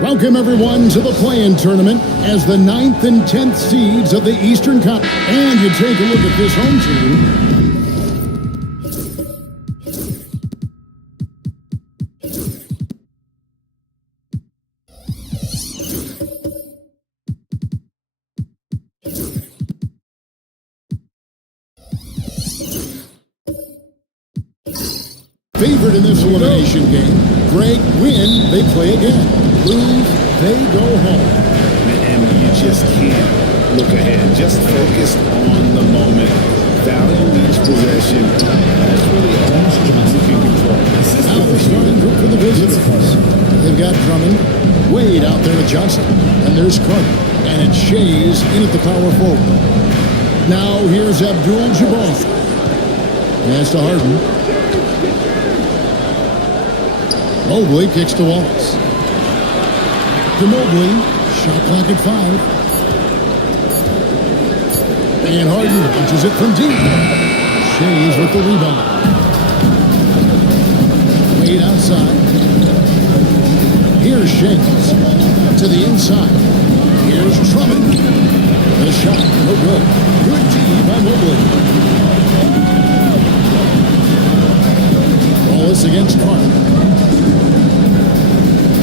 Welcome, everyone, to the play-in tournament as the 9th and 10th seeds of the Eastern Conference. And you take a look at this home team. Favored in this elimination game. Greg, win, they play again. Lose, they go home. And you just can't look ahead. Just focus on the moment. Value each possession. That's really all you can control. Now the starting group for the visitors. They've got Drummond, Wade out there with Johnson, and there's Carter, and it's Shays in at the power forward. Now here's Abdul-Jabbar. Pass to Harden. Mobley kicks to Wallace. To Mobley. Shot clock at 5. And Harden punches it from deep. Shays with the rebound. Wade outside. Here's Shays to the inside. Here's Drummond. The shot, no good. Good D by Mobley. Wallace against Carter.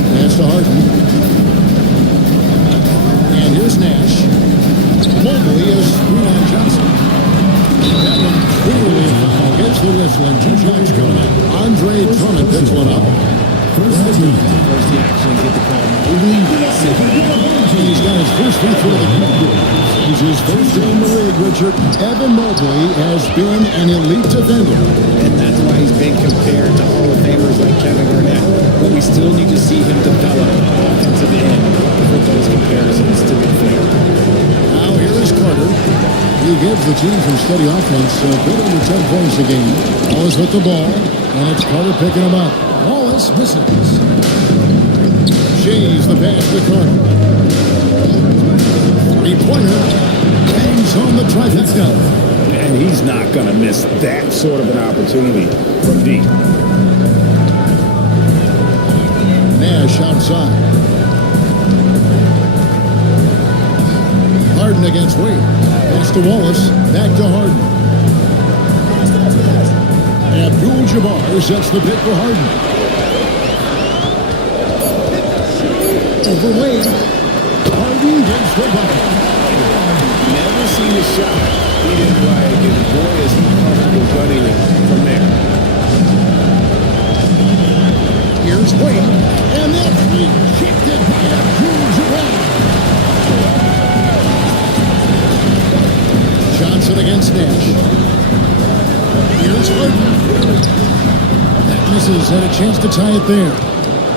Pass to Harden. And here's Nash. Mobley is screwed on Johnson. That one clearly a foul. Gets the whistle and 2 shots coming up. Andre Drummond picks one up. First he actually get the call. Mobley, He's got his first free throw of the game. He's his first in the league, Richard. Evan Mobley has been an elite defender. and that's why he's been compared to Hall of Famers like Kevin Garnett. But we still need to see him develop offensive end for those comparisons to be fair. Now here is Carter. He gives the team some steady offense, a bit under 10 points a game. Wallace with the ball, and it's Carter picking him up. Wallace misses. Shays the pass to Carter. Three-pointer. Hangs on the trifecta. And he's not going to miss that sort of an opportunity from deep. Nash outside. Harden against Wade. Pass to Wallace. Back to Harden. Abdul-Jabbar sets the pick for Harden. Over Wade. Harden gets the bucket. Never seen a shot he didn't like, and boy is he comfortable running it from there. Here's Wade. And that's rejected by Abdul-Jabbar. Johnson against Nash. Here's Harden. That misses, had a chance to tie it there.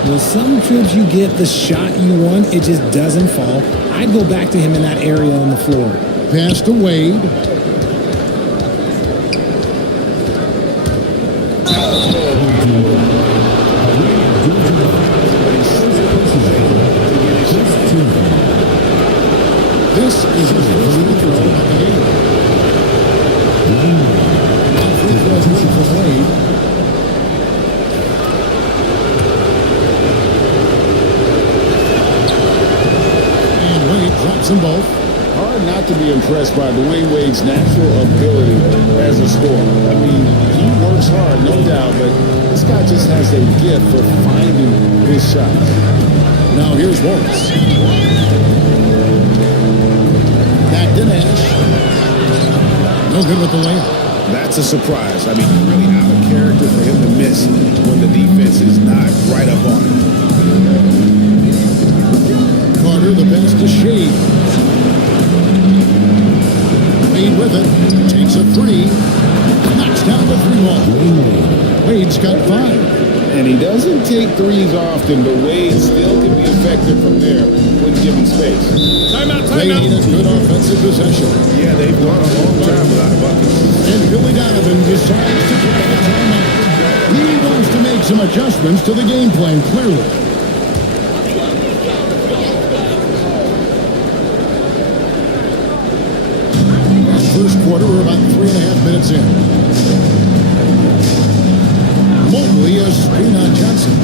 Well, some trips you get the shot you want, it just doesn't fall. I'd go back to him in that area on the floor. Pass to Wade. This is his first free throw of the game. Now free throws win for Wade. And Wade drops them both. Hard not to be impressed by Dwayne Wade's natural ability as a scorer. I mean, he works hard, no doubt, but this guy just has a gift for finding his shots. Now here's Wallace. Back to Nash. No good with the layup. That's a surprise. I mean, really out of character for him to miss when the defense is not right up on him. Carter, the pass to Shade. Wade with it. Takes a three. Knocks down the 3-ball. Wade's got 5. And he doesn't take threes often, but Wade still can be effective from there when given space. Timeout, They need a good offensive possession. Yeah, they've gone a long time without a bucket. And Billy Donovan decides to take the timeout. He wants to make some adjustments to the game plan, clearly. First quarter, we're about 3.5 minutes in. Mobley is screen on Johnson.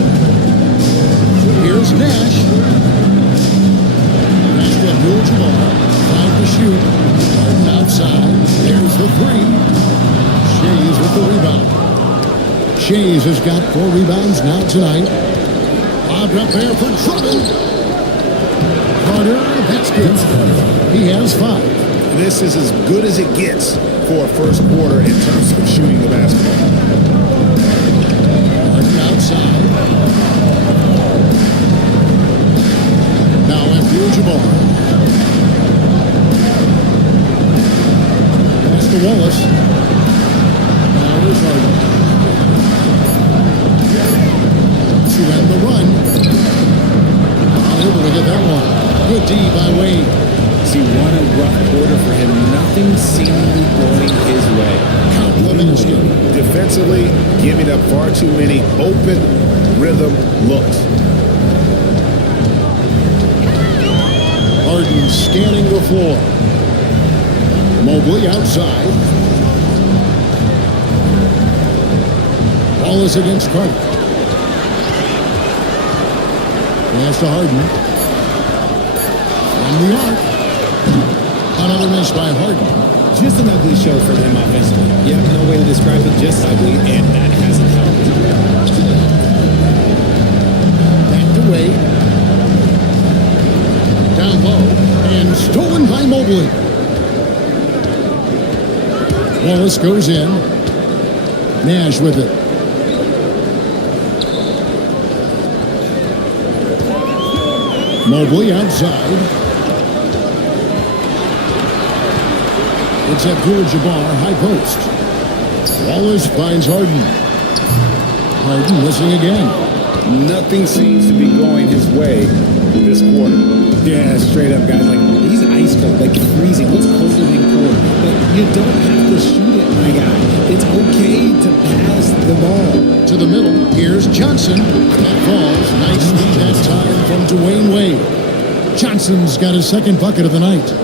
Here's Nash. Nash to Abdul-Jabbar. 5 to shoot. Harden outside. There's the 3. Shays with the rebound. Shays has got 4 rebounds now tonight. Lobbed up there for Drummond. Carter, that's good. He has 5. This is as good as it gets for a first quarter in terms of shooting the basketball. Harden outside. Now Abdul-Jabbar. Pass to Wallace. Now here's Harden. To end the run. Not able to get that one. Good D by Wade. See, what a rough quarter for him. Nothing seemingly going his way. Count Levinsky. Defensively, giving up far too many open rhythm looks. Harden scanning the floor. Mobley outside. Ball is against Carter. Pass to Harden. From the arc. Another miss by Harden. Just an ugly show for them offensively. Yeah, no way to describe it, just ugly, and that hasn't helped. Back to Wade. Down low. And stolen by Mobley. Wallace goes in. Nash with it. Mobley outside. It's Abdul-Jabbar, high post. Wallace finds Harden. Harden missing again. Nothing seems to be going his way this quarter. Yeah, straight up, guys. Like, he's ice cold, like freezing. What's colder than cold? But you don't have to shoot it, my guy. It's okay to pass the ball. To the middle, here's Johnson. That falls. Nice lead that time from Dwayne Wade. Johnson's got his second bucket of the night.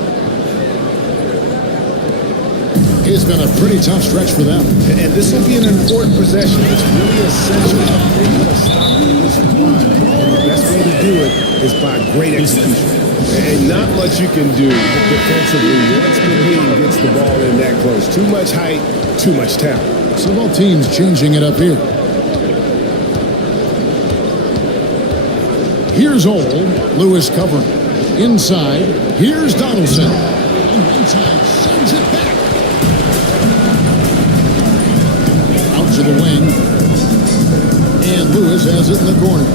It's been a pretty tough stretch for them. And this will be an important possession. It's really essential that they want to stop this run. And the best way to do it is by great execution. And not much you can do defensively once McGee gets the ball in that close. Too much height, too much talent. So both teams changing it up here. Here's Ole. Lewis covering. Inside. Here's Donaldson. And inside sends it back. Out to the wing. And Lewis has it in the corner.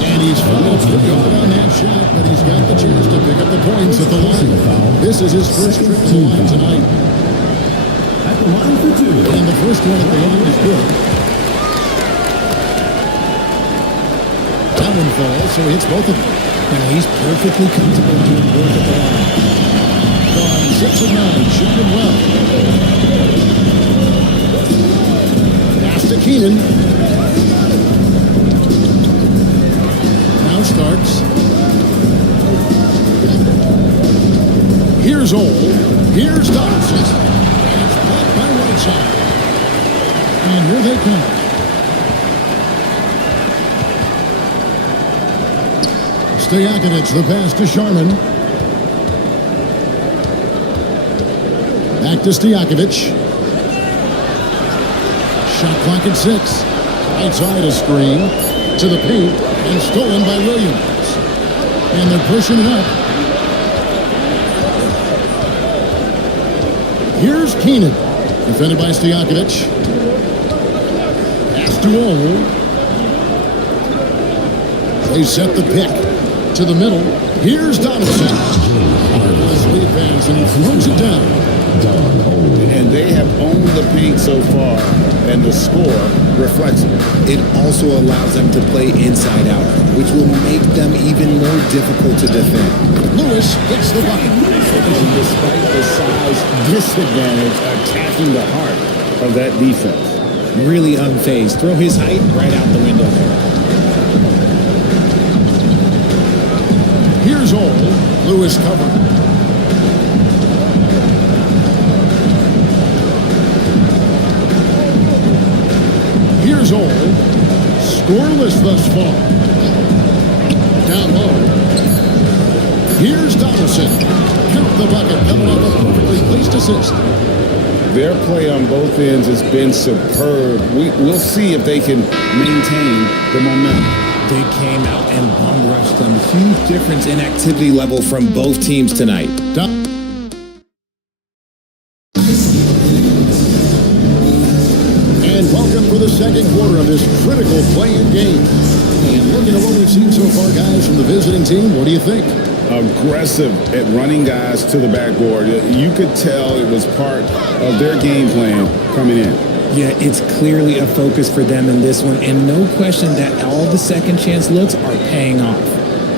And he's fouled for yard on that shot, but he's got the chance to pick up the points at the line. This is his first trip to the line tonight. At the line for two. And the first one at the line is good. That one falls, so he hits both of them. And he's perfectly comfortable doing work at the line. Gone 6 of 9, shooting well. Pass to Keenan. Now starts. Here's Ole. Here's Donaldson. And it's blocked by Whiteside. And here they come. Stojakovic, the pass to Sharman. Back to Stojakovic. Shot clock at 6. Outside a screen. To the paint. And stolen by Williams. And they're pushing it up. Here's Keenan. Defended by Stojakovic. Pass to Ole. They set the pick. To the middle. Here's Donaldson. Marvelous lead pass, and he throws it down. And they have owned the paint so far, and the score reflects it. It also allows them to play inside out, which will make them even more difficult to defend. Lewis gets the bucket. And despite the size disadvantage, attacking the heart of that defense. Really unfazed. Throw his height right out the window there. Here's Ole. Lewis covered. Here's Ole. Scoreless thus far. Down low. Here's Donaldson. Count the bucket. Coming off a perfectly placed assist. Their play on both ends has been superb. We'll see if they can maintain the momentum. They came out and bum rushed them. Huge difference in activity level from both teams tonight. And welcome for the second quarter of this critical play-in game. And looking at what we've seen so far, guys, from the visiting team, what do you think? Aggressive at running guys to the backboard. You could tell it was part of their game plan coming in. Yeah, it's clearly a focus for them in this one, and no question that all the second chance looks are paying off.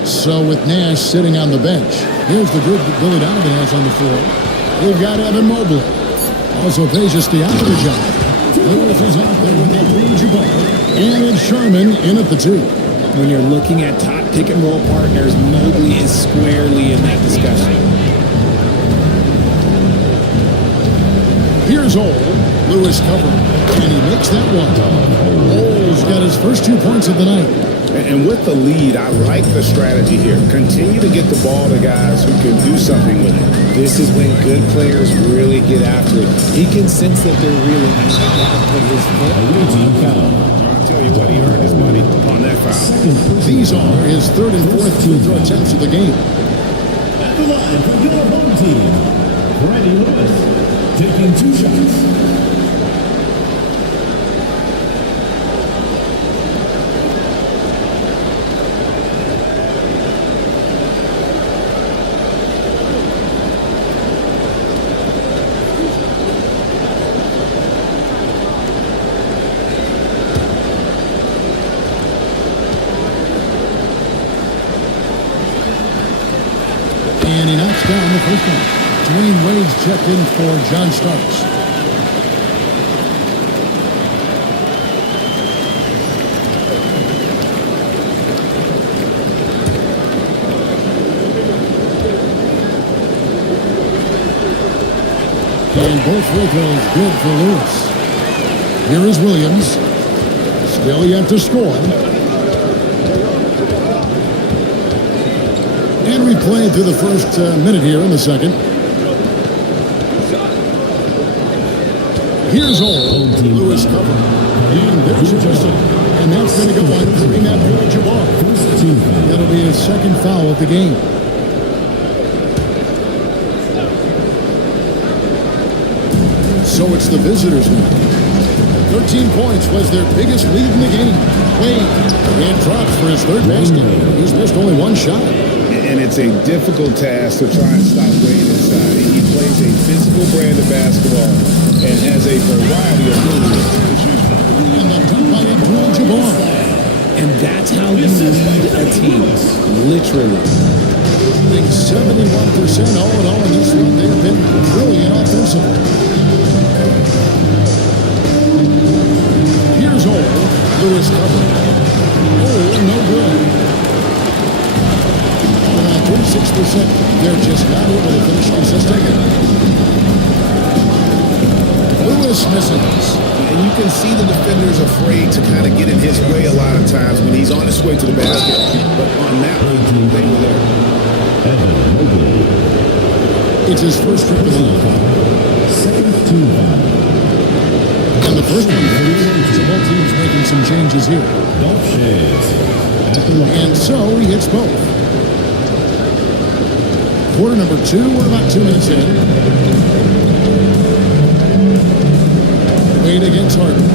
So with Nash sitting on the bench, here's the group that Billy Donovan has on the floor. We've got Evan Mobley. Also Peja Stojakovic on. Lewis is out there with Abdul-Jabbar. And it's Sherman in at the 2. When you're looking at top pick and roll partners, Mobley is squarely in that discussion. Here's Ole. Lewis covering. And he makes that one. Ole's got his first 2 points of the night. And with the lead, I like the strategy here. Continue to get the ball to guys who can do something with it. This is when good players really get after it. He can sense that they're really nice to put his foot on the pedal. I'll tell you what, he earned his money on that foul. These are his 3rd and 4th free throw attempts of the game. At the line for your home team, Freddie Lewis, taking 2 shots. And he knocks down the first one. Dwayne Wade's checked in for John Starks. And both free throws good for Lewis. Here is Williams. Still yet to score. And we played through the first minute here in the second. Here's Ole. Lewis covering. And there's a whistle. And that's going to go on Kareem Abdul-Jabbar. That'll be his second foul of the game. So it's the visitors now. 13 points was their biggest lead in the game. Wade, and drops for his 3rd basket. He's missed only 1 shot. And it's a difficult task to try and stop Wade inside. He plays a physical brand of basketball and has a variety of moves to choose from. And the dunk by Abdul-Jabbar. And that's how you lead a team, literally. I think 71% all in all in this one. They've been brilliant offensively. Here's Ole. Lewis covering. Ole, no good. 36%. They're just not able to finish consistently. Lewis misses. And you can see the defenders afraid to kind of get in his way a lot of times when he's on his way to the basket. But on that one, they were there. It's his first trip to the line. And the first one, so both teams making some changes here. And so he hits both. Quarter number 2, we're about 2 minutes in. Wade against Harden.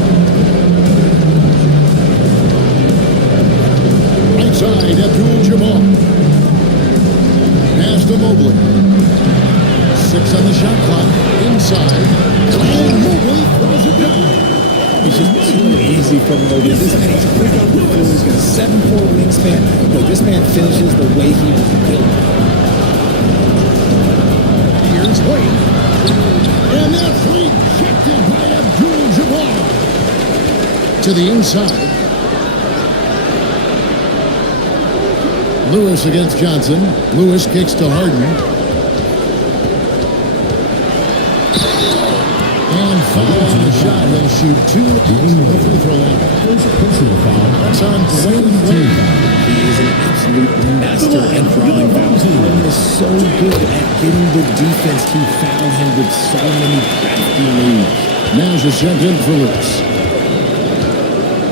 Right side, Abdul-Jabbar. Pass to Mobley. 6 on the shot clock. Inside. And Mobley throws it down. It's just too easy for Mobley. This man's quick on the floor. He's got a 7'4" wingspan. But this man finishes the way he was built. Here's Wade. And that three rejected by Abdul-Jabbar. To the inside. Lewis against Johnson. Lewis kicks to Harden. And foul on the shot. He'll shoot 2 at the free throw line. That's on Dwayne Wade. He is an absolute master at drawing fouls. He is so good at getting the defense to foul him with so many crafty moves. Now's a check in for Lewis.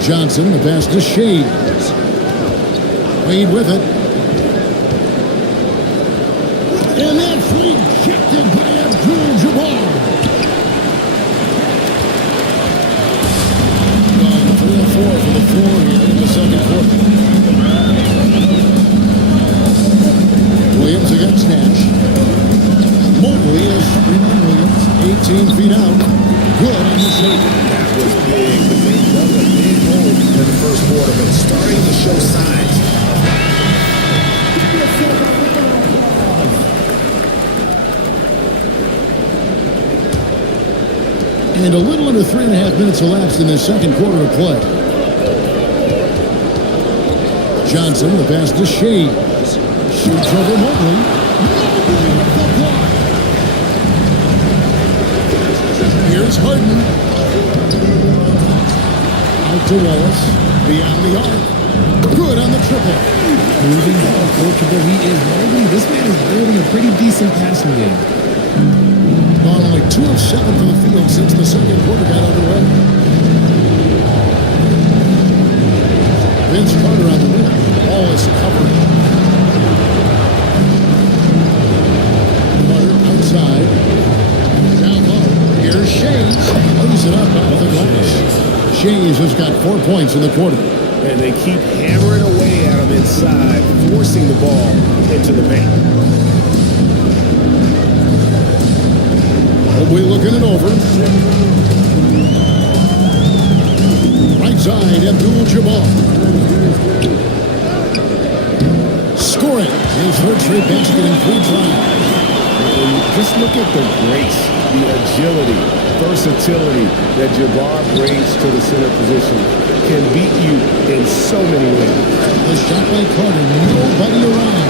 Johnson, the pass to Shades. Wade with it. And that free rejected by Abdul-Jabbar. 3 and 4 for the floor here in the second quarter. Williams against Nash. Mobley is Freeman Williams, 18 feet out. Good on the shot. That was big. But they dug a big hole in the first quarter, but starting to show signs. And a little under 3.5 minutes elapsed in the second quarter of play. Johnson, the pass to Shea. Shoots over Mobley. Mobley with the block. Here's Harden. Out to Wallace. Beyond the arc. Good on the triple. Moving how approachable he is, Mobley. This man is building a pretty decent passing game. Gone only 2 of 7 for the field since the second quarter got underway. Vince Carter on the wing. Ball is covered. Carter outside. Down low. Here's Shays. Lays it up out of the glass. Shays has got 4 points in the quarter. And they keep hammering away at him inside, forcing the ball into the paint. Mobley looking it over. Right side, Abdul-Jabbar. Scoring his third straight basket in 3 tries. And just look at the grace, the agility, versatility that Jabbar brings to the center position. Can beat you in so many ways. The shot by Carter, nobody around.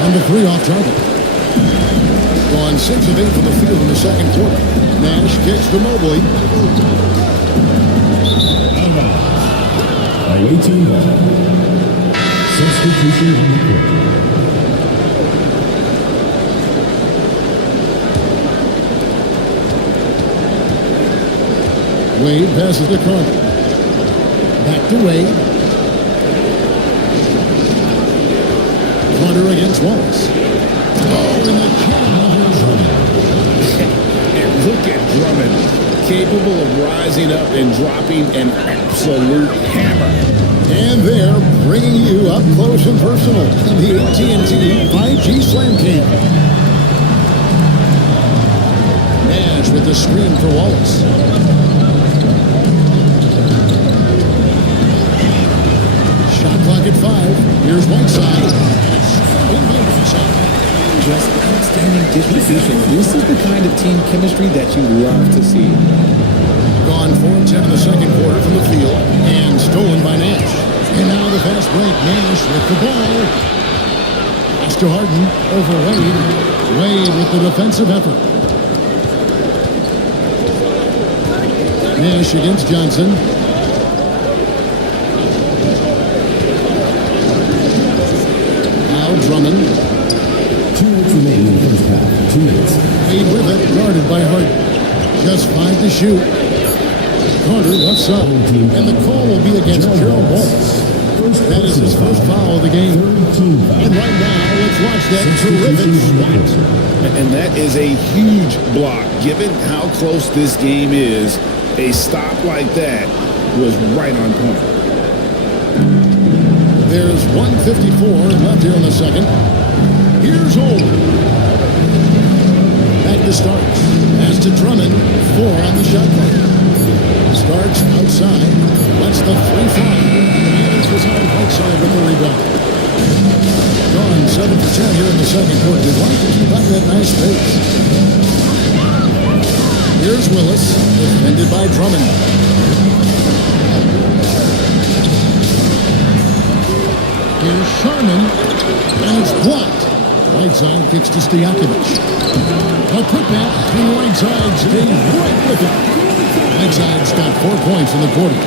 And the 3 off target. Gone 6 of 8 from the field in the second quarter. Nash kicks to Mobley. Awaiting ball. Substitution on the court. Wade passes to Carter. Back to Wade. Carter against Wallace. Oh, and the jam on Drummond. And look at Drummond, capable of rising up and dropping an absolute hammer. And they're bringing you up close and personal in the AT&T 5G Slam King. Nash with the screen for Wallace. Shot clock at 5. Here's Whiteside. Just outstanding distribution. This is the kind of team chemistry that you love to see. Gone 4 of 10 in the second quarter from the field and stolen by Nash. And now the fast break. Nash with the ball. Pass to Harden over Wade. Wade with the defensive effort. Nash against Johnson. Now Drummond. 2 minutes remaining in the first half. 2 minutes. Wade with it, guarded by Harden. Just 5 to shoot. Carter left side. And the call will be against Gerald Wallace. That is his first foul of the game. And right now, let's watch that terrific shot. And that is a huge block. Given how close this game is, a stop like that was right on point. There's 1:54 left here in the second. Here's Old. Back to Starks. Pass to Drummond. 4 on the shot clock. Starks outside. Lets the 3 fly. And was on outside with the rebound. Gone 7 for 10 here in the second quarter. You'd like to keep up that nice pace. Here's Willis. Defended by Drummond. Here's Sharman. And it's blocked. Whiteside kicks to Stojakovic. A putback, and Whiteside stays right with it. Whiteside's got 4 points in the quarter.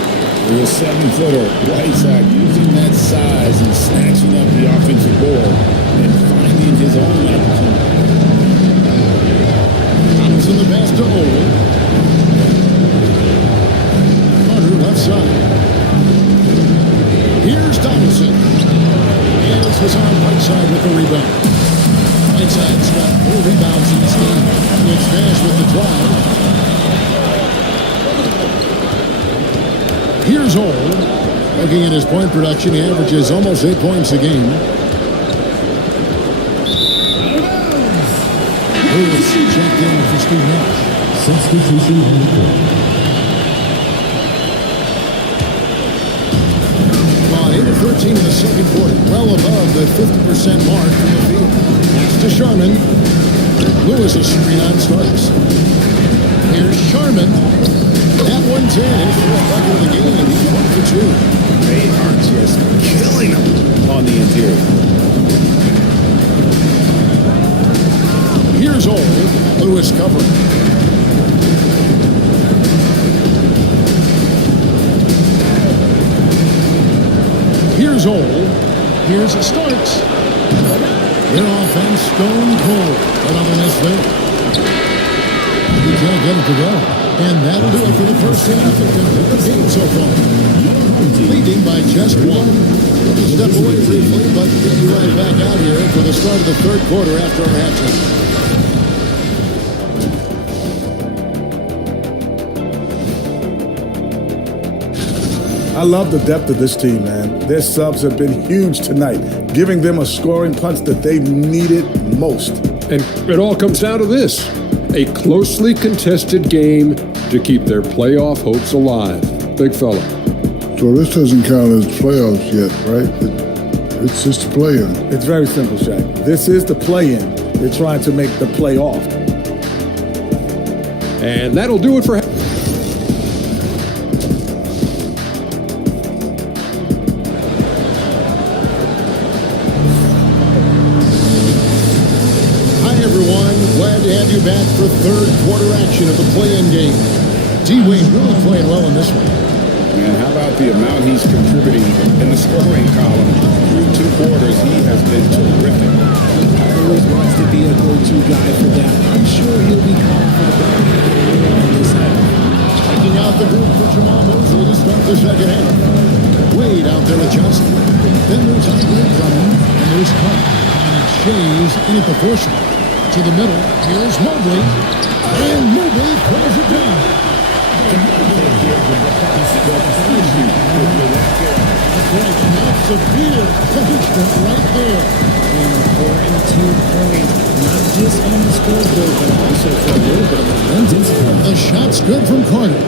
With a 7-footer, Whiteside using that size and snatching up the offensive board and finding his own opportunity. Thompson the pass to Old. Carter left side. Here's Donaldson. And it's Hassan Whiteside with the rebound. Whiteside's got 4 rebounds in this game. It's Nash with the drive. Here's Old. Looking at his point production, he averages almost 8 points a game. Lewis checked in for Steve Nash. Substitution on the court. Gone 8 of 13 in the second quarter. Well above the 50% mark from the field. Pass to Sharman. Lewis a screen on Starks. Here's Sharman. 110. His first bucket of the game. He's 1 for 2. They are just killing them on the interior. Here's Old. Lewis covering. Here's Old. Here's Starks. Their offense stone cold. Another miss there. He can't get it to go. And that'll do it for the first half of the game so far. Leading by just 1. We'll step away briefly, but get you right back out here for the start of the third quarter after our halftime. I love the depth of this team, man. Their subs have been huge tonight, giving them a scoring punch that they needed most. And it all comes down to this: a closely contested game to keep their playoff hopes alive. Big fella. So this doesn't count as playoffs yet, right? It's just a play-in. It's very simple, Shaq. This is the play-in. They're trying to make the playoff. And that'll do it for... Glad to have you back for third quarter action of the play-in game. D-Wade really playing well in this one. Man, how about the amount he's contributing in the scoring column? Through 2 quarters, he has been terrific. Always wants to be a go-to guy for that. I'm sure he'll be comfortable on this half. Checking out the group for Jamal Mosley to start the second half. Wade out there with Johnson. Then there's Andre Drummond, and there's Clark. And Shays in at the 4 spot. To the middle, here's Mobley, and Mobley pulls it down. Not severe punishment right there. An important 2 points, not just on the scoreboard, but also for a little bit of momentum. The shot's good from Carter.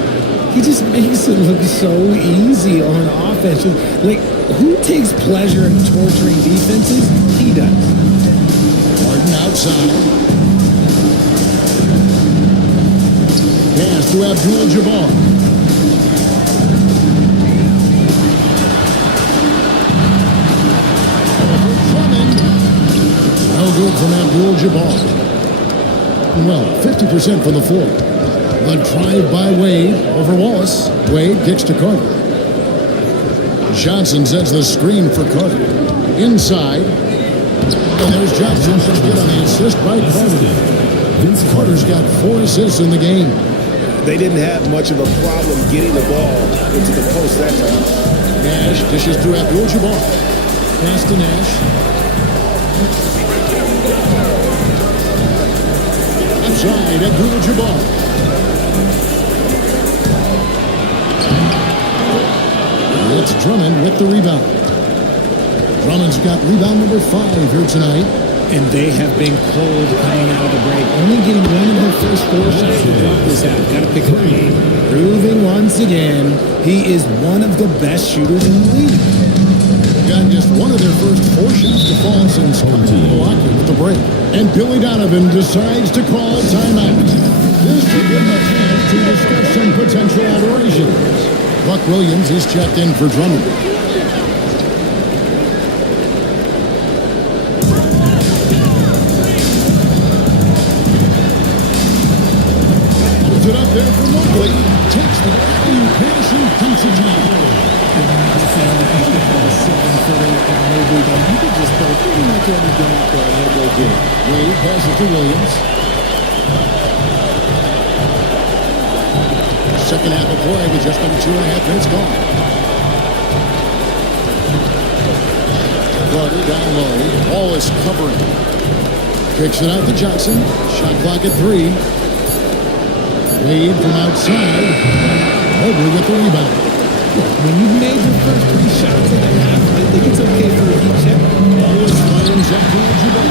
He just makes it look so easy on offense. Like, who takes pleasure in torturing defenses? He does. Martin outside. Pass to Abdul-Jabbar. Drummond. No good from Abdul-Jabbar. Well, 50% from the floor. The drive by Wade over Wallace. Wade kicks to Carter. Johnson sets the screen for Carter. Inside. And there's Johnson. Just good on the assist by Carter. Carter's got 4 assists in the game. They didn't have much of a problem getting the ball into the post that time. Nash dishes to Abdul-Jabbar. Pass to Nash. Outside, Abdul-Jabbar. It's Drummond with the rebound. Drummond's got rebound number 5 here tonight. And they have been cold coming out of the break. Only getting one of their first 4 shots to drop this half. Got to pick it up. Proving once again, he is one of the best shooters in the league. Got just one of their first 4 shots to fall since Milwaukee with the break. And Billy Donovan decides to call timeout. This will give him a chance to discuss some potential alterations. Buck Williams is checked in for Drummond. It up there for Mobley. Takes the alley pass and dumps it down. You could just throw pretty much everything out there and he'll go get it. Wade passes to Williams. Second half of play with just under 2.5 minutes gone. Carter down low. Ball is covering. Kicks it out to Johnson. Shot clock at 3. Wade from outside. Mobley with the rebound. When you've made your first 3 shots in the half, I think it's okay for a heat check. Wallace finds Abdul-Jabbar.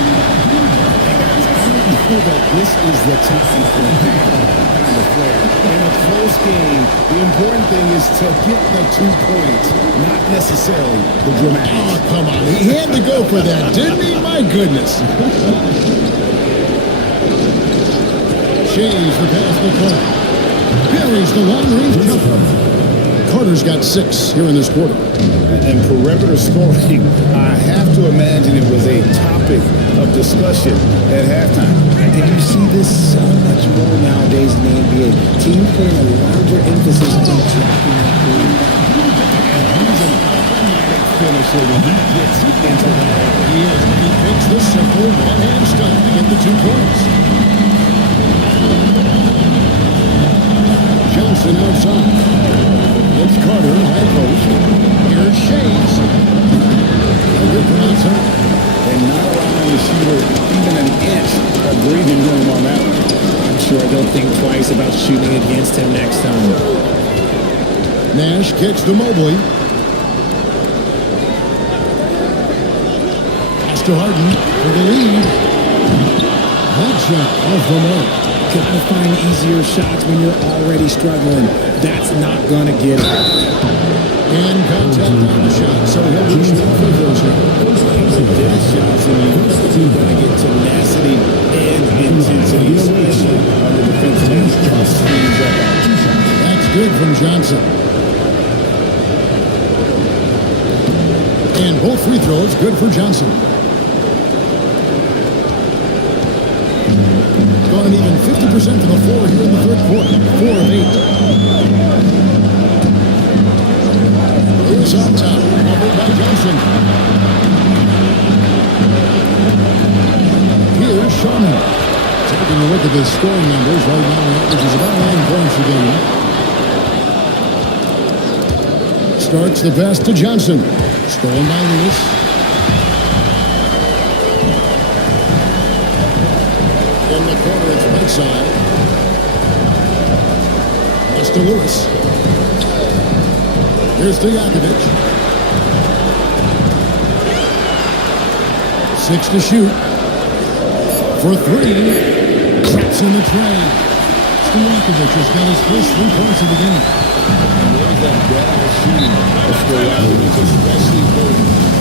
You know that this is the talking point kind of player. In a close game, the important thing is to get the 2 points, not necessarily the dramatic. Oh, come on. He had to go for that, didn't he? My goodness. Shays the pass to Clark. Buries the long-range jumper. Carter's got 6 here in this quarter. And perimeter scoring, I have to imagine it was a topic of discussion at halftime. And you see this so much more nowadays in the NBA. Teams putting a larger emphasis on tracking that three. Finisher when he gets into the area. He picks the simple one-hand stuff to get the 2 points. Johnson outside. It's Carter, high post. Here's Shades. No good from outside. And not allowing the shooter even an inch of breathing room on that one. I'm sure they'll think twice about shooting against him next time. Nash kicks to Mobley. Pass to Harden for the lead. That shot off the mark. Gotta find easier shots when you're already struggling. That's not gonna get it. And contact on the shot, so he'll be shooting free throws here. Dead shots, and you're going to get tenacity and intensity, especially on the defensive end. That's good from Johnson. And both free throws good for Johnson. Gone even 50% from the floor here in the third quarter. 4 of 8. Lewis on top, covered by Johnson. Here's Sharman. Taking a look at the scoring numbers right now, which is about 9 points a game. Starts the pass to Johnson. Stolen by Lewis. In the corner, it's right side. Pass to Lewis. Here's Stojakovic. 6 to shoot. For 3. Traps in the tray. Stojakovic has got his first 3 points of the game. There's that bad shooting of Stojakovic, especially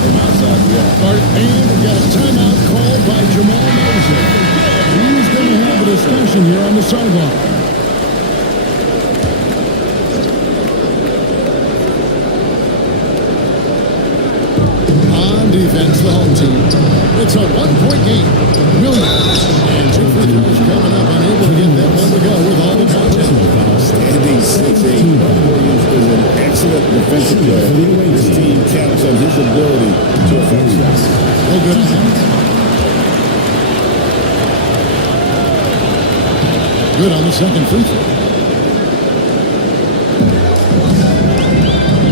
from outside the arc. And we got a timeout called by Jamal Mosley. He's going to have a discussion here on the sideline. Defense, the home team. It's a 1-point game. Williams and 2 free throws coming up, unable to get that one to go with all the contact. Standing 6'8", Williams is an excellent defensive player. This team counts on his ability to affect shots. No good on him. Good on the second free throw.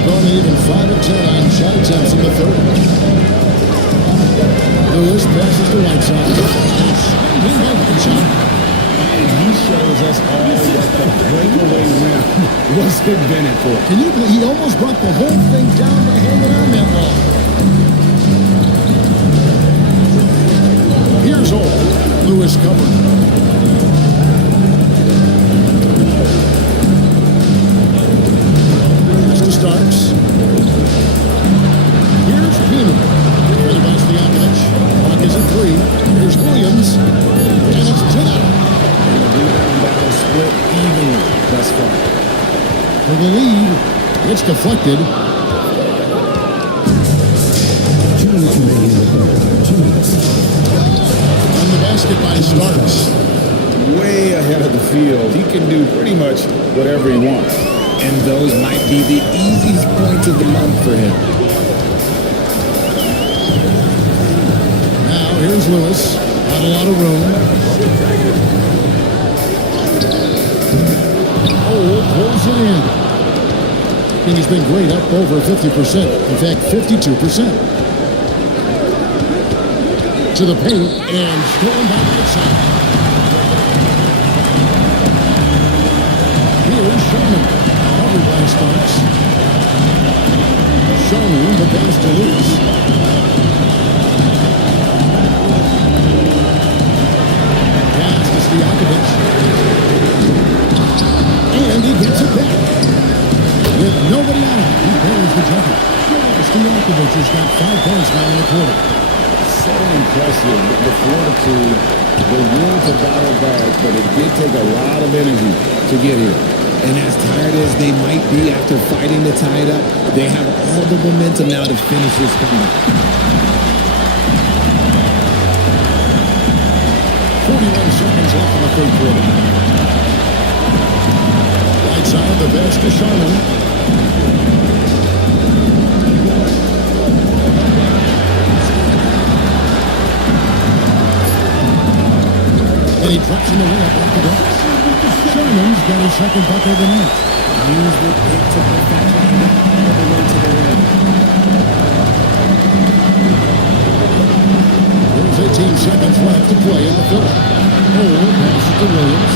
Gone even 5 of 10 on shot attempts in the third. Lewis passes to Whiteside. And he shows us all what the breakaway rim was invented for. Can you believe he almost brought the whole thing down to hanging on that long? Here's all. Lewis covered. Pass to Starks. Here's Pino. Ready by Stojakovic. Clock is at 3. Here's Williams. And it's Tino. And the rebound battle split evenly thus far. For the lead, it's deflected. On the basket by Starks. Way ahead of the field. He can do pretty much whatever he wants. And those might be the easiest points of the month for him. Here's Lewis. Not a lot of room. Oh, pulls it in. And he's been great, up over 50%. In fact, 52%. To the paint and stolen by the outside. Here's Sherman. Covered by Starks. Sherman, the pass to Lewis. Stojakovic. And he gets it back. With nobody out, he buries the jumper. Stojakovic has got 5 points now in the quarter. So impressive. The fortitude, the will to battle back, but it did take a lot of energy to get here. And as tired as they might be after fighting to tie it up, they have all the momentum now to finish this comeback. 41 seconds left in the third quarter. Right side, the pass to Sharman. And he drops in the layup off the glass. Sharman's got his second bucket of the night. Use the pick to put that line all the way to the rim. There's 18 seconds left to play in the third. Cole passes to Williams.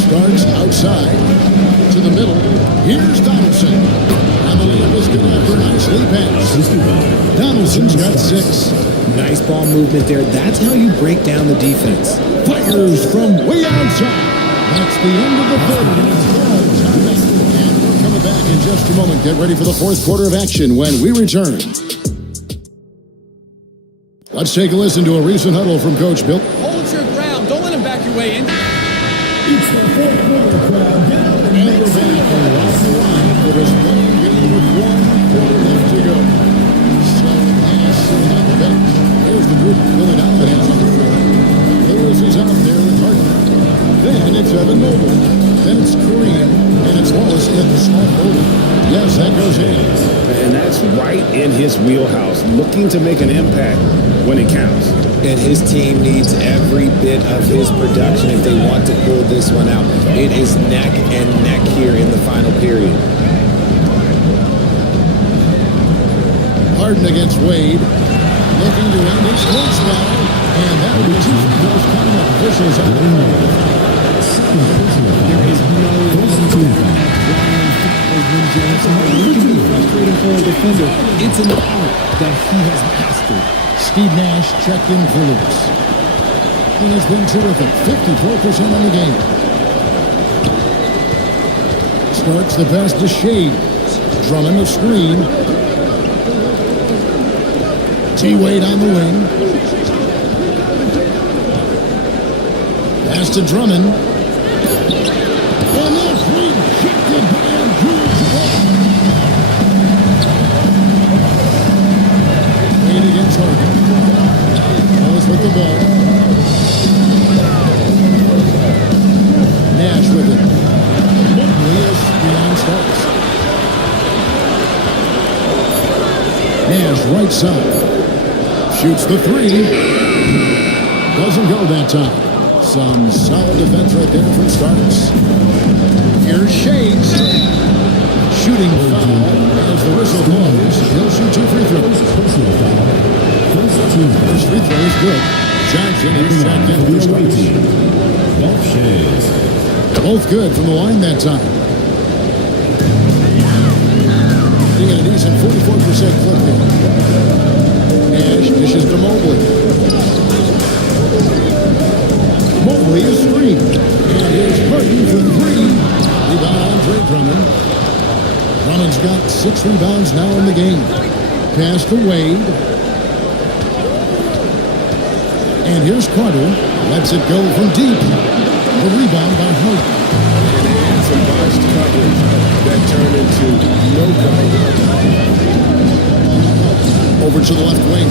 Starts outside to the middle. Here's Donaldson. And the layup is good after a nice lead pass. Donaldson's got 6. Nice ball movement there. That's how you break down the defense. Fires from way outside. That's the end of the third. And it's all tied up. And we're coming back in just a moment. Get ready for the fourth quarter of action when we return. Let's take a listen to a recent huddle from Coach Bill. Hold your ground. Don't let him back your way in. It's the fourth quarter crowd. And we're back off the line for this playing game with 1 quarter left to go. So pass on the bench. There's the group filling out the hands on the floor. Lewis is out there with Harden. Then it's Evan Noble. Then it's Kareem. And it's Wallace in the small forward. Yes, that goes in. And that's right in his wheelhouse, looking to make an impact when it counts. And his team needs every bit of his production if they want to pull this one out. It is neck and neck here in the final period. Harden against Wade. Looking to end his close spell. And that will be two those kind of officials out there. There is no it can be frustrating for a defender. It's an art that he has mastered. Steve Nash checked in for Lewis. He has been terrific. 54% on the game. Starts the pass to Shade. Drummond the screen. T-Wade on the wing. Pass to Drummond. And that's rejected by Andrews. Wade against Harden. Wallace with the ball. Nash with it. Mobley is beyond starts. Nash right side. Shoots the three. Doesn't go that time. Some solid defense right there from Starks. Here's Shades. Shooting foul as the whistle blows. He'll shoot 2 free throws. First free throw is good. Johnson is checked in for Starks. Both good from the line that time. He got a decent 44% clip here. Nash dishes to Mobley. Mobley is free. And here's Harden for 3. Rebound Andre Drummond. Drummond's got 6 rebounds now in the game. Pass to Wade. And here's Carter. Lets it go from deep. A rebound by Harden. And they had some botched coverage that turned into no coverage. Over to the left wing.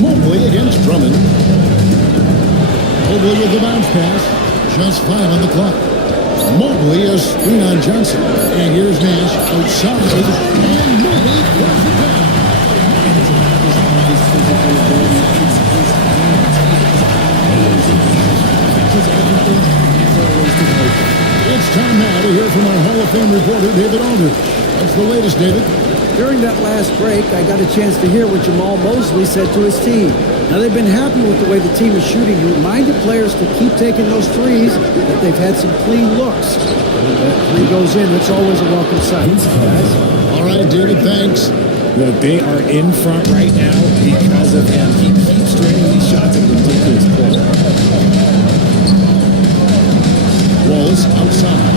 Mobley against Drummond. Mobley with the bounce pass. Just 5 on the clock. Mobley a screen on Johnson. And here's Nash outside. And Mobley throws it down. It's time now to hear from our Hall of Fame reporter, David Aldridge. What's the latest, David? During that last break, I got a chance to hear what Jamal Mosley said to his team. Now, they've been happy with the way the team is shooting. He reminded players to keep taking those threes, that they've had some clean looks. When that three goes in, it's always a welcome sight, guys. All right, David, thanks. Look, they are in front right now because of him. He keeps draining these shots at a ridiculous clip. Wallace outside.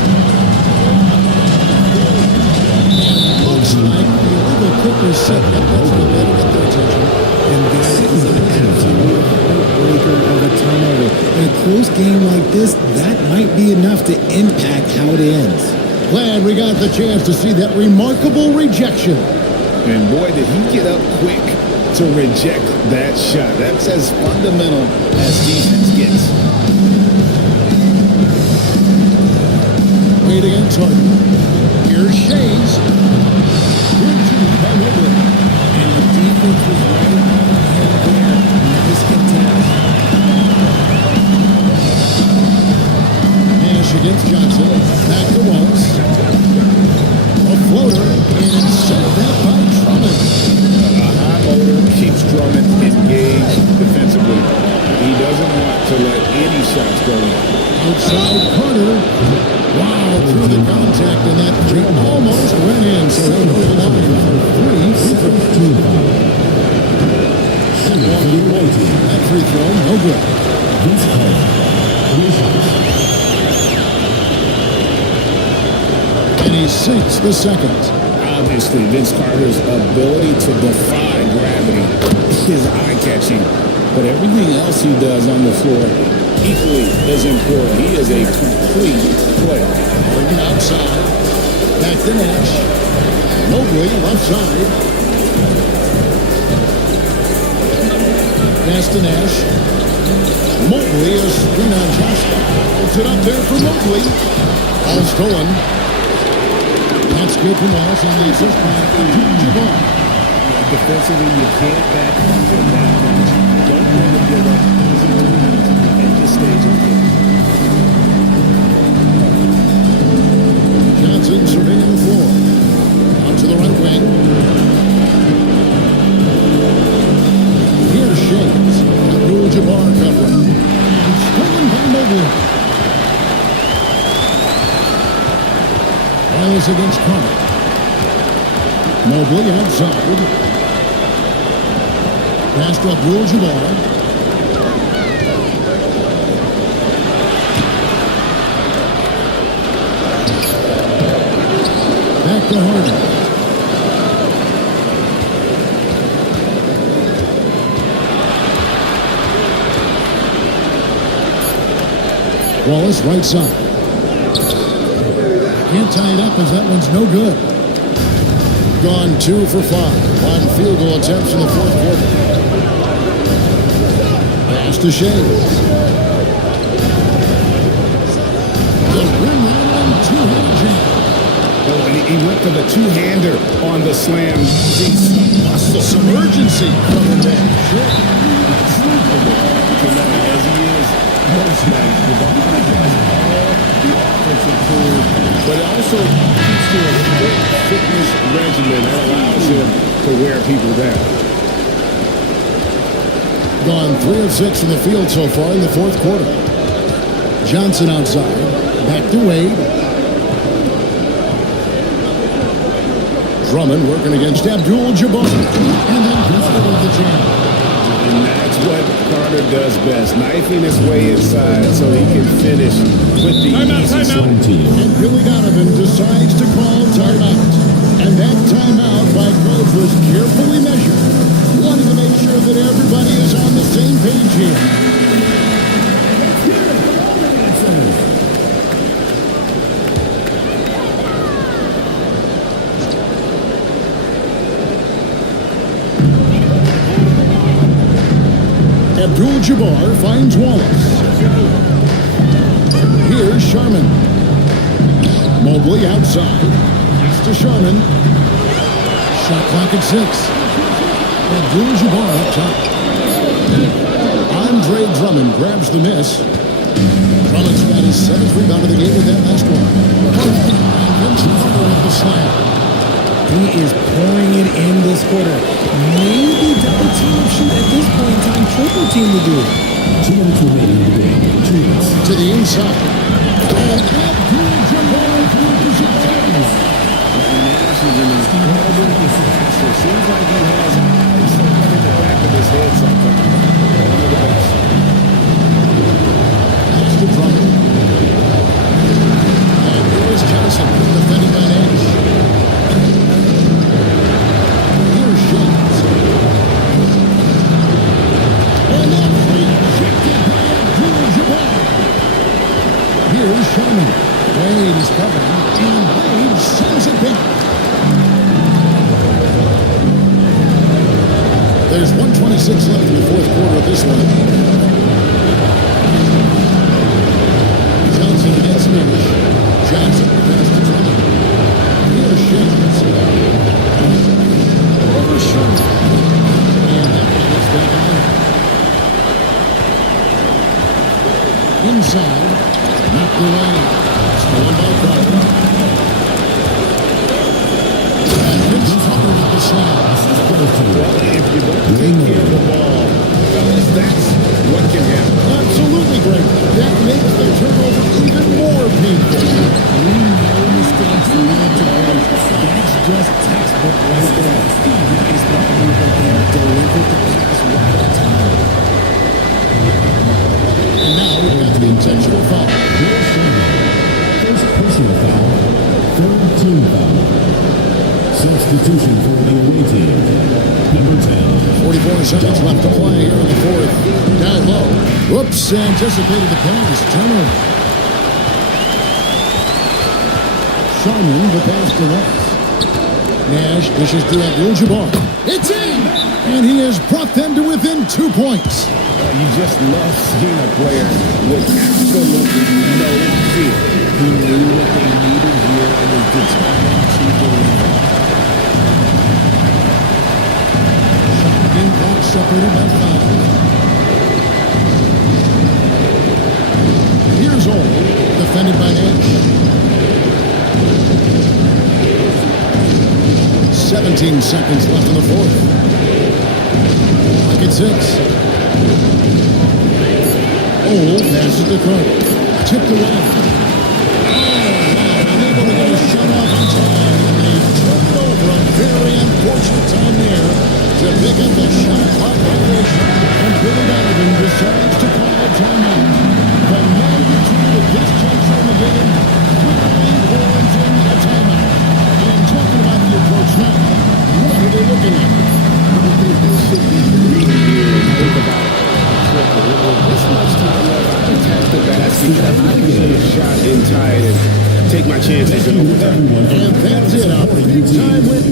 Looks like the illegal kick was set. That's what they get their attention. And that is a close game like this, that might be enough to impact how it ends. Glad we got the chance to see that remarkable rejection. And boy, did he get up quick to reject that shot. That's as fundamental as defense gets. Wade against Harden. Here's Shays. Here's Jimmy by Mobley. And the defense was right ahead there. Nice contest. Nash against Johnson. Back to Wallace. A floater. And it's set back by Drummond. A high motor keeps Drummond engaged defensively. He doesn't want to let any shots go in. Outside Carter. Wow, through the contact, and that three almost went in, so he'll go to the line for three free throws. That free throw, no good. And he sinks the second. Obviously, Vince Carter's ability to defy gravity is eye-catching, but everything else he does on the floor equally as important. He is a complete player. Harden outside. Back to Nash. Mobley left side. Pass to Nash. Mobley is screen on Johnson. Puts it up there for Mobley. All stolen. That's good from Wallace on the assist by Abdul-Jabbar. Defensively, you can't back into that much. Don't want to give up easy leads at this stage of the game. Johnson surveying the floor. Out to the right wing. Here's Shays. Abdul-Jabbar covering. Stolen by Mobley. Wallace against Carter. Mobley outside. Pass to Abdul-Jabbar. Back to Harden. Wallace right side. Can't tie it up as that one's no good. Gone 2 for 5 on field goal attempts in the fourth quarter. Pass to Shays. The rim run and two-hand jam. Oh, and he went for the two-hander on the slam. Some urgency coming there. Tonight, as he is most nights, Devontae has all the offensive tools, but also keeps to a strict fitness regimen that allows him to wear people down. Gone 3 of 6 from the field so far in the fourth quarter. Johnson outside. Back to Wade. Drummond working against Abdul-Jabbar. And then Carter with the jam. And that's what Carter does best, knifing his way inside so he can finish with the easy slam. And Billy Donovan decides to call timeout. And that timeout by Coach was carefully measured, wanting to make sure that everybody is on the same page here. Abdul-Jabbar finds Wallace. Here's Sharman. Mobley outside. It's to Sharman. Shot clock at 6. Abdul-Jabbar up top. Andre Drummond grabs the miss. Drummond's got his 7th rebound of the game with that last one. And Carter with the slam. He is pouring it in this quarter. Maybe double team shoot at this point in time. Triple team to do it. 2 minutes remaining in the game. 2 minutes. To the inside. And Abdul-Jabbar through the Nash is in his elbow disaster. Seems like he has something in the back of his head sometimes. One of the best. That's the Drummond. And here's Johnson defending by Nash. Here's Shays. And that free rejected by Abdul-Jabbar. is covering, and Wade sends it back. There's 1:26 left in the fourth quarter of this one. Johnson against Nash. Johnson pass to Drummond. Here's Shams. Over Sherman. And that one is back on. Inside. Knocked away. Stolen by Crowder. And Vince Tucker with the slam. Well, if you don't take care of the ball, fellas, that's what can happen. Absolutely great. That makes the turnover even more painful. Mistakes lead to great. That's just textbook right there. Guys not moving there, delivered the pass right on time. And now we've got the intentional foul. First personal foul, third team foul. Substitution for the away team. Number 10. 44 seconds left to play here in the fourth. Down low. Whoops, anticipated the pass. Turnover. Sharman the pass to Ross. Nash dishes to Abdul-Jabbar. It's in! And he has brought them to within 2 points. You just love seeing a player with absolutely no fear. He knew what they needed here and was determined to deliver. Game clock separated by 5. Here's Old, defended by Nash. 17 seconds left in the fourth. Clock at 6. Old passes to Carter. Tipped away. Unable to get a shot off in time. And they turn it over. A very unfortunate time there to pick up the shot clock violation. And Billy Donovan decides to call a timeout. The magnitude of this change on the game clearly warranting a timeout. And talking about the approach now, what are they looking at? I think they should be reading here and think about it. This much time left, I attack the basket. I can get a shot in tight and take my chances in overtime. And that's it. A big time win.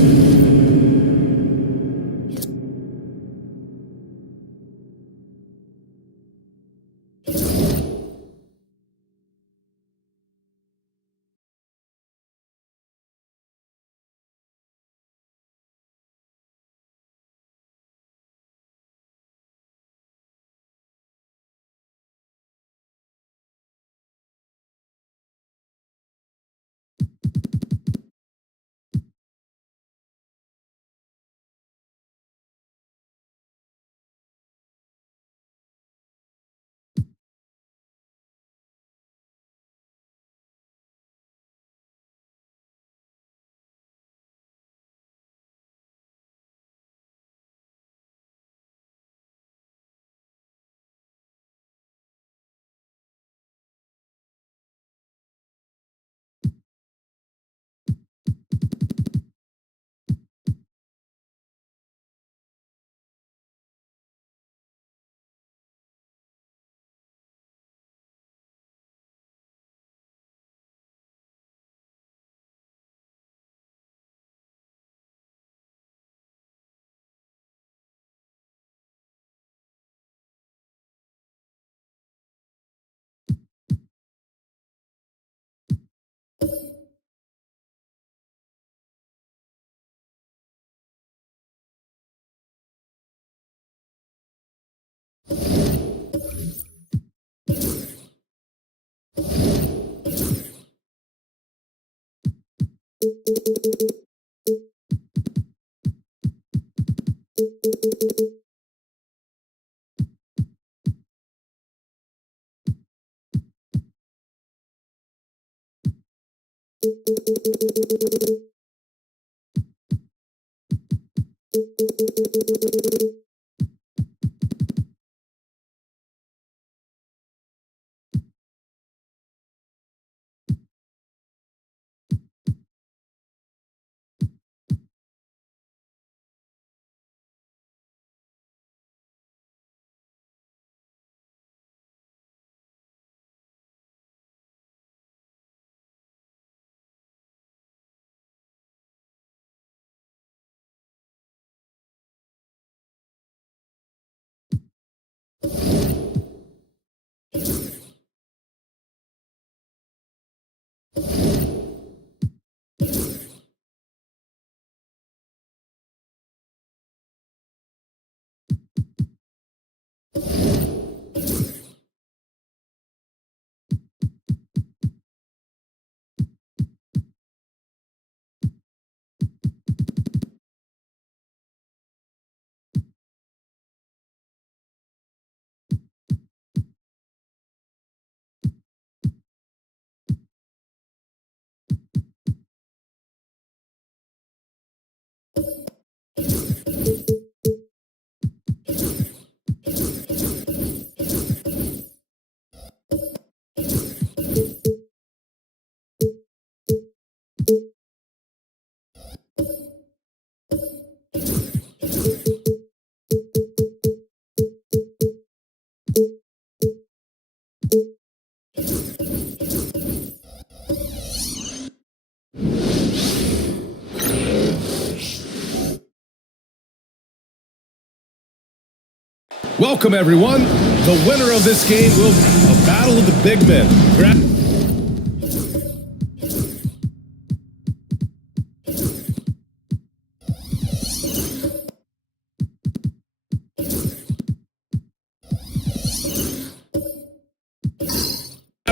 Welcome, everyone. The winner of this game will be a battle of the big men. Grab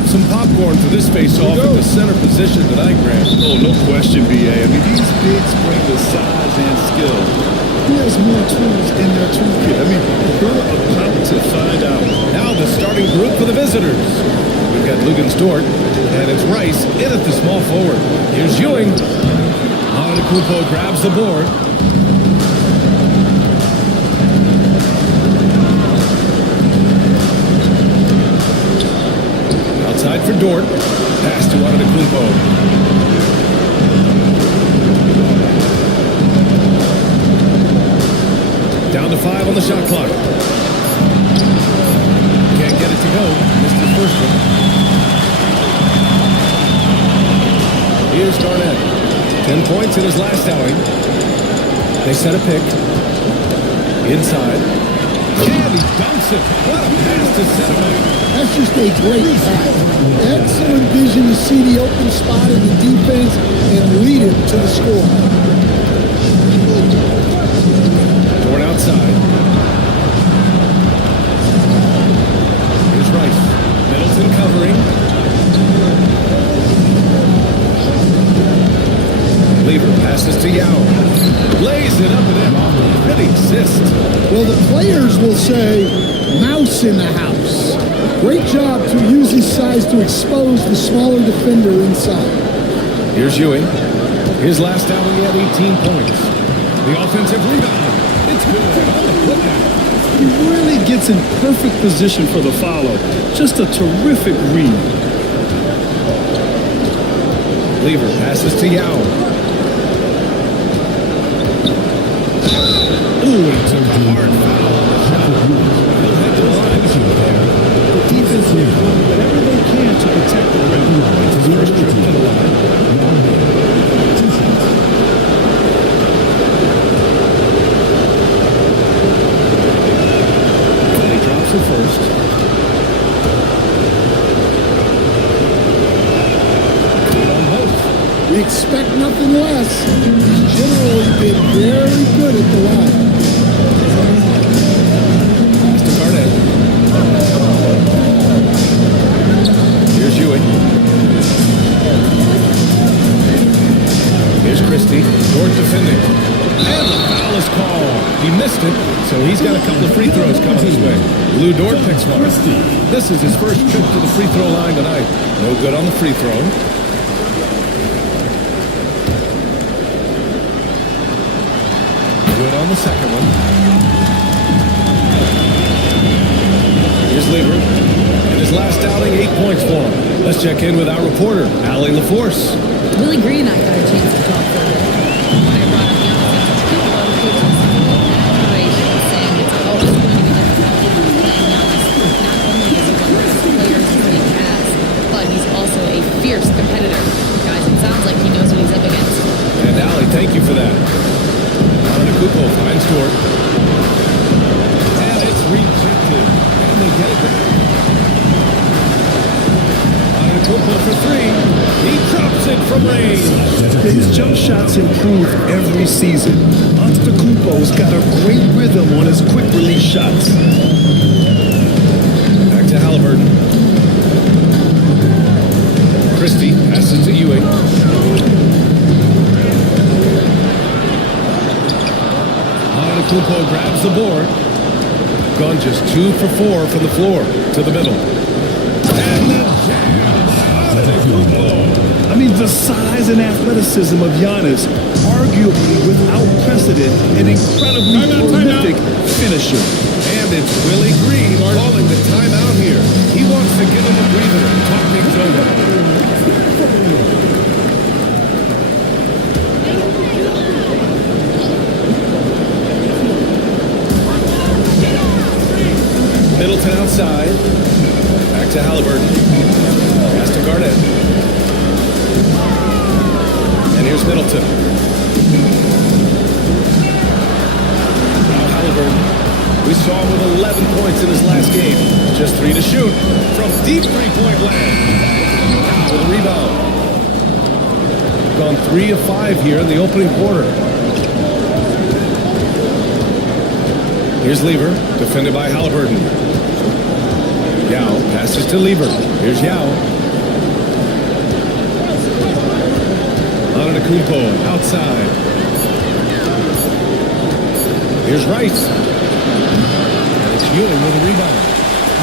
some popcorn for this face-off in the center position tonight, Grant. Oh, no question, B.A. I mean, these bigs bring the size and skill. Who has more tools in their toolkit? I mean, we're about to find out. Now the starting group for the visitors. We've got Lugens Dort, and it's Rice in at the small forward. Here's Ewing. Antetokounmpo grabs the board. Outside for Dort. Pass to Antetokounmpo. Down to 5 on the shot clock. Can't get it to go. Missed his first one. Here's Garnett. 10 points in his last outing. They set a pick. Inside. And he dumps it. What a pass to set him up. That's just a great pass. Excellent vision to see the open spot in the defense and lead it to the score. Outside. Here's Rice. Middleton covering. Lever passes to Yao. Lays it up and in off the pretty assist. Well, the players will say, mouse in the house. Great job to use his size to expose the smaller defender inside. Here's Ewing. His last outing, he had 18 points. The offensive rebound. It's good on the putback. He really gets in perfect position for the follow. Just a terrific read. Lever passes to Yao. Ooh, he took a hard foul. He'll head to the line. The defense is doing whatever they can to protect the rim. It's his first trip to the line. First. We expect nothing less. He's generally been very good at the line. Pass to Garnett. Here's Ewing. Here's Christie. Dort defending. And the foul is called. He missed it, so he's got a couple of free throws coming his way. Lou Dort picks one. This is his first trip to the free throw line tonight. No good on the free throw. Good on the second one. Here's Lever. In his last outing, 8 points for him. Let's check in with our reporter, Allie LaForce. Willie Green and I got a chance to talk for a bit. When I brought up Giannis Antetokounmpo, coach was full of admiration, saying it's always going to be difficult playing Giannis. Not only is he one of the best players in the league has, but he's also a fierce competitor. Guys, it sounds like he knows what he's up against. And Allie, thank you for that. Antetokounmpo finds Dort. And it's rejected. And they get it back. Antetokounmpo for three. He drops it from range. His jump shots improve every season. Antetokounmpo's got a great rhythm on his quick release shots. Back to Halliburton. Christie passes to Ewing. Antetokounmpo grabs the board. Gone just 2 for 4 from the floor to the middle. And the jam. I mean, the size and athleticism of Giannis, arguably without precedent, an incredibly prolific finisher. And it's Willie Green calling the timeout here. He wants to give him a breather and talk things over. Middleton outside. Back to Halliburton. Pass to Garnett. And here's Middleton. Now Halliburton. We saw him with 11 points in his last game. Just 3 to shoot from deep three-point land. For the rebound. Gone 3 of 5 here in the opening quarter. Here's Lever, defended by Halliburton. Yao passes to Lever. Here's Yao. Antetokounmpo outside. Here's Rice. And it's Ewing with a rebound.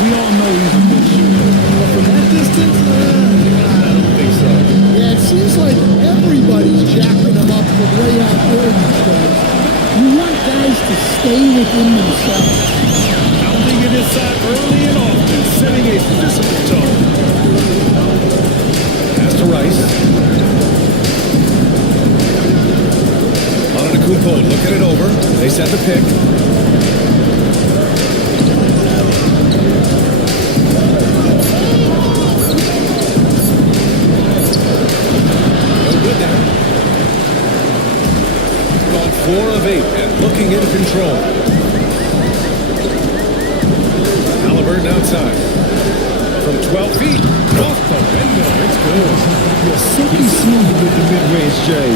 We all know he's a good shooter. But from that distance, I don't think so. Yeah, it seems like everybody's jacking him up from way out there these days. You want guys to stay within themselves. Pounding it inside early and often, setting a physical tone. Pass to Rice. Antetokounmpo looking it over. They set the pick. No good there. Gone 4 of 8 and looking in control. Halliburton outside. From 12 feet. Off the window. It's good. You're silky smooth with the mid-range, Jay.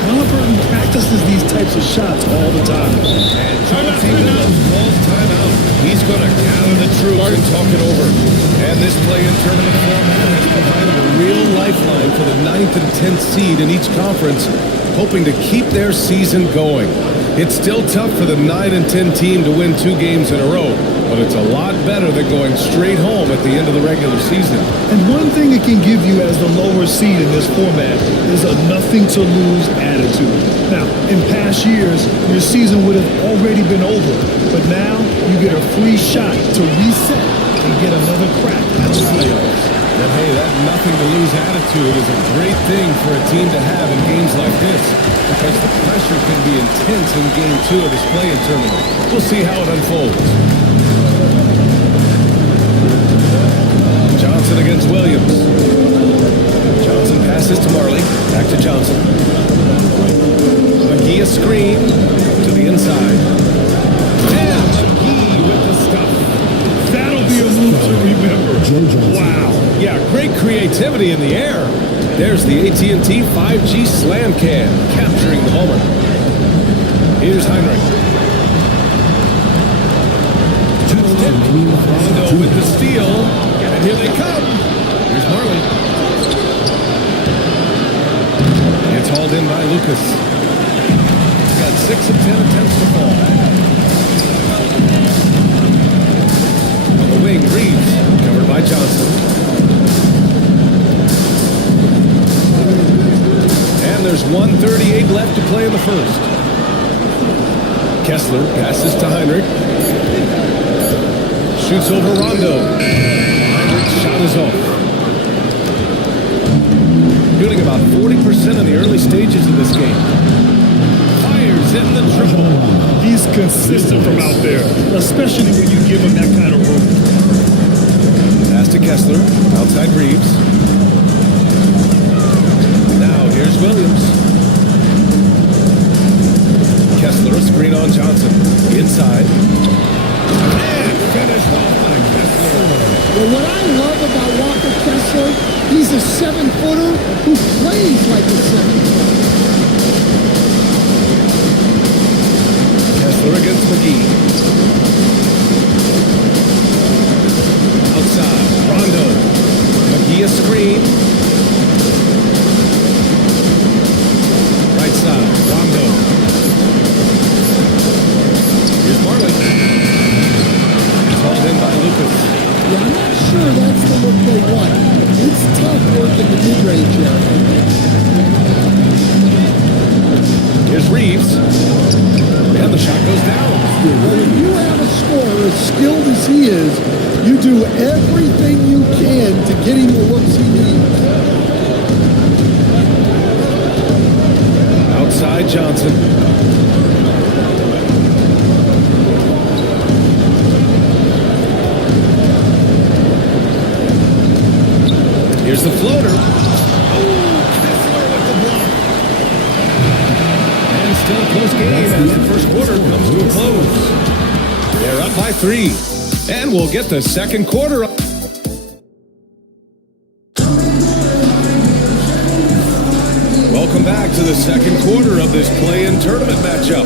Halliburton practices these types of shots all the time. And Chauncey Billups calls timeout. He's going to gather the troops and talk it over. And this play-in tournament format has provided a real lifeline for the 9th and 10th seed in each conference, hoping to keep their season going. It's still tough for the 9 and 10 team to win 2 games in a row, but it's a lot better than going straight home at the end of the regular season. And one thing it can give you as the lower seed in this format is a nothing-to-lose attitude. Now, in past years, your season would have already been over, but now you get a free shot to reset and get another crack at the playoffs. And hey, that nothing-to-lose attitude is a great thing for a team to have in games like this, because the pressure can be intense in Game 2 of this play-in tournament. We'll see how it unfolds. Johnson against Williams. Johnson passes to Marley. Back to Johnson. McGee a screen to the inside. And McGee with the stuff. That'll be a move to remember. Wow. Yeah, great creativity in the air. There's the AT&T 5G Slam Cam, capturing the moment. Here's Heinrich. Rondo with the steal, and here they come. Here's Marley. It's hauled in by Lucas. He's got 6 of 10 attempts to fall. On the wing, Reeves, covered by Johnson. And there's 1:38 left to play in the first. Kessler passes to Heinrich. Shoots over Rondo. Heinrich's shot is off. Shooting about 40% in the early stages of this game. Fires in the triple. He's consistent from out there, especially when you give him that kind of room. Pass to Kessler. Outside Reeves. Here's Williams. Kessler, a screen on Johnson. Inside. And finished off by Kessler. Well, what I love about Walker Kessler, he's a 7-footer who plays like a 7-footer. Kessler against McGee. Outside. Rondo. McGee a screen. Right side, Rondo. Here's Marley. It's hauled in by Lucas. Yeah, I'm not sure that's the look they want. It's tough work in the mid-range area. Here's Reeves. And the shot goes down. Well, if you have a scorer as skilled as he is, you do everything you can to get him the looks he needs. Outside Johnson. Here's the floater. Oh, Kessler with the block. And still close game as the first quarter comes to a close. They're up by three. And we'll get the second quarter up. Welcome back to the second quarter of this play-in tournament matchup.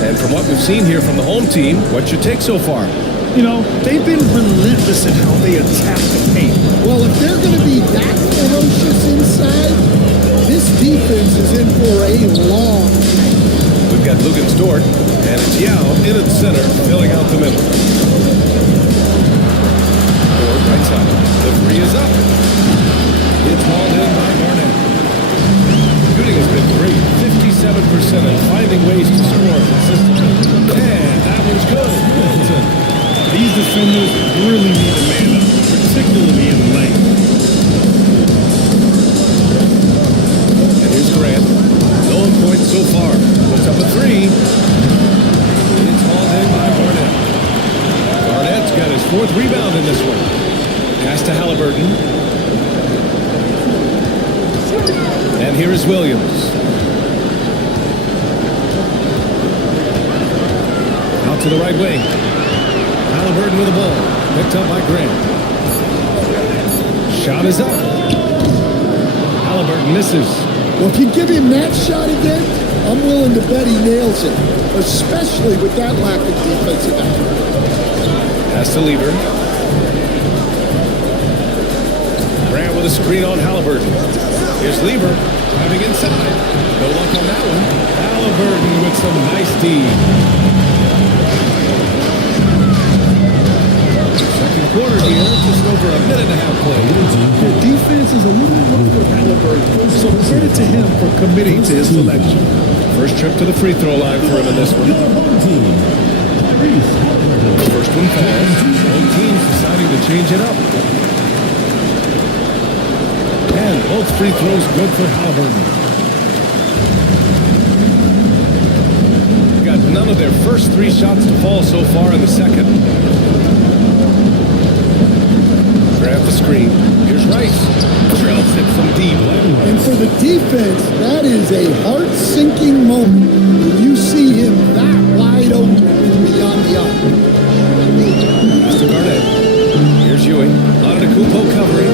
And from what we've seen here from the home team, what's your take so far? You know, they've been relentless in how they attack the paint. Well, if they're going to be that ferocious inside, this defense is in for a long night. We've got Lugens Dort, and it's Yao in at the center, filling out the middle. Dort right side. The three is up. It's hauled in by Garnett. Shooting has been great, 57%, and finding ways to score consistently. And that one's good. Middleton. These defenders really need to man up, particularly in the lane. And here's Grant. No points so far. Puts up a three. It's hauled in by Garnett. Garnett's got his fourth rebound in this one. Pass to Halliburton. And here is Williams. Out to the right wing. Halliburton with the ball. Picked up by Grant. Shot is up. Halliburton misses. Well, if you give him that shot again, I'm willing to bet he nails it, especially with that lack of defensive effort. Pass to Lieber. Grant with a screen on Halliburton. Here's Lieber driving inside. No luck on that one. Halliburton with some nice D. Second quarter here, just over a minute and a half play. The defense is a little rough with Halliburton, so credit to him for committing to his selection. First trip to the free throw line for him in this one. First one falls. Both teams deciding to change it up. And both free throws good for Halliburton. Got none of their first three shots to fall so far in the second. Grab the screen. Here's Rice. Drills it from deep. And for the defense, that is a heart-sinking moment when you see him that wide open beyond the arc. Pass to Garnett. Here's Ewing. Antetokounmpo covering.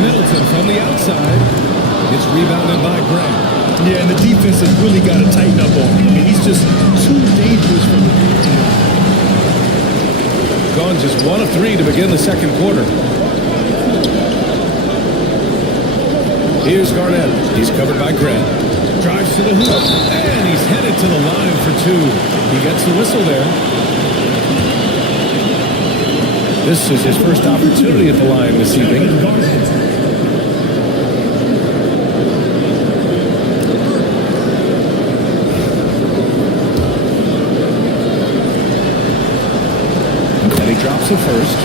Middleton from the outside. It's rebounded by Grant. Yeah, and the defense has really got to tighten up on him. I mean, he's just too dangerous from the field. Gone just 1 of 3 to begin the second quarter. Here's Garnett. He's covered by Grant. Drives to the hoop. And he's headed to the line for two. He gets the whistle there. This is his first opportunity at the line this evening. Drops it first.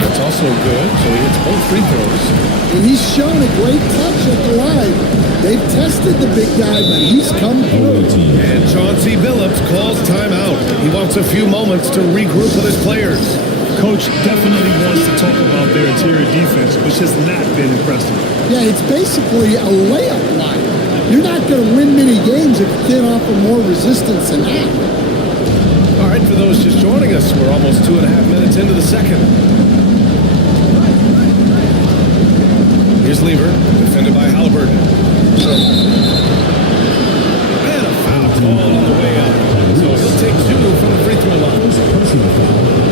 That's also good, so he hits both free throws. And he's shown a great touch at the line. They've tested the big guy, but he's come through. And Chauncey Billups calls timeout. He wants a few moments to regroup with his players. Coach definitely wants to talk about their interior defense, which has not been impressive. Yeah, it's basically a layup line. You're not going to win many games if you can't offer more resistance than that. All right, for those just joining us, we're almost 2.5 minutes into the second. Here's Lieber, defended by Halliburton. And a foul call on the way up. So he'll take 2 from the free throw line.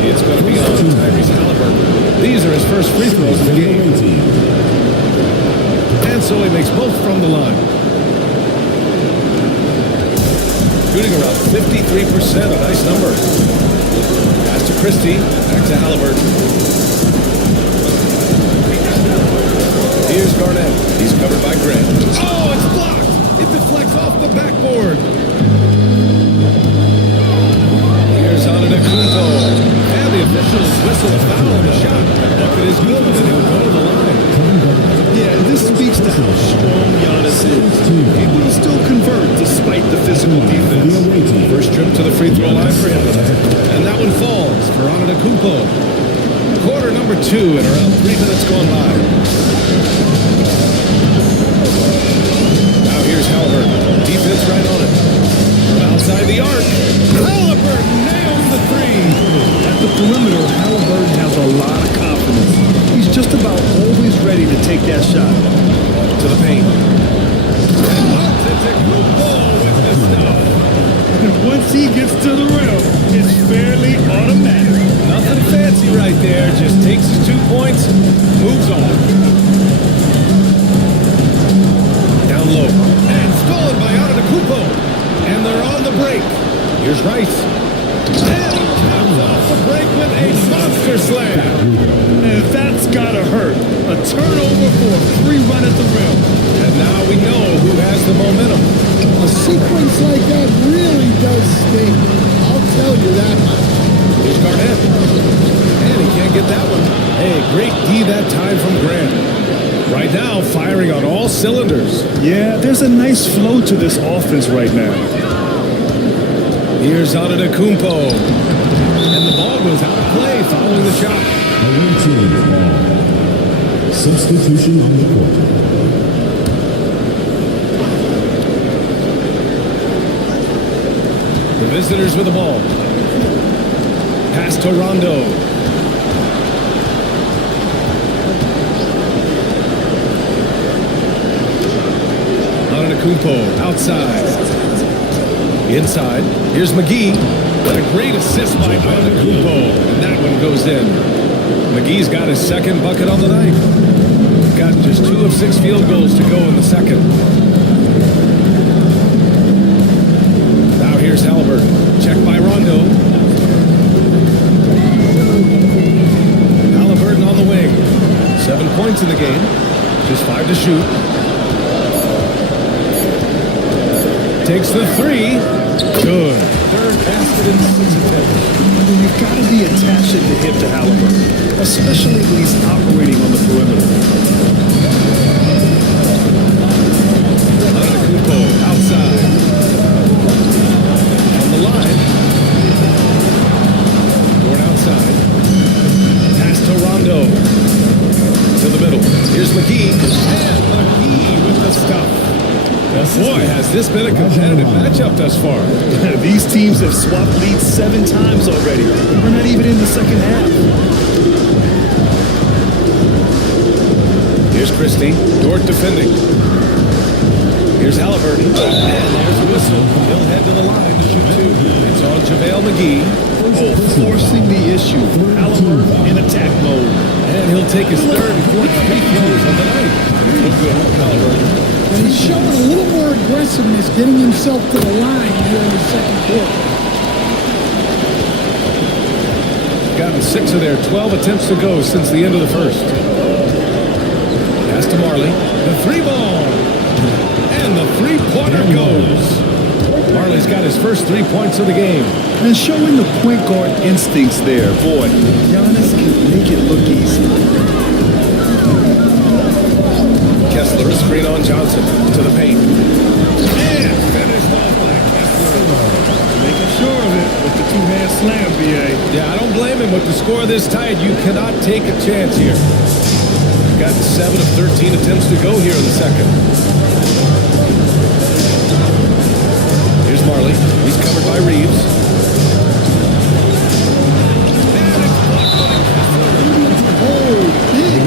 It's going to be on Tyrese Halliburton. These are his first free throws of the game. And so he makes both from the line. Shooting around 53%, a nice number. Pass to Christie, back to Halliburton. Here's Garnett. He's covered by Grant. Oh, it's blocked! It deflects off the backboard. Here's Antetokounmpo. And the officials whistle a foul on the shot. That bucket is good, and he'll go to the line. Yeah, and this speaks to how strong Giannis is. He will still convert despite the physical defense. First trip to the free throw line for him. And that one falls for Antetokounmpo. Quarter number 2 and around 3 minutes gone by. Now here's Halliburton. Halliburton. Defense right on it. From outside the arc. Halliburton nails the three. At the perimeter, Halliburton has a lot of confidence. He's just about always ready to take that shot. To the paint. And Antetokounmpo with the stuff. And once he gets to the rim, it's fairly automatic. Nothing fancy right there. Just takes his 2 points, moves on. Down low. And stolen by Antetokounmpo. And they're on the break. Here's Rice. And he comes off the break with a monster slam. And that's gotta hurt. A turnover for a free run at the rim. And now we know who has the momentum. A sequence like that really does sting. I'll tell you that much. Here's Garnett. And he can't get that one. Hey, great D that time from Grant. Right now, firing on all cylinders. Yeah, there's a nice flow to this offense right now. Here's Antetokounmpo. And the ball goes out of play following the shot. Substitution on the court. The visitors with the ball. Pass to Rondo. Antetokounmpo outside. Inside. Here's McGee. And a great assist by Antetokounmpo. And that one goes in. McGee's got his second bucket on the night. Got just 2 of 6 field goals to go in the second. Now here's Halliburton. Checked by Rondo. Halliburton on the wing. 7 points in the game. Just 5 to shoot. Takes the 3. Good. Third basket in 6 attempts. You've got to be attached at the hip to Halliburton, especially when he's operating on the perimeter. Antetokounmpo outside. On the line. Going outside. Pass to Rondo. To the middle. Here's McGee. And McGee with the stuff. Boy, has this been a competitive matchup thus far. These teams have swapped leads 7 times already. We're not even in the second half. Here's Christie. Dort defending. Here's Halliburton. And there's a whistle. He'll head to the line to shoot 2. It's on JaVale McGee. Forcing the issue. Halliburton in attack mode. And he'll take his 3rd and 4th free throws of the night. No good. Halliburton. And he's showing a little more aggressiveness, getting himself to the line here in the second quarter. Gotten 6 of their 12 attempts to go since the end of the first. Pass to Marley. The 3 ball. And the 3-pointer goes. Marley's got his first 3 points of the game. And showing the point guard instincts there. Boy, Giannis can make it look easy. Kessler, screen on Johnson, to the paint. And finished off by Kessler. Making sure of it with the 2-hand slam, B.A. Yeah, I don't blame him. With the score this tight, you cannot take a chance here. Got 7 of 13 attempts to go here in the second. Here's Marley. He's covered by Reeves. And it's blocked by Kessler. Oh, big.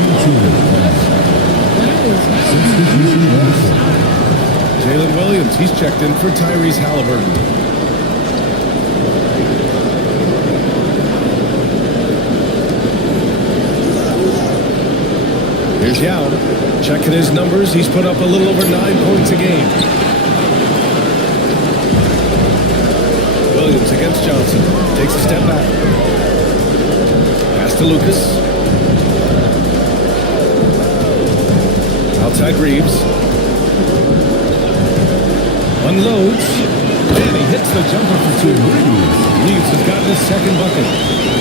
Jalen Williams, he's checked in for Tyrese Halliburton. Here's Yao. Checking his numbers, he's put up a little over 9 points a game. Williams against Johnson. Takes a step back. Pass to Lucas. Outside Reeves. Unloads. And he hits the jumper for 2. Reeves has gotten his second bucket.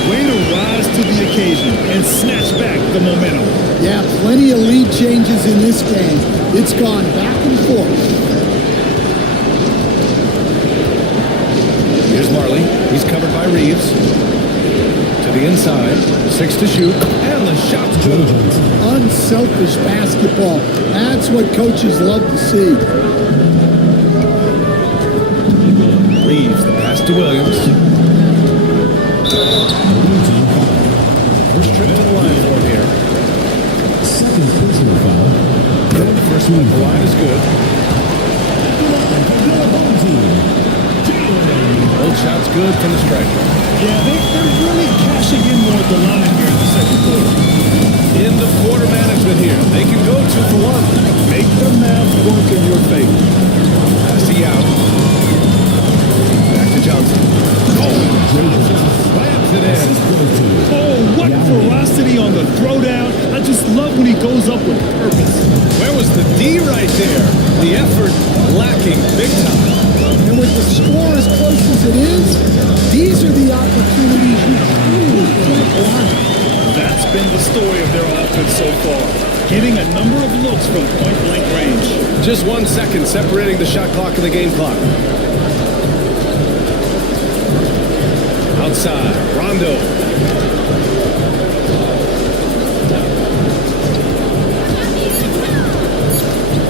Way to rise to the occasion and snatch back the momentum. Yeah, plenty of lead changes in this game. It's gone back and forth. Here's Marley. He's covered by Reeves. To the inside. 6 to shoot. And the shot's good. Unselfish basketball. That's what coaches love to see. to Williams. First trip to the line for him here. Second personal foul. The first one at the line is good. Old shot's good from the striker. Yeah, they're really cashing in more at the line here in the second quarter. In the quarter management here. They can go 2 for 1. Make the math work in your favor. Pass to Yao. Back to Johnson. Johnson slams it in. Oh, what ferocity on the throwdown. I just love when he goes up with purpose. Where was the D right there? The effort lacking big time. And with the score as close as it is, these are the opportunities you truly can't block. That's been the story of their offense so far. Getting a number of looks from point-blank range. Just 1 second separating the shot clock and the game clock. Outside, Rondo.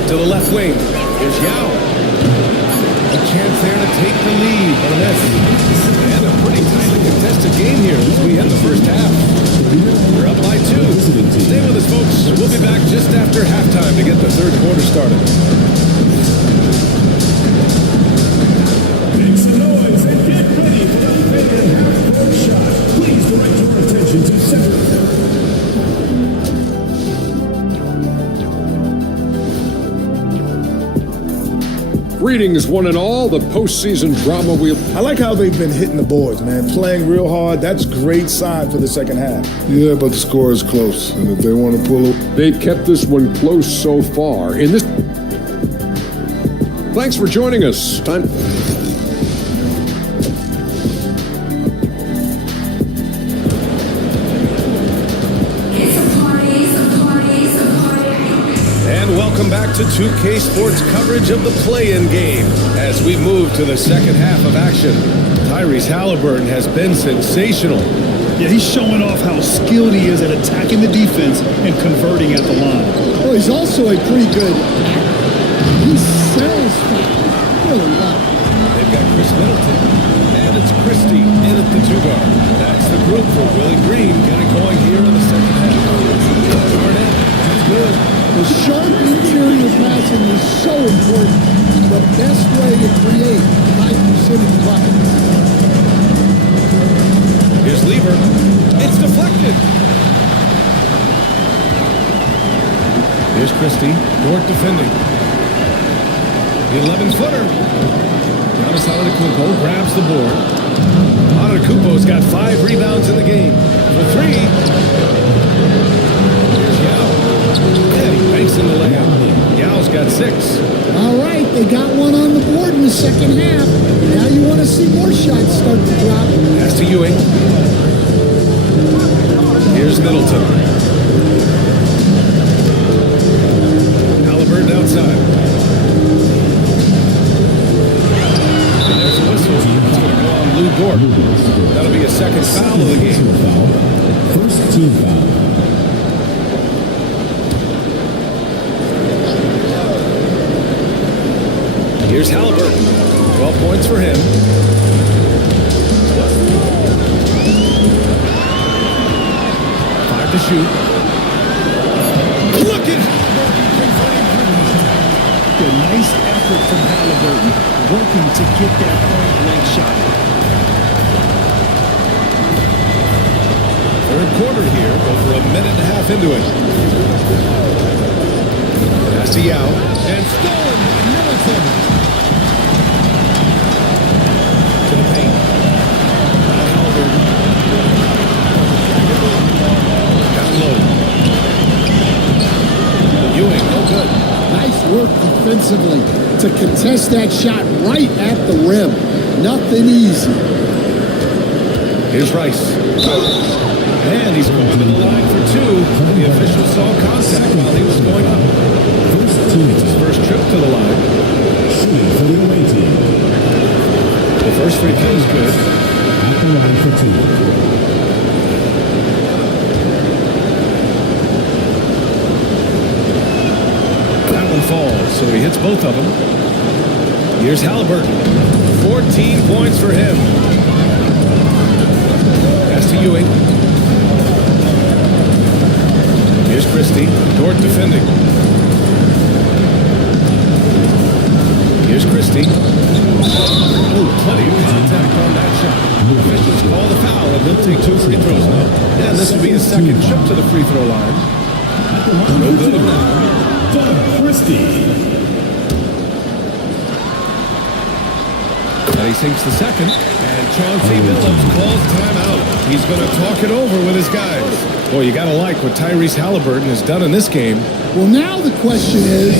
To the left wing. Here's Yao. A chance there to take the lead, but a miss. And a pretty tightly contested game here as we end the first half. We're up by 2. Stay with us, folks. We'll be back just after halftime to get the third quarter started. Make some noise and get ready for the favorite half-court shot. Please direct your attention to center. Greetings, one and all. The postseason drama wheel. I like how they've been hitting the boards, man. Playing real hard. That's great sign for the second half. Yeah, but the score is close. And if they want to pull it. They've kept this one close so far. In this. Thanks for joining us. Time. And welcome back to 2K Sports coverage of the play-in game as we move to the second half of action. Tyrese Halliburton has been sensational. Yeah, he's showing off how skilled he is at attacking the defense and converting at the line. Well, he's also a pretty good actor. He sells really well. They've got Chris Middleton, and it's Christie in at the 2-guard. That's the group for Willie Green getting going here in the second half. Garnett, that's good. The sharp interior passing is so important. The best way to create high percentage buckets. Here's Lever. It's deflected. Here's Christie. Dort defending. The 11-footer. Giannis Antetokounmpo grabs the board. Antetokounmpo's got 5 rebounds in the game. For 3. Here's Yao. And he banks in the layup. Yao's got 6. All right, they got one on the board in the second half. Now you want to see more shots start to drop. Pass to Ewing. Here's Middleton. Halliburton outside. And there's a whistle. It's going to go on Lou Dort. That'll be a second foul of the game. First team foul. Here's Halliburton. 12 points for him. To shoot. Look at A nice effort from Halliburton, working to get that point-blank shot. Third quarter here, over a minute and a half into it. Pass to Yao, and stolen by Middleton. To the paint. Now Halliburton. Low. Ewing, no good. Nice work defensively to contest that shot right at the rim. Nothing easy. Here's Rice. And he's going to the line for 2. The official saw contact while he was going up. It's his first trip to the line. Shooting for the away team. The first free throw is good. At the line for 2. Falls, so he hits both of them. Here's Halliburton. 14 points for him. Pass to Ewing. Here's Christie. Dort defending. Here's Christie. Oh, plenty of contact on that shot. Officials call the foul, and they'll take 2 free throws now. And this will be his second trip to the free throw line. No good on that. Doug Christie. And he sinks the second. And Chauncey Billups calls timeout. He's going to talk it over with his guys. Boy, you got to like what Tyrese Halliburton has done in this game. Well, now the question is,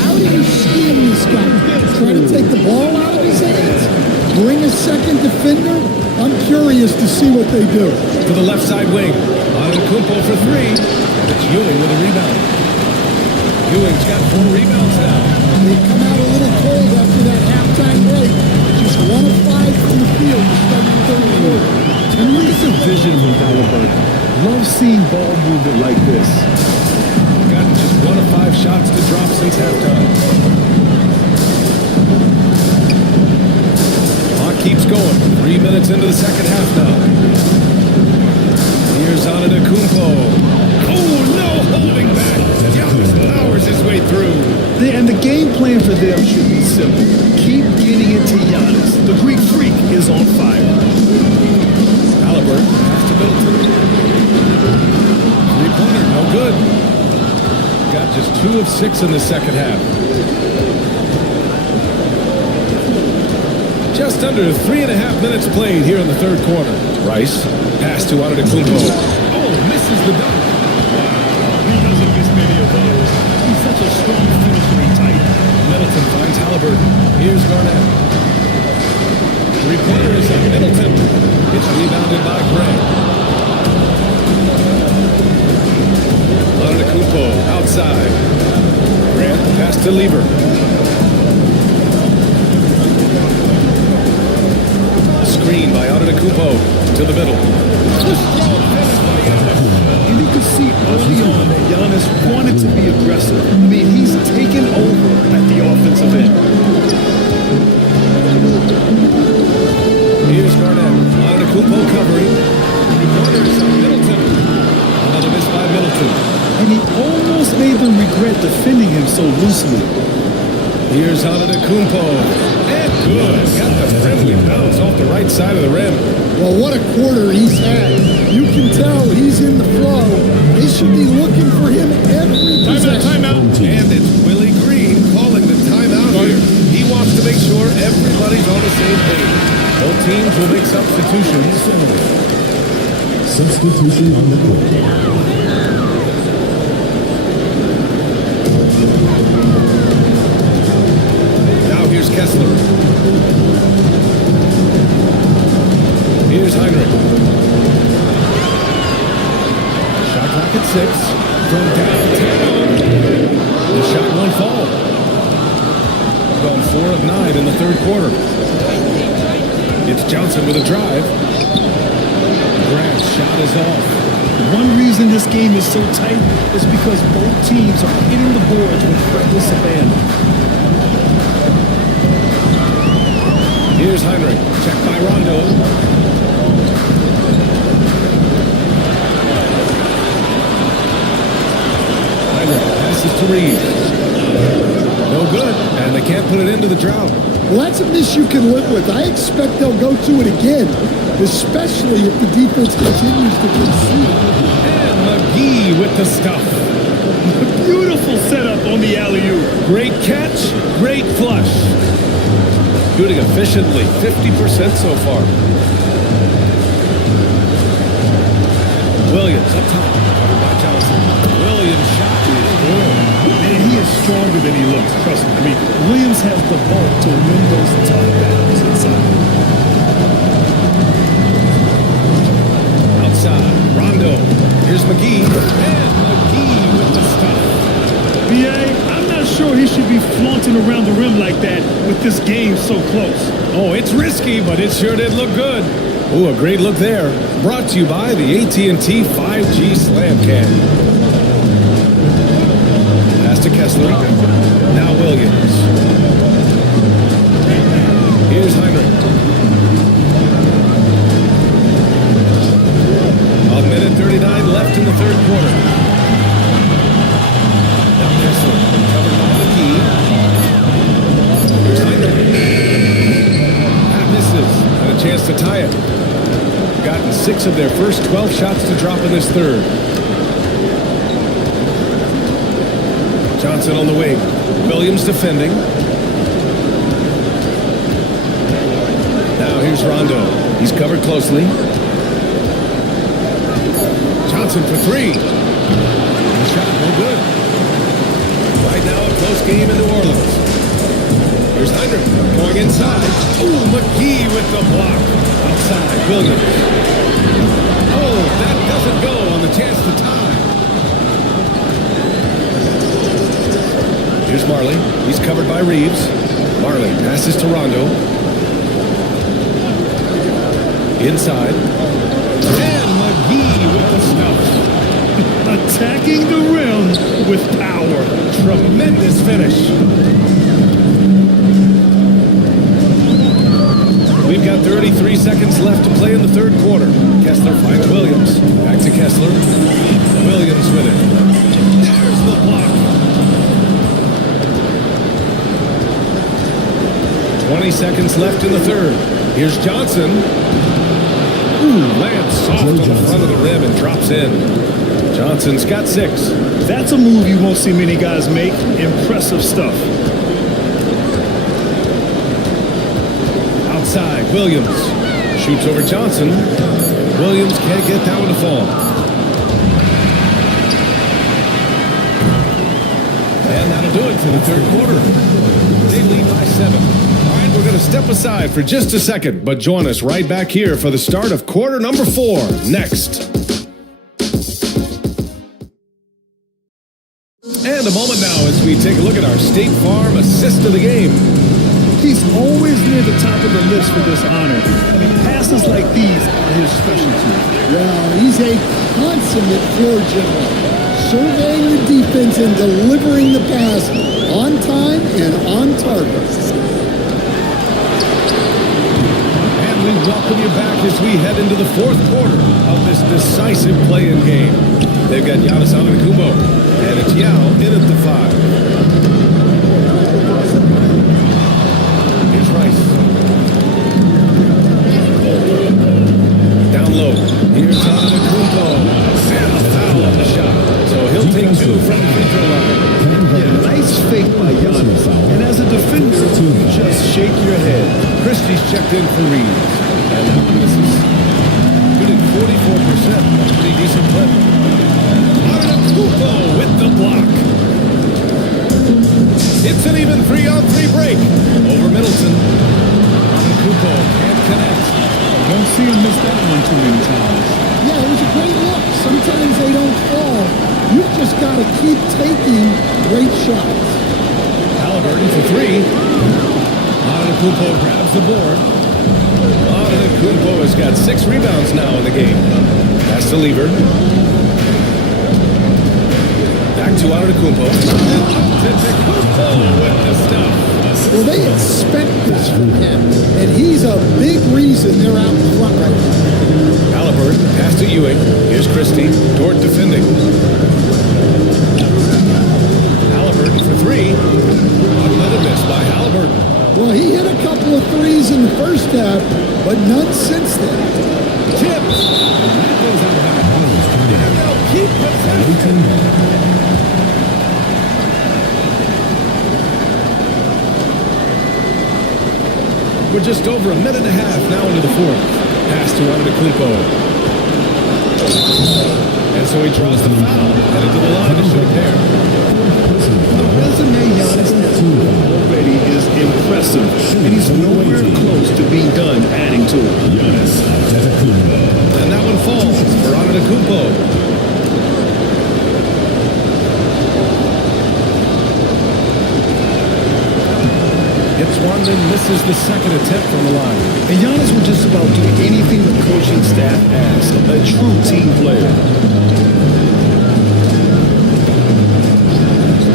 how do you scheme this guy? Try to take the ball out of his hands? Bring a second defender? I'm curious to see what they do. To the left side wing. Antetokounmpo for 3. And it's Ewing with a rebound. Ewing's got 4 rebounds now. They come out a little cold after that halftime break. Just 1 of 5 from the field to start the third quarter. And look at the vision from Halliburton. Love seeing ball movement like this. Got just 1 of 5 shots to drop since halftime. Clock keeps going. 3 minutes into the second half now. Here's Antetokounmpo. Oh, no holding back. Giannis powers his way through. And the game plan for them should be simple. Keep getting into Giannis. The Greek freak is on fire. Halliburton pass to Middleton. 3-pointer, no good. Got just 2 of 6 in the second half. Just under 3.5 minutes played here in the third quarter. Rice, pass to Antetokounmpo. Oh, misses the dunk. He doesn't miss many of those. He's such a strong finisher and tight. Middleton finds Halliburton. Here's Garnett. 3-pointer is up. Middleton. It's rebounded by Grant. Antetokounmpo outside. Grant pass to Lieber. Screen by Antetokounmpo to the middle. And you could see early on that Giannis wanted to be aggressive. I mean, he's taken over at the offensive end. Here's Garnett. Antetokounmpo covering. Corners on Middleton. Another miss by Middleton. And he almost made them regret defending him so loosely. Here's Antetokounmpo. And good. Got the friendly bounce off the right side of the rim. Well, what a quarter he's had. You can tell he's in the flow. They should be looking for him every possession. Timeout. And it's Willie Green calling the timeout here. He wants to make sure everybody's on the same page. Both teams will make substitutions. Substitution on the court. Here's Kessler. Here's Heinrich. Shot clock at 6. From downtown. The shot won't fall. Gone 4 of 9 in the third quarter. It's Johnson with a drive. Grant's shot is off. One reason this game is so tight is because both teams are hitting the boards with reckless abandon. Here's Heinrich. Checked by Rondo. Heinrich passes to Reeves. No good. And they can't put it into the drought. Well, that's a miss you can live with. I expect they'll go to it again, especially if the defense continues to concede. And McGee with the stuff. Beautiful setup on the alley-oop. Great catch, great flush. Shooting efficiently, 50% so far. Williams up top. Covered by Johnson. Williams' shot is good. And he is stronger than he looks, trust me. I mean, Williams has the bulk to win those tough battles inside. Outside, Rondo. Here's McGee. And McGee with the stuff. B.A., I'm not sure he should be flaunting around the rim like that with this game so close. Oh, it's risky, but it sure did look good. Ooh, a great look there. Brought to you by the AT&T 5G Slam Cam. Pass to Kessler. Now Williams. Here's Heinrich. A minute 39 left in the third quarter. Now Kessler, covered by McGee. Here's Heinrich. That misses. Had a chance to tie it. Gotten 6 of their first 12 shots to drop in this third. Johnson on the wing. Williams defending. Now here's Rondo. He's covered closely. Johnson for 3. The shot no good. Right now a close game in New Orleans. Here's Heinrich going inside. Oh, McGee with the block. Outside, Williams. Oh, that doesn't go on the chance to tie. Here's Marley. He's covered by Reeves. Marley passes to Rondo. Inside. And McGee with the stuff. Attacking the rim with power. Tremendous finish. We've got 33 seconds left to play in the third quarter. Kessler finds Williams. Back to Kessler. Williams with it. There's the block. 20 seconds left in the third. Here's Johnson. Ooh, lands soft on the front of the rim and drops in. Johnson's got 6. That's a move you won't see many guys make. Impressive stuff. Outside, Williams shoots over Johnson. Williams can't get that one to fall. And that'll do it for the third quarter. They lead by 7. All right, we're going to step aside for just a second, but join us right back here for the start of quarter number 4 next. And a moment now as we take a look at our State Farm assist of the game. He's always near the top of the list for this honor. I mean, passes like these are his specialty. Well, he's a consummate floor general, surveying the defense and delivering the pass on time and on target. And we welcome you back as we head into the fourth quarter of this decisive play-in game. They've got Giannis Antetokounmpo, and it's Yao in at the 5. Here's Rice. Down low. Here's Antetokounmpo. And a foul on the shot. So he'll take 2 from the free throw line. Yeah, nice fake by Giannis. And as a defender, just shake your head. Christie's checked in for Reeves. And that one misses. Good at 44%. That's a pretty decent clip. Antetokounmpo with the block. It's an even 3-on-3 break over Middleton. Antetokounmpo can't connect. Don't see him miss that one too many times. Yeah, it was a great look. Sometimes they don't fall. You've just got to keep taking great shots. Halliburton for 3. Antetokounmpo grabs the board. Antetokounmpo has got 6 rebounds now in the game. Pass to Lever. Back to Antetokounmpo. Antetokounmpo with the stuff. Well, they expect this from him, and he's a big reason they're out in front right now. Halliburton, pass to Ewing. Here's Christie. Dort defending. Halliburton for 3. Another miss by Halliburton. Well, he hit a couple of threes in the first half, but none since then. Tips. That goes out of bounds. And they'll keep possession. We're just over a minute and a half now into the fourth. Pass to Antetokounmpo. And so he draws the foul. Headed to the line to shoot there. The resume Giannis has already is impressive, and he's nowhere close to being done adding to it. And that one falls for Antetokounmpo. Gets one, then misses the second attempt from the line. And Giannis will just about do anything the coaching staff asks. A true team player.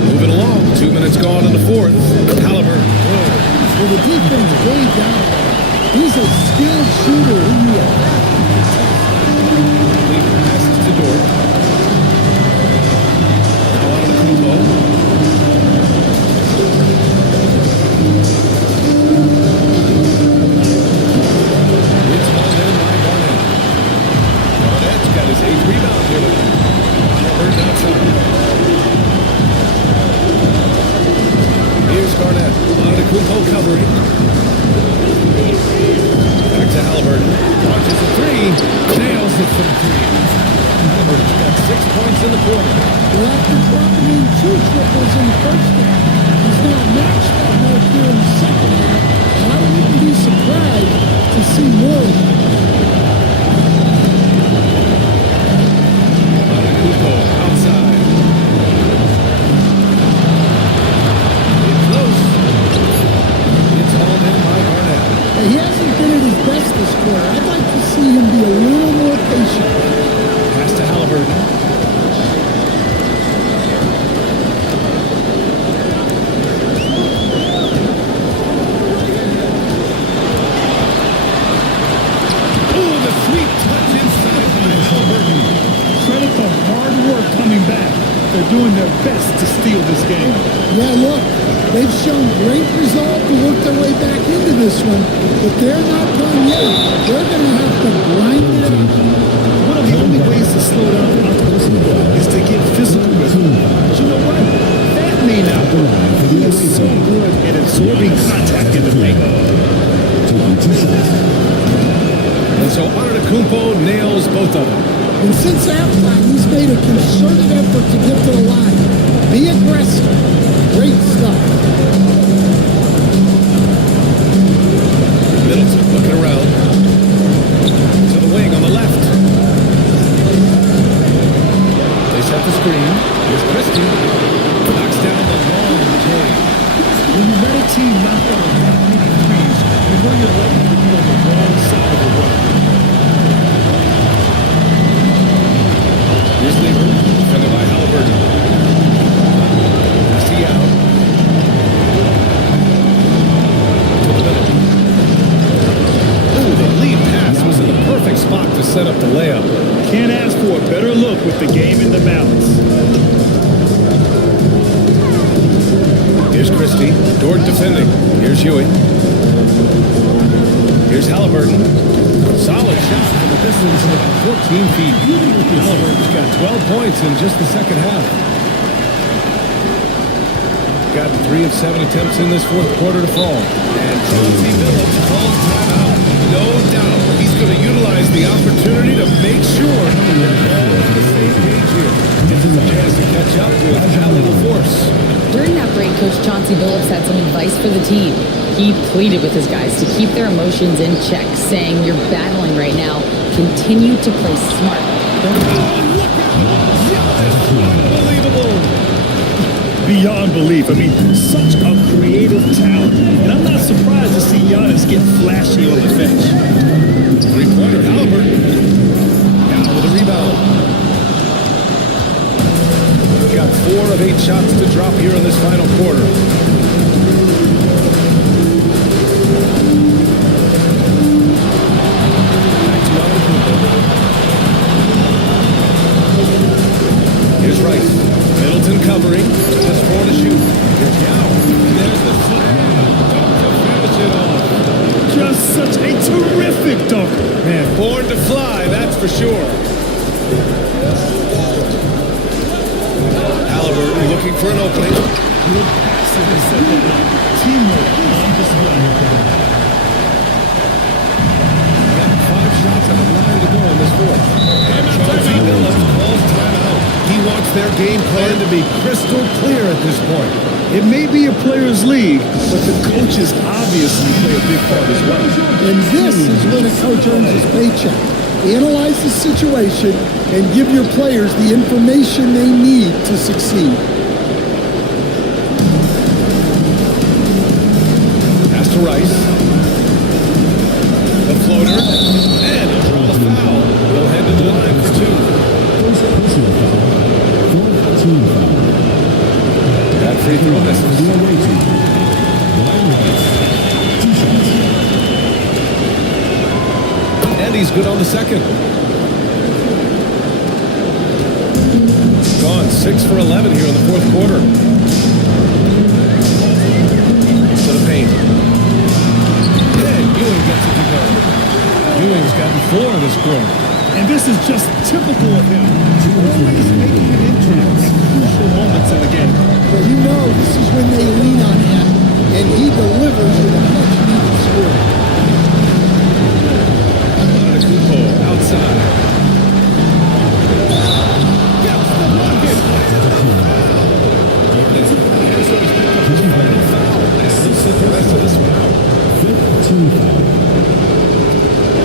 Moving along, 2 minutes gone in the fourth. Halliburton. Well, the defense gave that. He's a skilled shooter who you have. Lead passes to Dort. Now on to Kubo. It's hauled in by Garnett. Garnett's got his 8th rebound here. Halliburton outside. Here's Garnett. Antetokounmpo covering. Back to Halliburton. Launches a three. Nails it from three. Halliburton's got 6 points in the quarter. Well, after dropping in 2 triples in the first half, he's now matched that mark here in the second half. And I wouldn't be surprised to see more of that. Antetokounmpo outside. In close. It's hauled in by Garnett. He hasn't been at his best this quarter. I'd like to see him be a little more patient. Pass to Halliburton. Oh, the sweet touch inside by Halliburton. Credit the hard work coming back. They're doing their best to steal this game. Yeah, look, they've shown great resolve to work their way back into this one, but they're not done yet. They're going to have to grind it out. One of the only ways to slow down Antetokounmpo is to get physical with him. But you know what? That may not work. He is so good at absorbing contact in the paint. And so Antetokounmpo nails both of them. And since halftime, he's made a concerted effort to get to the line. Be aggressive. Great stuff. Middleton looking around. To the wing on the left. They set the screen. Here's Christie. Knocks down the long three. When you let a team knock down that many threes, you know you're letting them be on the wrong side of the run. Here's Lieber, defended by Halliburton. Pass to Yao. To the middle. Oh, the lead pass was in the perfect spot to set up the layup. Can't ask for a better look with the game in the balance. Here's Christie. Dort defending. Here's Ewing. Here's Halliburton. Solid shot from the distance of about 14 feet. Halliburton's got 12 points in just the second half. Got 3 of 7 attempts in this fourth quarter to fall. And Chauncey Billups calls timeout. No doubt he's going to utilize the opportunity to make sure they're all on the same page here. This is a chance to catch up with Allen Force. During that break, Coach Chauncey Billups had some advice for the team. He pleaded with his guys to keep their emotions in check, saying, "You're battling right now. Continue to play smart." Unbelievable. Beyond belief. I mean, such a creative talent. And I'm not surprised to see Giannis get flashy on the bench. Three-pointer, Halliburton. Now with a rebound. Got 4 of 8 shots to drop here in this final quarter. Here's Rice. Middleton covering. Just 4 to shoot. Here's Yao. And there's the slam. To finish it off. Just such a terrific dunk. Man, born to fly, that's for sure. Halliburton looking for an opening. Good passing and setting up. Teamwork on display. Got 5 shots out of 9 to go in this fourth. And Chauncey Billups calls timeout. He wants their game plan to be crystal clear at this point. It may be a player's league, but the coaches obviously play a big part as well. And this is when a coach earns his paycheck. Analyze the situation and give your players the information they need to succeed. Pass to Rice. The floater. And he'll draw the foul. He'll head to the line for 2. That free throw misses. And he's good on the second. Gone 6 for 11 here in the fourth quarter. To the paint. And Ewing gets it to go. Ewing's gotten 4 this quarter. And this is just typical of him. Always making an impact at crucial moments in the game. Well, you know this is when they lean on him, and he delivers with a much-needed score. Antetokounmpo outside. Gets the bucket. Arizona's picked up his final foul, and he'll sit the rest of this one out. 15 foul.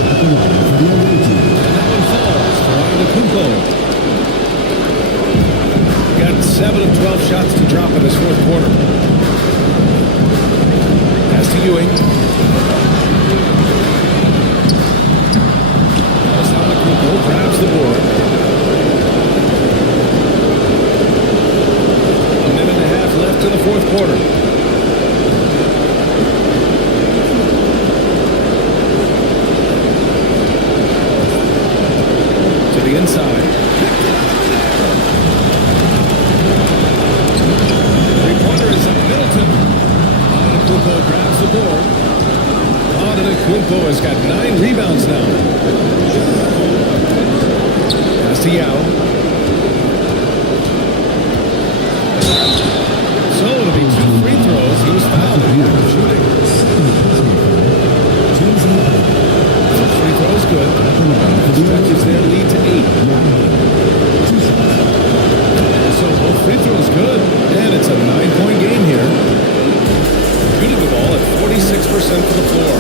At the line for the away team. And that one falls for Antetokounmpo. Got 7 of 12 shots to drop in this fourth quarter. Pass to Ewing. Antetokounmpo grabs the board. A minute and a half left in the fourth quarter. To the inside. Three-pointer is up. Middleton. Antetokounmpo grabs the board. Antetokounmpo has got 9 rebounds now. Pass to Yao. So it'll be 2 free throws. He was fouled at the end of shooting. First free throw is good. Stretches their lead to 8. So both free throws good. And it's a 9-point game here. Shooting the ball at 46% for the floor.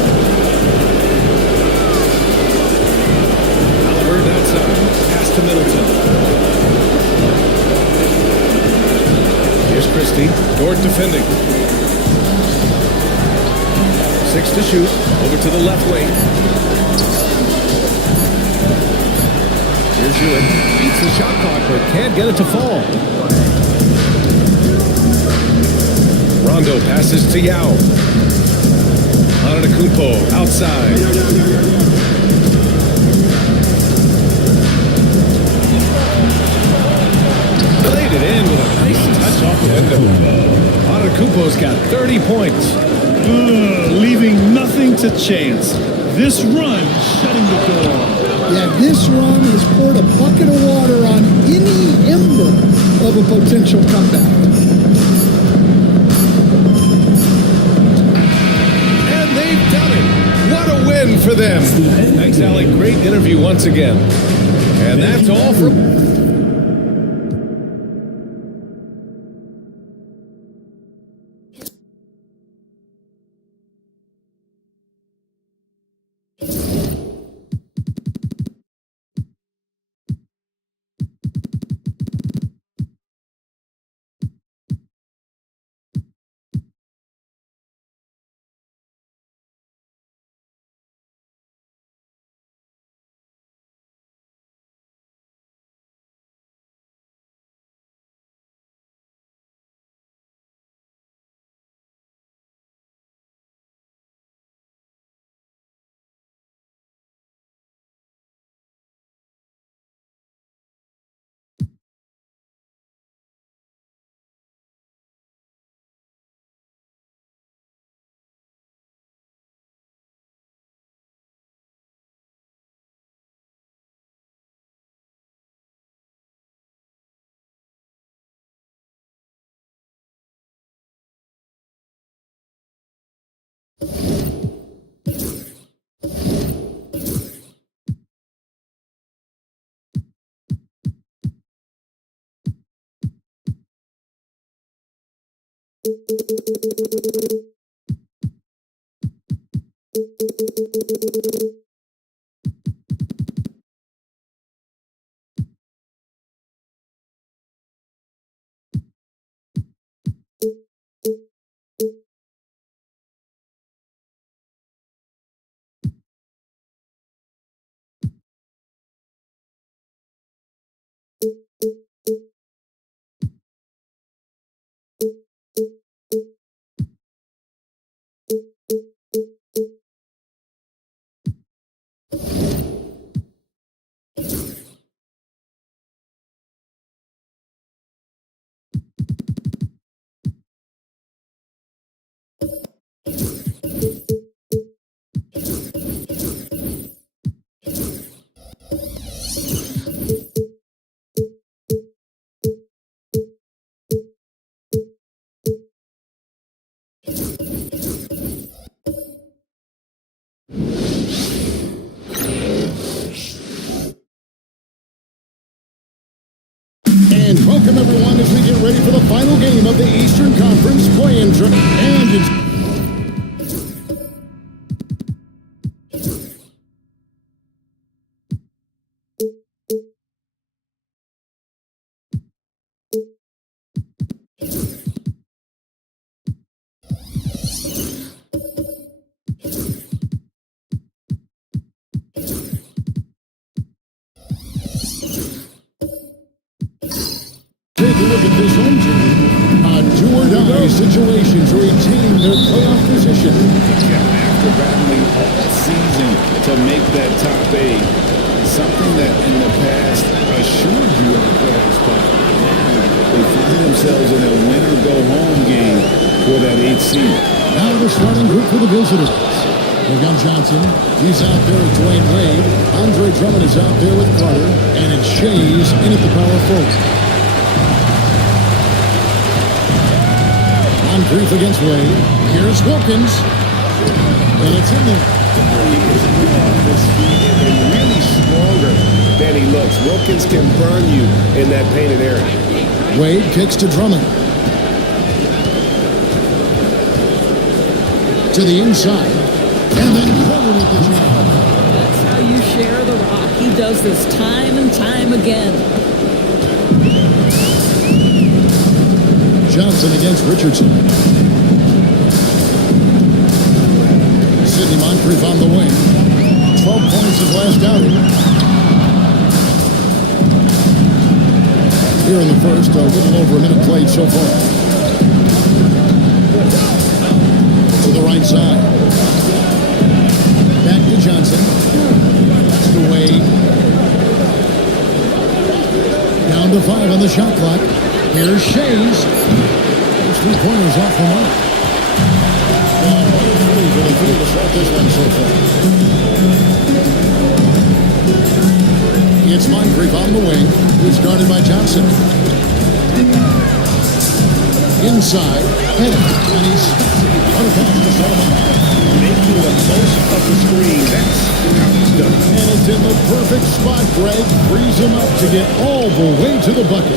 Halliburton outside. Pass to Middleton. Here's Christie. Dort defending. 6 to shoot. Over to the left wing. Here's Ewing. Beats the shot clock, but can't get it to fall. Rondo passes to Yao. Antetokounmpo outside. Played it in with a nice touch off the window. Antetokounmpo's got 30 points. Leaving nothing to chance. This run shutting the door. Yeah, this run has poured a bucket of water on any ember of a potential comeback. And they've done it. What a win for them. Thanks, Alec. Great interview once again. And that's all for... Welcome, everyone, as we get ready for the final game of the Eastern Conference play-in tournament. And it's... Take a look at this home team. A do-or-die situation to retain their playoff position. After battling all season to make that top 8, something that in the past assured you of a playoff spot. Now they find themselves in a win-or-go-home game for that 8th seed. Now the starting group for the visitors. They've got Johnson. He's out there with Dwayne Wade. Andre Drummond is out there with Carter. And it's Shays in at the power forward. Moncrief against Wade. Here's Wilkins. And it's in there. He is off his feet and really stronger than he looks. Wilkins can burn you in that painted area. Wade kicks to Drummond. To the inside. And then Carter with the jam. That's how you share the rock. He does this time and time again. Johnson against Richardson. Sidney Moncrief on the wing. 12 points his last outing. Here in the first, a little over a minute played so far. To the right side. Back to Johnson. That's to Wade. Down to 5 on the shot clock. Here's Shays. Those 3 pointers off the mark. For the three to start this one so far. It's Moncrief on the wing. He's guarded by Johnson. Inside. And he's on a pass to Solomon. Making the most of the screen. That's how he's done. And it's in the perfect spot. Greg frees him up to get all the way to the bucket.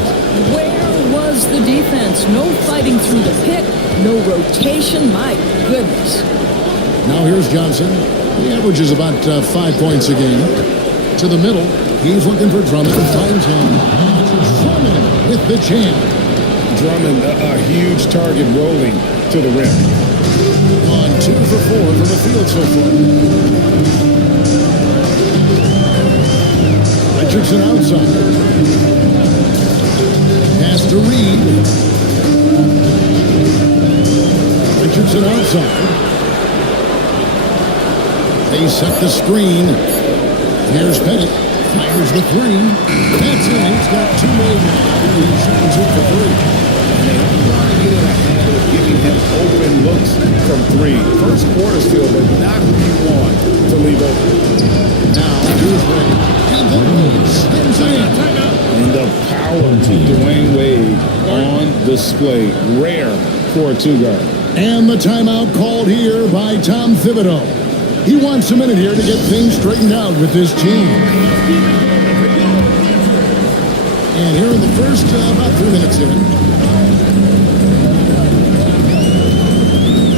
Where was the defense? No fighting through the pick, no rotation. My goodness. Now here's Johnson. He averages about 5 points a game. To the middle. He's looking for Drummond. Finds him. Drummond with the jam. Drummond, a huge target rolling to the rim. On 2 for 4 from the field so far. Richardson outside. Pass to Reed. Richardson outside. They set the screen. Here's Pettit. Fires the 3. That's it. He's got 2 made now. He's shooting 2 for 3. Giving him open looks from 3. First quarter still, but not who you want to leave open. Now, here's Wade. And then Wade spins in. And the power to Dwayne Wade on display. Rare for a 2-guard. And the timeout called here by Tom Thibodeau. He wants a minute here to get things straightened out with his team. And here in the first, about 3 minutes in.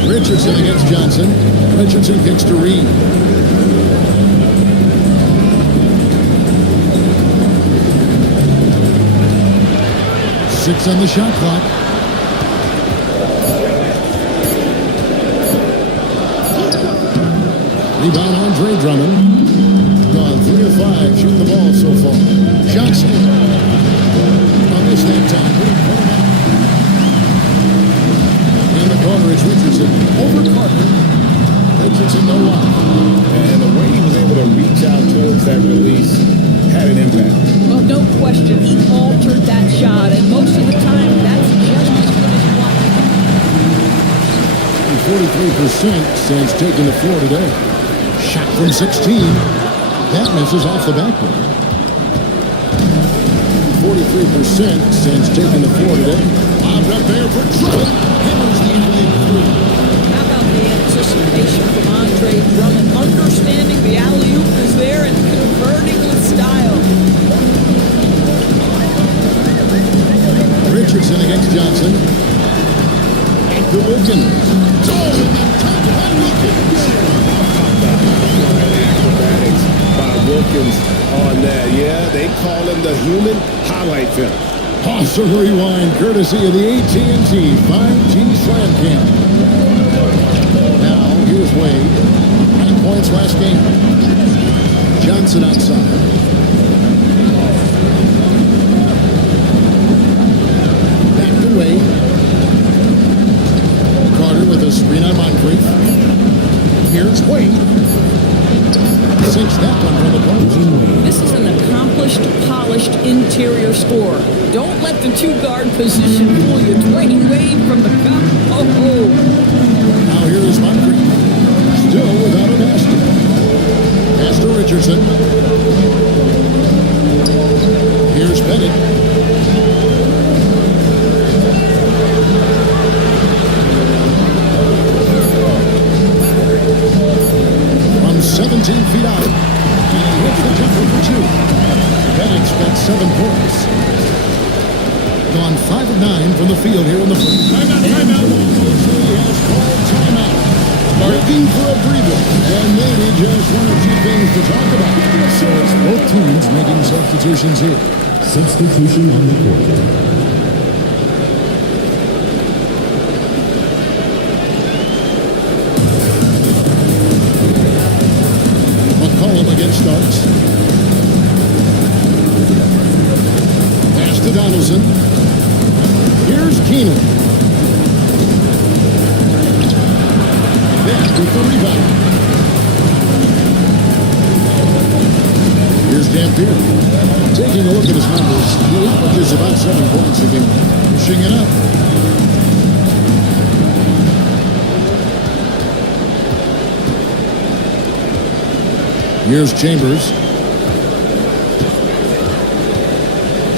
Richardson against Johnson. Richardson kicks to Reed. Six on the shot clock. Rebound Andre Drummond. Gone 3 of 5. Shoot the ball so far. Johnson. On this hand time. In the corner, it's Richardson. Over Carter. Richardson no line. And the way he was able to reach out towards that release had an impact. Well, no question. He altered that shot, and most of the time, that's just as good as one. 43% since taking the floor today. Shot from 16. That misses off the backboard. 43% since taking the floor today. Lobbed up there for Drummond. Hammers the lead through. How about the anticipation from Andre Drummond? Understanding the alley-oop is there and converting with style. against Johnson. Back to Wilkins. Acrobatics by Wilkins on that. Yeah, they call him the human highlight film. Awesome rewind, courtesy of the AT&T 5G Slam Cam. Now, here's Wade. 9 points last game. Johnson outside. Back to Wade. Carter with a screen on Moncrief. Here's Wade. Sinks that one from the post. This is an accomplished, polished interior scorer. Don't let the two-guard position fool you. Dwayne Wade from the cup. Oh. Now here is Moncrief. Still without a basket. Pass to Richardson. Here's Bennett. From 17 feet out. And he hits the jumper for 2. Bennett's got 7 points. Gone 5 of 9 from the field here in the first. Timeout. He has called timeout. Looking for a breather, and maybe just 1 or 2 things to talk about. So it's both teams making substitutions here. Substitution on the court. McCollum against Starks. Pass to Donaldson. Here's Keenan. Back with the rebound. Here's Dampier. Taking a look at his numbers, he averages about 7 points a game. Pushing it up. Here's Chambers.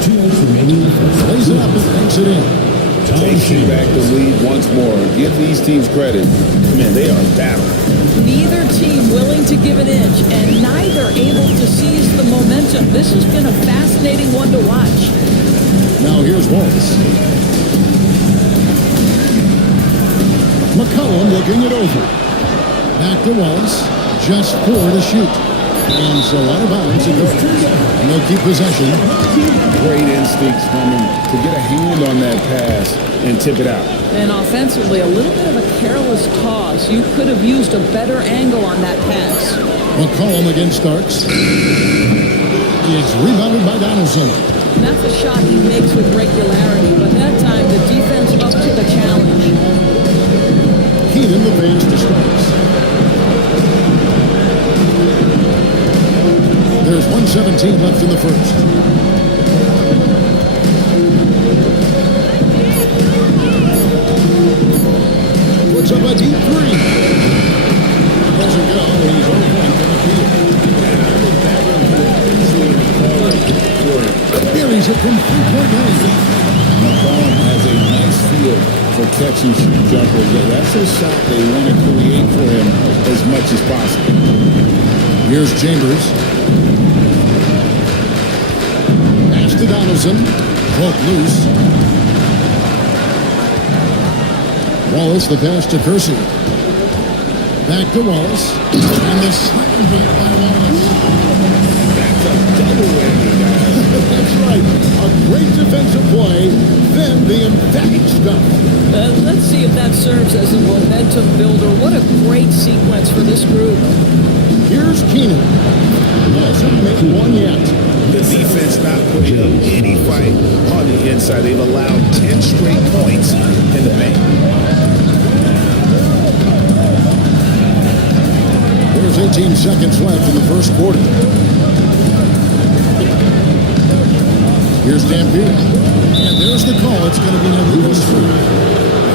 2 minutes remaining. Plays it up and banks it in. Taking back the lead once more. Give these teams credit. Man, they are battling. Neither team willing to give an inch, and neither able to seize the momentum. This has been a fascinating one to watch. Now here's Wallace. McCollum looking it over. Back to Wallace. Just 4 to shoot. And so out of bounds it goes. And they'll keep possession. Great instincts from him to get a hand on that pass and tip it out. And offensively, a little bit of a careless toss. You could have used a better angle on that pass. McCollum against Starks. It's rebounded by Donaldson. And that's a shot he makes with regularity, but that time the defense up to the challenge. Keenan the pass to Starks. There's 1:17 left in the first. Puts up a deep 3. Doesn't go. He's over 1 from the field. Buries it from 3-point range. McCollum has a nice feel for catch and shoot jumpers. That's a shot they want to create for him as much as possible. Here's Chambers. Pass to Donaldson. Hook loose. Wallace the pass to Kersey. Back to Wallace. And the slam back by Wallace. That's a double whammy. That's right. A great defensive play, then the emphatic stuff. Let's see if that serves as a momentum builder. What a great sequence for this group. Here's Keenan. Hasn't made one yet. The defense not putting up any fight on the inside. They've allowed 10 straight points in the paint. There's 18 seconds left in the first quarter. Here's Dampier. And there's the call. It's going to be an illegal swing.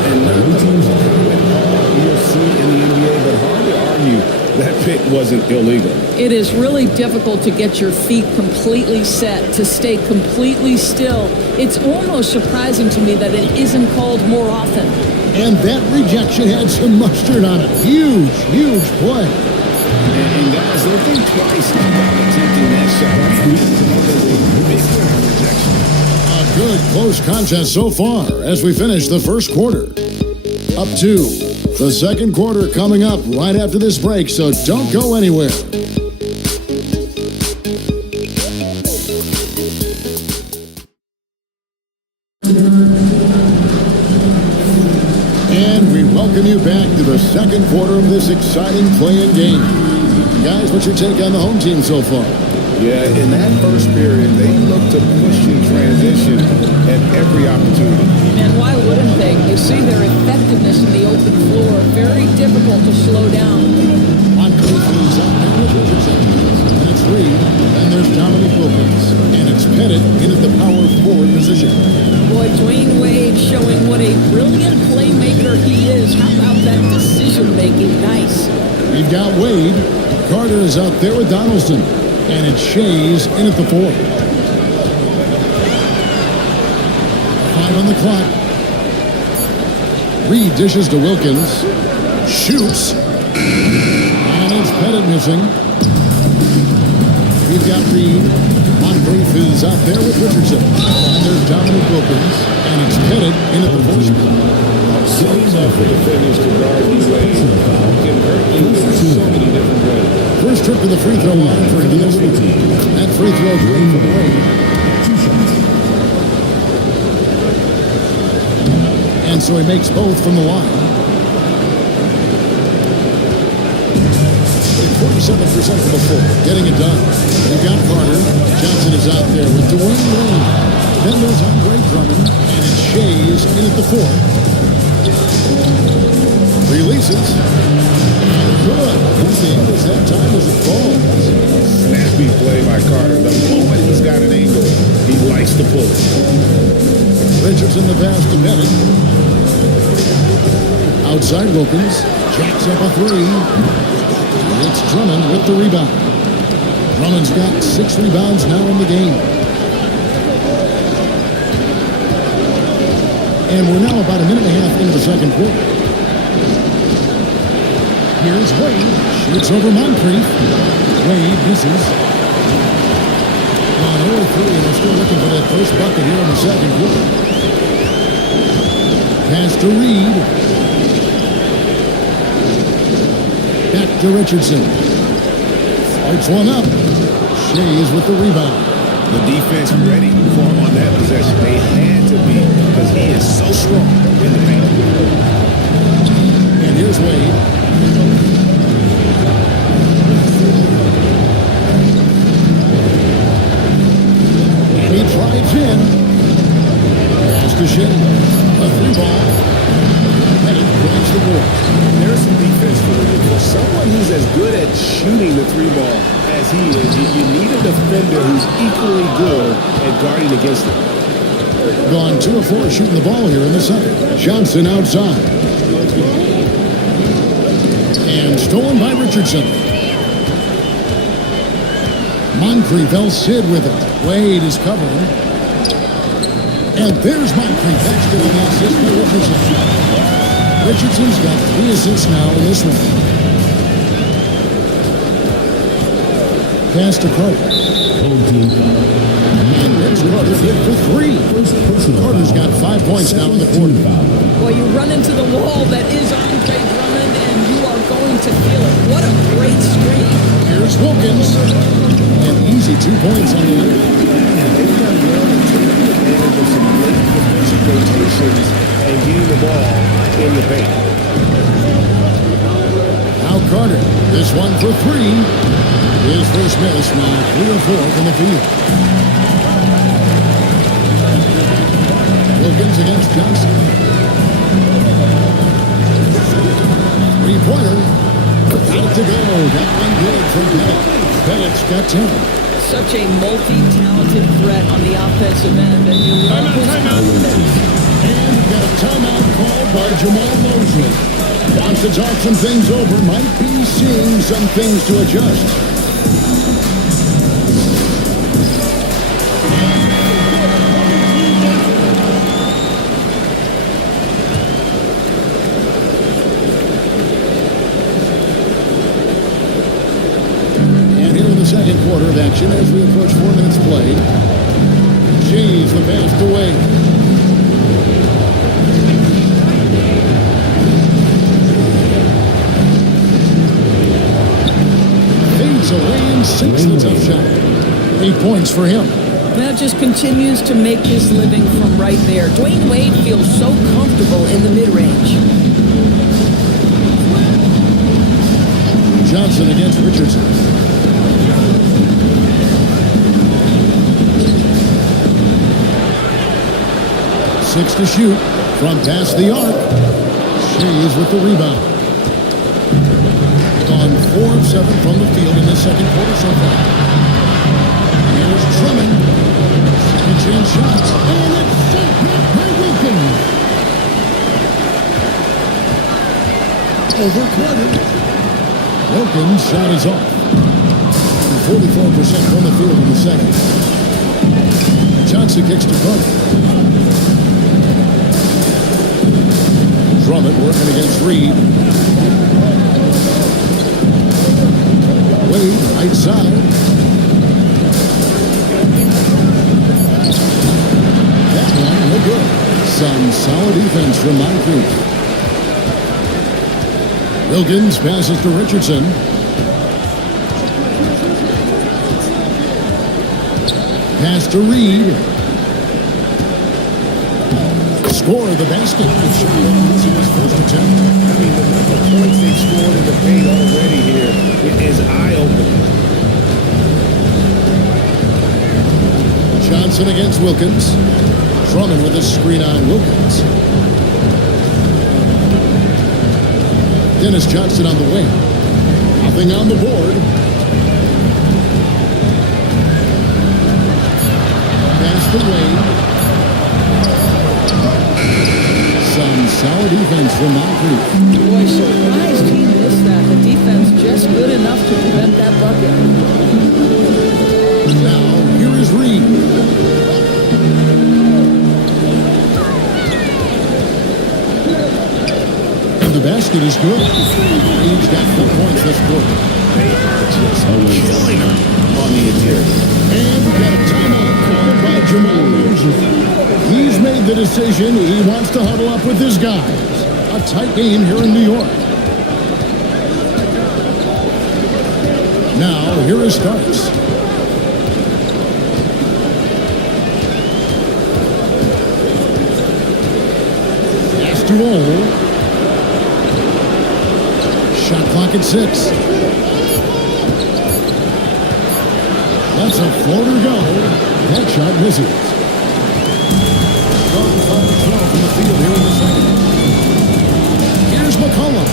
And not the most common call you'll see in the NBA, but hard to argue that pick wasn't illegal. It is really difficult to get your feet completely set, to stay completely still. It's almost surprising to me that it isn't called more often. And that rejection had some mustard on it. Huge, huge play. And guys, don't think twice about attempting that shot. Big rejection. A good close contest so far as we finish the first quarter. Up 2. The second quarter coming up right after this break, so don't go anywhere. And we welcome you back to the second quarter of this exciting playing game. Guys, what's your take on the home team so far? Yeah, in that first period, they looked to push in transition at every opportunity. And why wouldn't they? They see their effectiveness in the open floor. Very difficult to slow down. Moncrief moves up now with Richardson. And it's Reed. And there's Dominic Wilkins. And it's Pettit in at the power forward position. Boy, Dwayne Wade showing what a brilliant playmaker he is. How about that decision-making? Nice. We've got Wade. Carter is out there with Donaldson. And it's Shays in at the 4. 5 on the clock. Reed dishes to Wilkins. Shoots. And it's Pettit missing. We've got Reed. Moncrief is out there with Richardson. And there's Dominic Wilkins. And it's Pettit in at the 4 spot. Seems like for defenders to guard D-Wade can hurt you in so many different ways. First trip to the free throw line for Gillespie. That free throw is good from Wade. And so he makes both from the line. 47% from the floor, getting it done. You've got Carter. Johnson is out there with Dwayne Wade. Then there's Andre Drummond, and it's Shays in at the 4. Releases. Good. The English that time as it falls. Snappy play by Carter. The moment he's got an angle, he likes to pull it. Richardson the pass to Pettit. Outside Wilkins. Jacks up a 3. It's Drummond with the rebound. Drummond's got 6 rebounds now in the game. And we're now about a minute and a half into the second quarter. Here's Wade. Shoots over Moncrief. Wade misses. On 0-3, and they're still looking for that first bucket here in the second quarter. Pass to Reed. Back to Richardson. Starts one up. Shays with the rebound. The defense ready for him on that possession. They had to be because he is so strong in the paint. And here's Wade. And he drives in. Pass to Shea. A 3-ball. Pettit grabs the board. There's some defense for you. For someone who's as good at shooting the 3-ball as he is, you need a defender who's equally good at guarding against him. Gone 2 of 4 shooting the ball here in the second. Johnson outside. And stolen by Richardson. Moncrief, El Cid with it. Wade is covering. And there's Moncrief. That's getting the assist by Richardson. Richardson's got 3 assists now in this one. Pass to Carter. And there's Carter hit for 3. Carter's got 5 points now in the quarter. Well, you run into the wall that is Andre Drummond, and you are going to feel it. What a great screen. Here's Wilkins. An easy 2 points on the year. They've done well in taking advantage of some late defensive rotations and getting the ball in the paint. Now Carter. This one for 3. His first miss, now 3 of 4 from the field. Wilkins against Johnson. 3-pointer. Got it to go. That one good from Pettit. Pettit's got 10. Such a multi-talented threat on the offensive end, and you love his confidence. And we've got a timeout called by Jamal Mosley. Wants to talk some things over. Might be seeing some things to adjust. Second quarter of action as we approach 4 minutes played. She's the pass away. Fades away and sinks the tough shot. 8 points for him. That just continues to make his living from right there. Dwayne Wade feels so comfortable in the mid-range. Johnson against Richardson. Six to shoot from past the arc. Shays with the rebound. Gone 4 of 7 from the field in the second quarter so far. Here's Drummond. Second chance shot. And it's shot by Wilkins. Over Carter. Wilkins' shot is off. 44% from the field in the second. Johnson kicks to Carter. Drummond working against Reed. Wade, right side. That one, no good. Some solid defense from Moncrief. Wilkins passes to Richardson. Pass to Reed. Score the basket. It's his first attempt. I mean, the number of points they've scored in the paint already here is eye-opening. Johnson against Wilkins. Drummond with a screen on Wilkins. Dennis Johnson on the wing. Nothing on the board. Pass to Wade. Some solid defense from Moncrief. Boy, surprised he missed that. The defense just good enough to prevent that bucket. Now, here is Reed. And the basket is good. Reed's got 4 points this quarter. They are just killing him on the interior. And we got a timeout called by Jamal Moses. He's made the decision he wants to huddle up with his guys. A tight game here in New York. Now, here is Starks. Pass to Ole. Shot clock at 6. That's a floater go. That shot misses. Strong 5-12 from the field here in the second. Here's McCollum.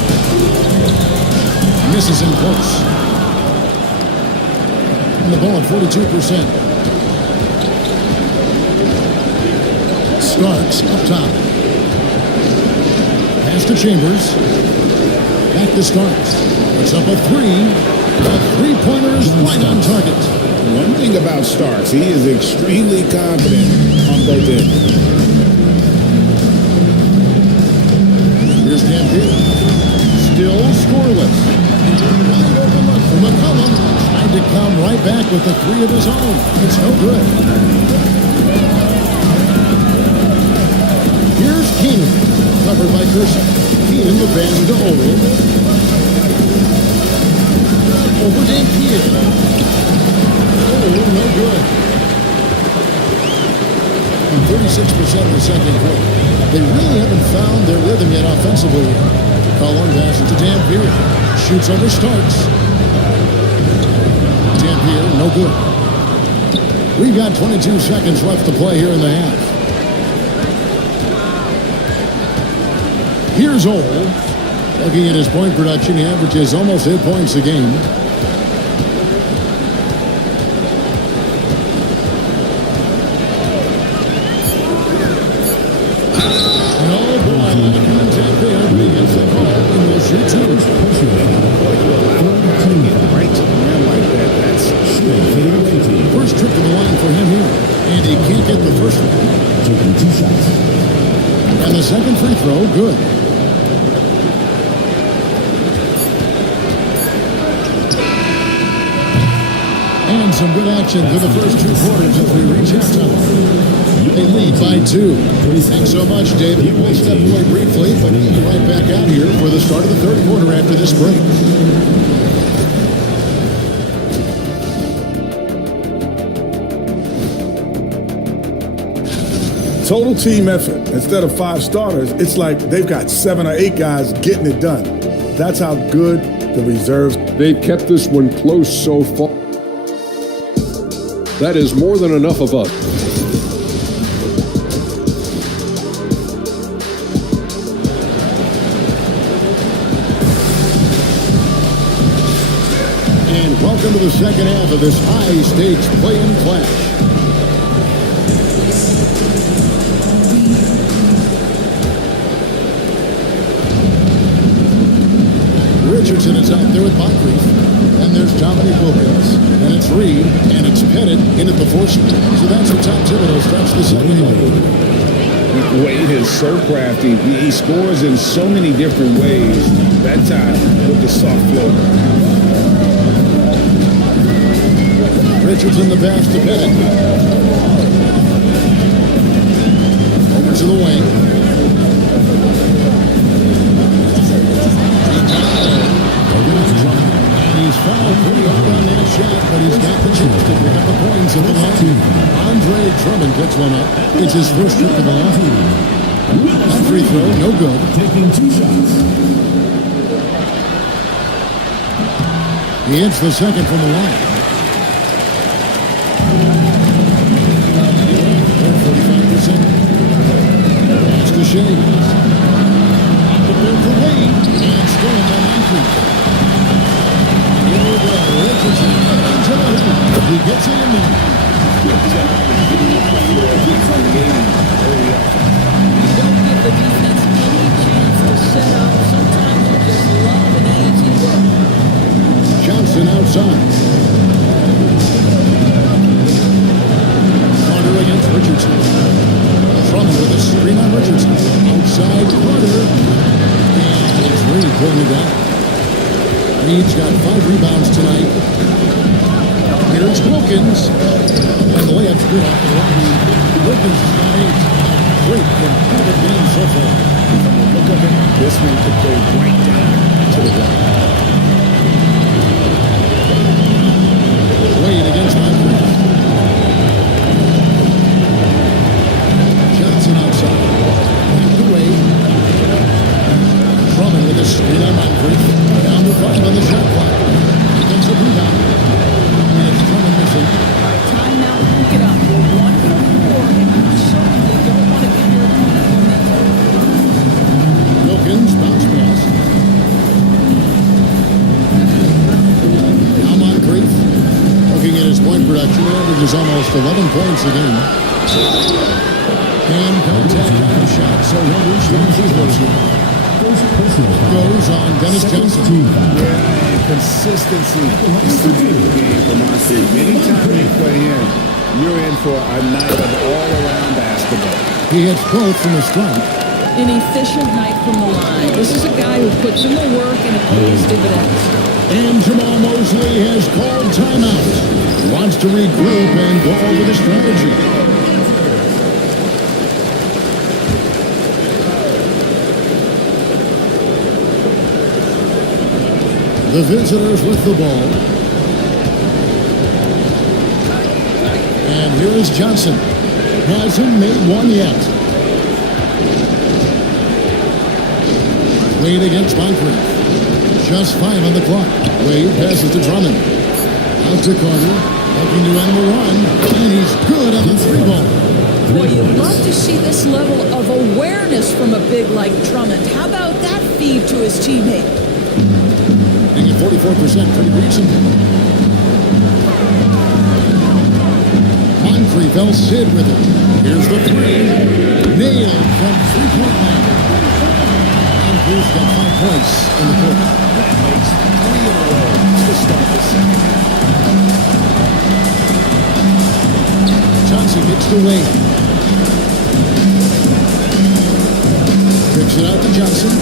Misses in close. And the ball at 42%. Starks up top. Pass to Chambers. Back to Starks. Puts up a 3. The three-pointer is right on target. One thing about Starks, he is extremely confident on both ends. Here's Dampier. Still scoreless. Wide open look for McCollum. Trying to come right back with the 3 of his own. It's no good. Here's Keenan. Covered by Kershaw. Keenan the pass to Ole. Over Dampier. Oh, no good. And 36% in the second quarter. They really haven't found their rhythm yet offensively. Collin passes to Dampier. Shoots over Starks. Dampier, no good. We've got 22 seconds left to play here in the half. Here's Ole. Looking at his point production, he averages almost 8 points a game. First trip to the line for him here. And he can't get the first one. Taking 2 shots. And the second free throw, good. And some good action through the first 2 quarters as we reach halftime. They lead by 2. Thanks so much, David. We'll step away briefly, but we'll be right back out here for the start of the third quarter after this break. Total team effort. Instead of 5 starters, it's like they've got 7 or 8 guys getting it done. That's how good the reserves. They've kept this one close so far. That is more than enough of us. And welcome to the second half of this high-stakes play-in clash. Richardson is out there with Moncrief. And there's Dominic Wilkins. And it's Reed. And it's Pettit in at the 4 spot. So that's what Tom Thibodeau starts the second half. Wade is so crafty. He scores in so many different ways. That time with the soft floater. Richardson the pass to Pettit. Over to the wing. And he's fouled pretty hard on that shot, but he's got the chance to pick up the points at the line. Andre Drummond picks one up. It's his first trip to the line. That free throw, no good. Taking 2 shots. He hits the second from the line. 45%. That's to Shea. For Wade, and stolen by Moncrief. Here we go. Richardson into the hoop. He gets it in there. Good job. Don't give the defense any chance to set up. Sometimes you just love an easy look. Johnson outside. Carter against Richardson. Drummond with a screen on Richardson. Outside Carter. And it's Reed pulling it down. Reed's got 5 rebounds tonight. Here's Wilkins. And the layup's good off the line. Wilkins has got 8. Great competitive game so far. Look at it. This one could go right down to the right. Wade against Moncrief. Johnson outside. Back to Wade. Drummond with a screen on Moncrief. Down to 5 on the shot clock. Against the rebound. And it's Drummond missing. Timeout, pick it up. You're 1 for 4, and you certainly don't want to give your opponent momentum. Wilkins bounce pass. Now Moncrief. Looking at his point production, averages almost 11 points a game. And contact on the shot, so he'll reach one free throw. Goes on Dennis Johnson. Yeah, consistency is the name of the game for Moncrief. Anytime you play him, you're in for a night of all-around basketball. He hits both from the stripe. An efficient night from the line. This is a guy who puts in the work and it pays dividends. And Jamal Mosley has called timeout. Wants to regroup and go over the strategy. The visitors with the ball. And here is Johnson. Hasn't made one yet. Wade against Moncrief. Just 5 on the clock. Wade passes to Drummond. Out to Carter. Looking to end the run. And he's good on the 3-ball. Boy, you'd love to see this level of awareness from a big like Drummond. How about that feed to his teammate? Being at 44%, pretty recent. Moncrief, El Cid with it. Here's the 3. Nailed from 3-point line. Moncrief's got 5 points in the quarter. That makes 3 in a row to start the second half. Johnson gets the Wade. Kicks it out to Johnson.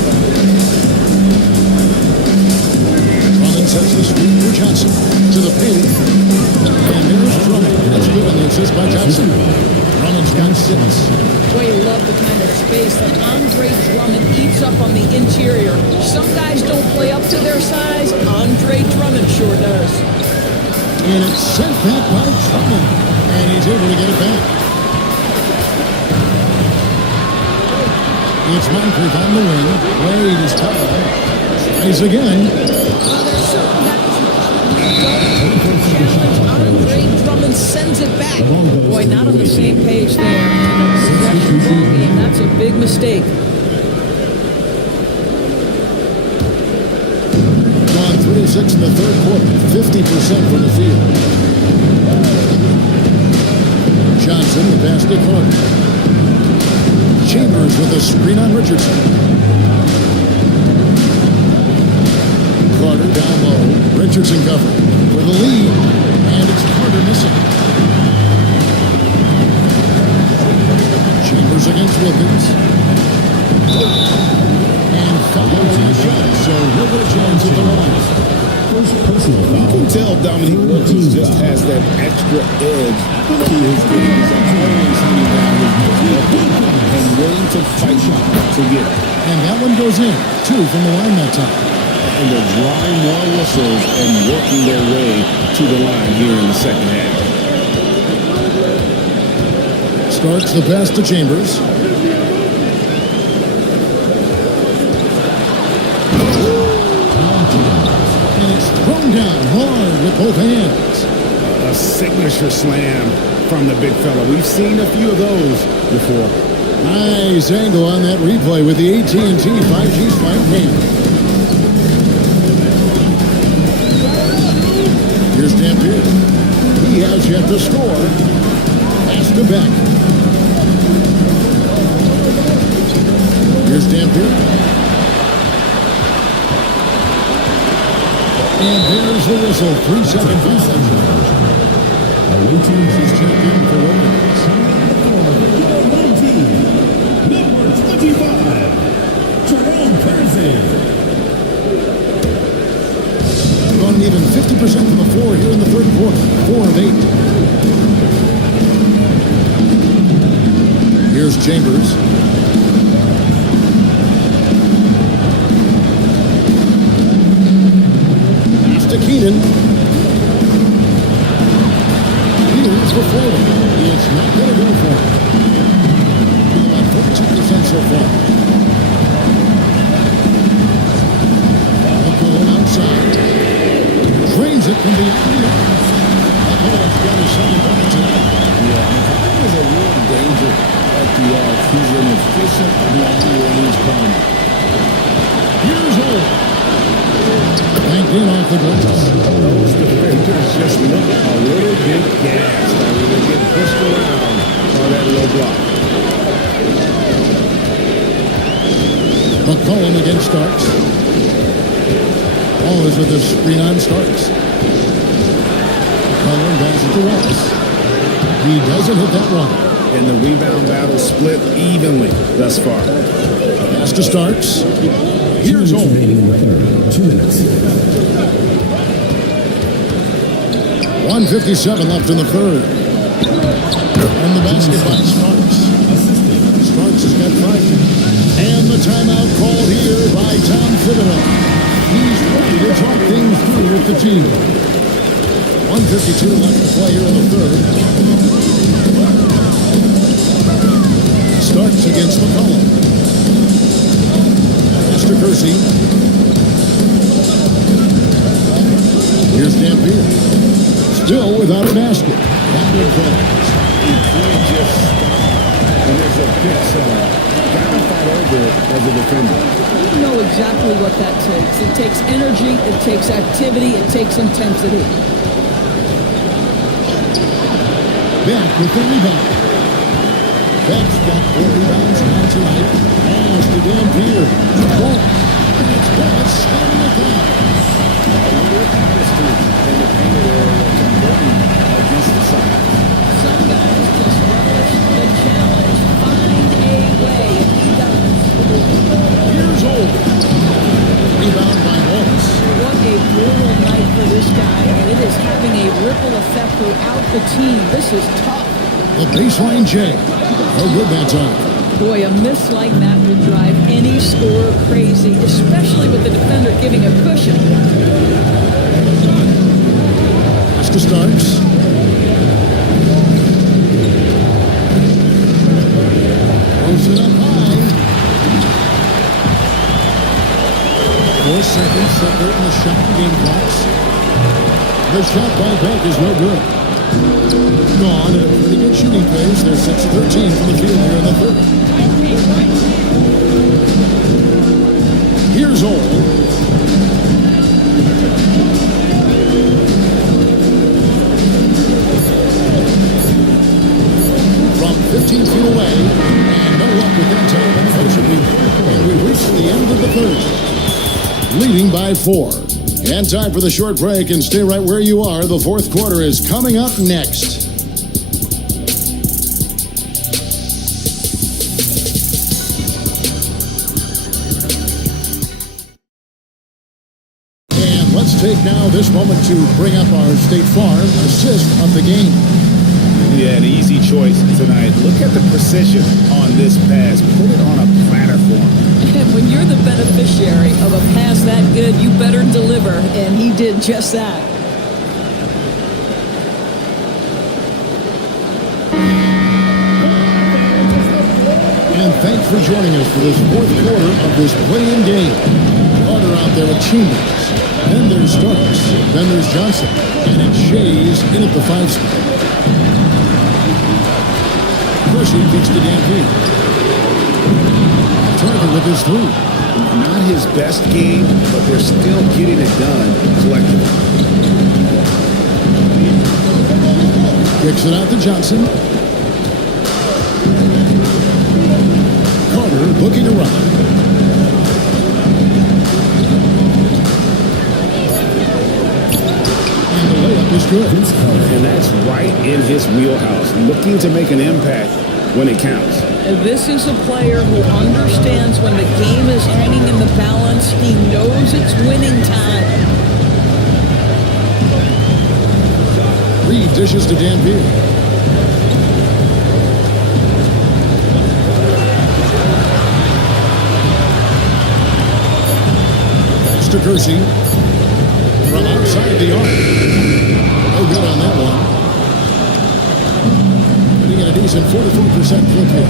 Drummond sets the screen for Johnson. To the paint. And there's Drummond. That's good on the assist by Johnson. Drummond's got 6. Boy, you love the kind of space that Andre Drummond eats up on the interior. Some guys don't play up to their size. Andre Drummond sure does. And it's sent back by Drummond. And he's able to get it back. It's Moncrief on the wing. Wade is fouled. Tries again. Andre Drummond sends it back. Boy, not on the same page there. Possession ball game. That's a big mistake. Gone 3 of 6 in the third quarter. 50% from the field. Johnson, the pass to Carter. Chambers with a screen on Richardson. Carter down low. Richardson covered for the lead. And it's Carter missing. Chambers against Wilkins. And foul on the shot. So he'll get a chance at the line. You can tell Dominique Wilkins just has that extra edge to his game. He's always hanging down his and willing to fight to get it. And that one goes in. 2 from the line that time. And they're drawing more whistles and working their way to the line here in the second half. Starts the pass to Chambers. And it's thrown down hard with both hands. A signature slam from the big fella. We've seen a few of those before. Nice angle on that replay with the AT&T 5G Smart Game. Here's Dampier. He has yet to score. Pass to Beck. Here's Dampier. And there's the whistle. 3-second violation. He's checked in for Wilkins. Number 25, Jerome Kersey. Gone even 50% from the floor here in the third quarter. 4 of 8. Here's Chambers. Pass to Keenan. Here's the Florida. It's not going to go for him. About 42% so far. McCollum outside. Drains it from beyond the arc. McCollum's got his second bucket tonight. Yeah, McCollum is a real danger at the arc. He's an efficient long-range bomber. Here's Old. Banked in off the glass. Those defenders just look a little bit gassed. I mean, they get pushed around on that low block. McCollum against Starks. Ball is with the screen on Starks. McCollum passes to Wallace. He doesn't hit that one. And the rebound battle split evenly thus far. Pass to Starks. Here's Old. 2 minutes. 1:57 left in the third. And the basket by Starks. Starks has got 5. And the timeout called here by Tom Thibodeau. He's ready to talk things through with the team. 1:52 left to play here in the third. Starks against McCollum. Pass to Kersey. Here's Dampier. Still without a basket. Backward falls. You can't just stop. And there's a pick center. Gotta fight over it as a defender. You know exactly what that takes. It takes energy, it takes activity, it takes intensity. Beck with the rebound. Beck's got 4 rebounds now tonight. Pass to Dampier. Ball. And it's Beck starting the game. In the paint area converting against the side. Some guys just relish the challenge. Find a way, and he does. Here's Old. Rebound by Wallace. What a brutal team. This is tough. The baseline J. No good that time. Boy, a miss like that would drive any scorer crazy, especially with the defender giving a cushion. Oscar Starks. Throws it up high. 4 seconds separating the shot game clocks. The shot by Beck is no good. Gone at a pretty good shooting pace. They're 6 of 13 from the field here in the third. Here's Ole. From 15 feet away, and no luck with that time in the motion. And we've reached the end of the third, leading by 4. And time for the short break, and stay right where you are. The fourth quarter is coming up next. And let's take now this moment to bring up our State Farm assist of the game. Yeah, an easy choice tonight. Look at the precision on this pass. Put it on a platter for him. And when you're the beneficiary of a pass that good, you better deliver. And he did just that. And thanks for joining us for this fourth quarter of this play-in game. Carter out there with Chambers. Then there's Starks. Then there's Johnson. And it's Shays in at the 5 spot. Percy kicks to Dampier. Target with his 3. Not his best game, but they're still getting it done collectively. Kicks it out to Johnson. Carter looking to run. And the layup is good. And that's right in his wheelhouse. Looking to make an impact when it counts. And this is a player who understands when the game is hanging in the balance. He knows it's winning time. Reed dishes to Dampier. That's to Kersey. From outside the arc. No good on that one. Putting in a decent 44% clip here.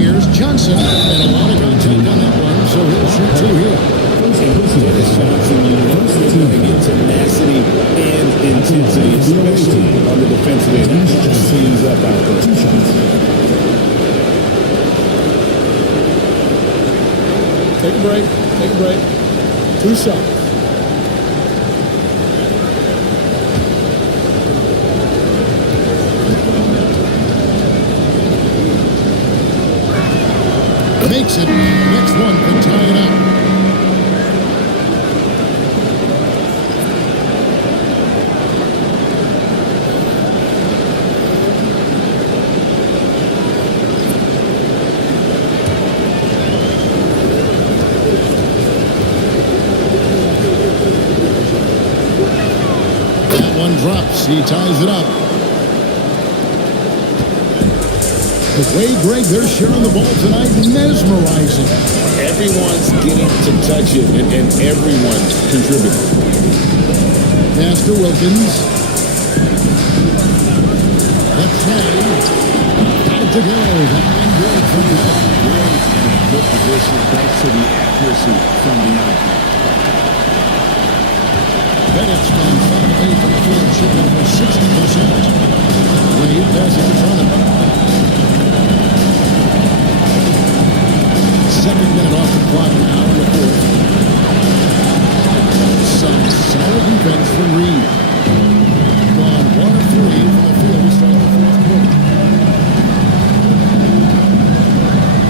Here's Johnson. And a lot of contact on that one, so he'll shoot 2 here. Dennis Johnson, you know, is going to get tenacity and intensity, especially on the defensive end. He teams up out there. 2 shots. Take a break. Take a break. 2 shots. Makes it. Next one can tie it up. That one drops. He ties it up. The way, Greg, they're sharing the ball tonight, mesmerizing. Everyone's getting to touch it, and everyone's contributing. Pass to Wilkins. Let's play. Got it to go. And good from Wilkins. Great and good position, thanks to the accuracy from beyond. Bennett's gone 5 of 8 from the field, shooting almost 60%. Wade passes in front of him. Second minute off the clock now in the fourth. Some solid defense from Reed. Gone 1 of 3 from the field to start the fourth quarter.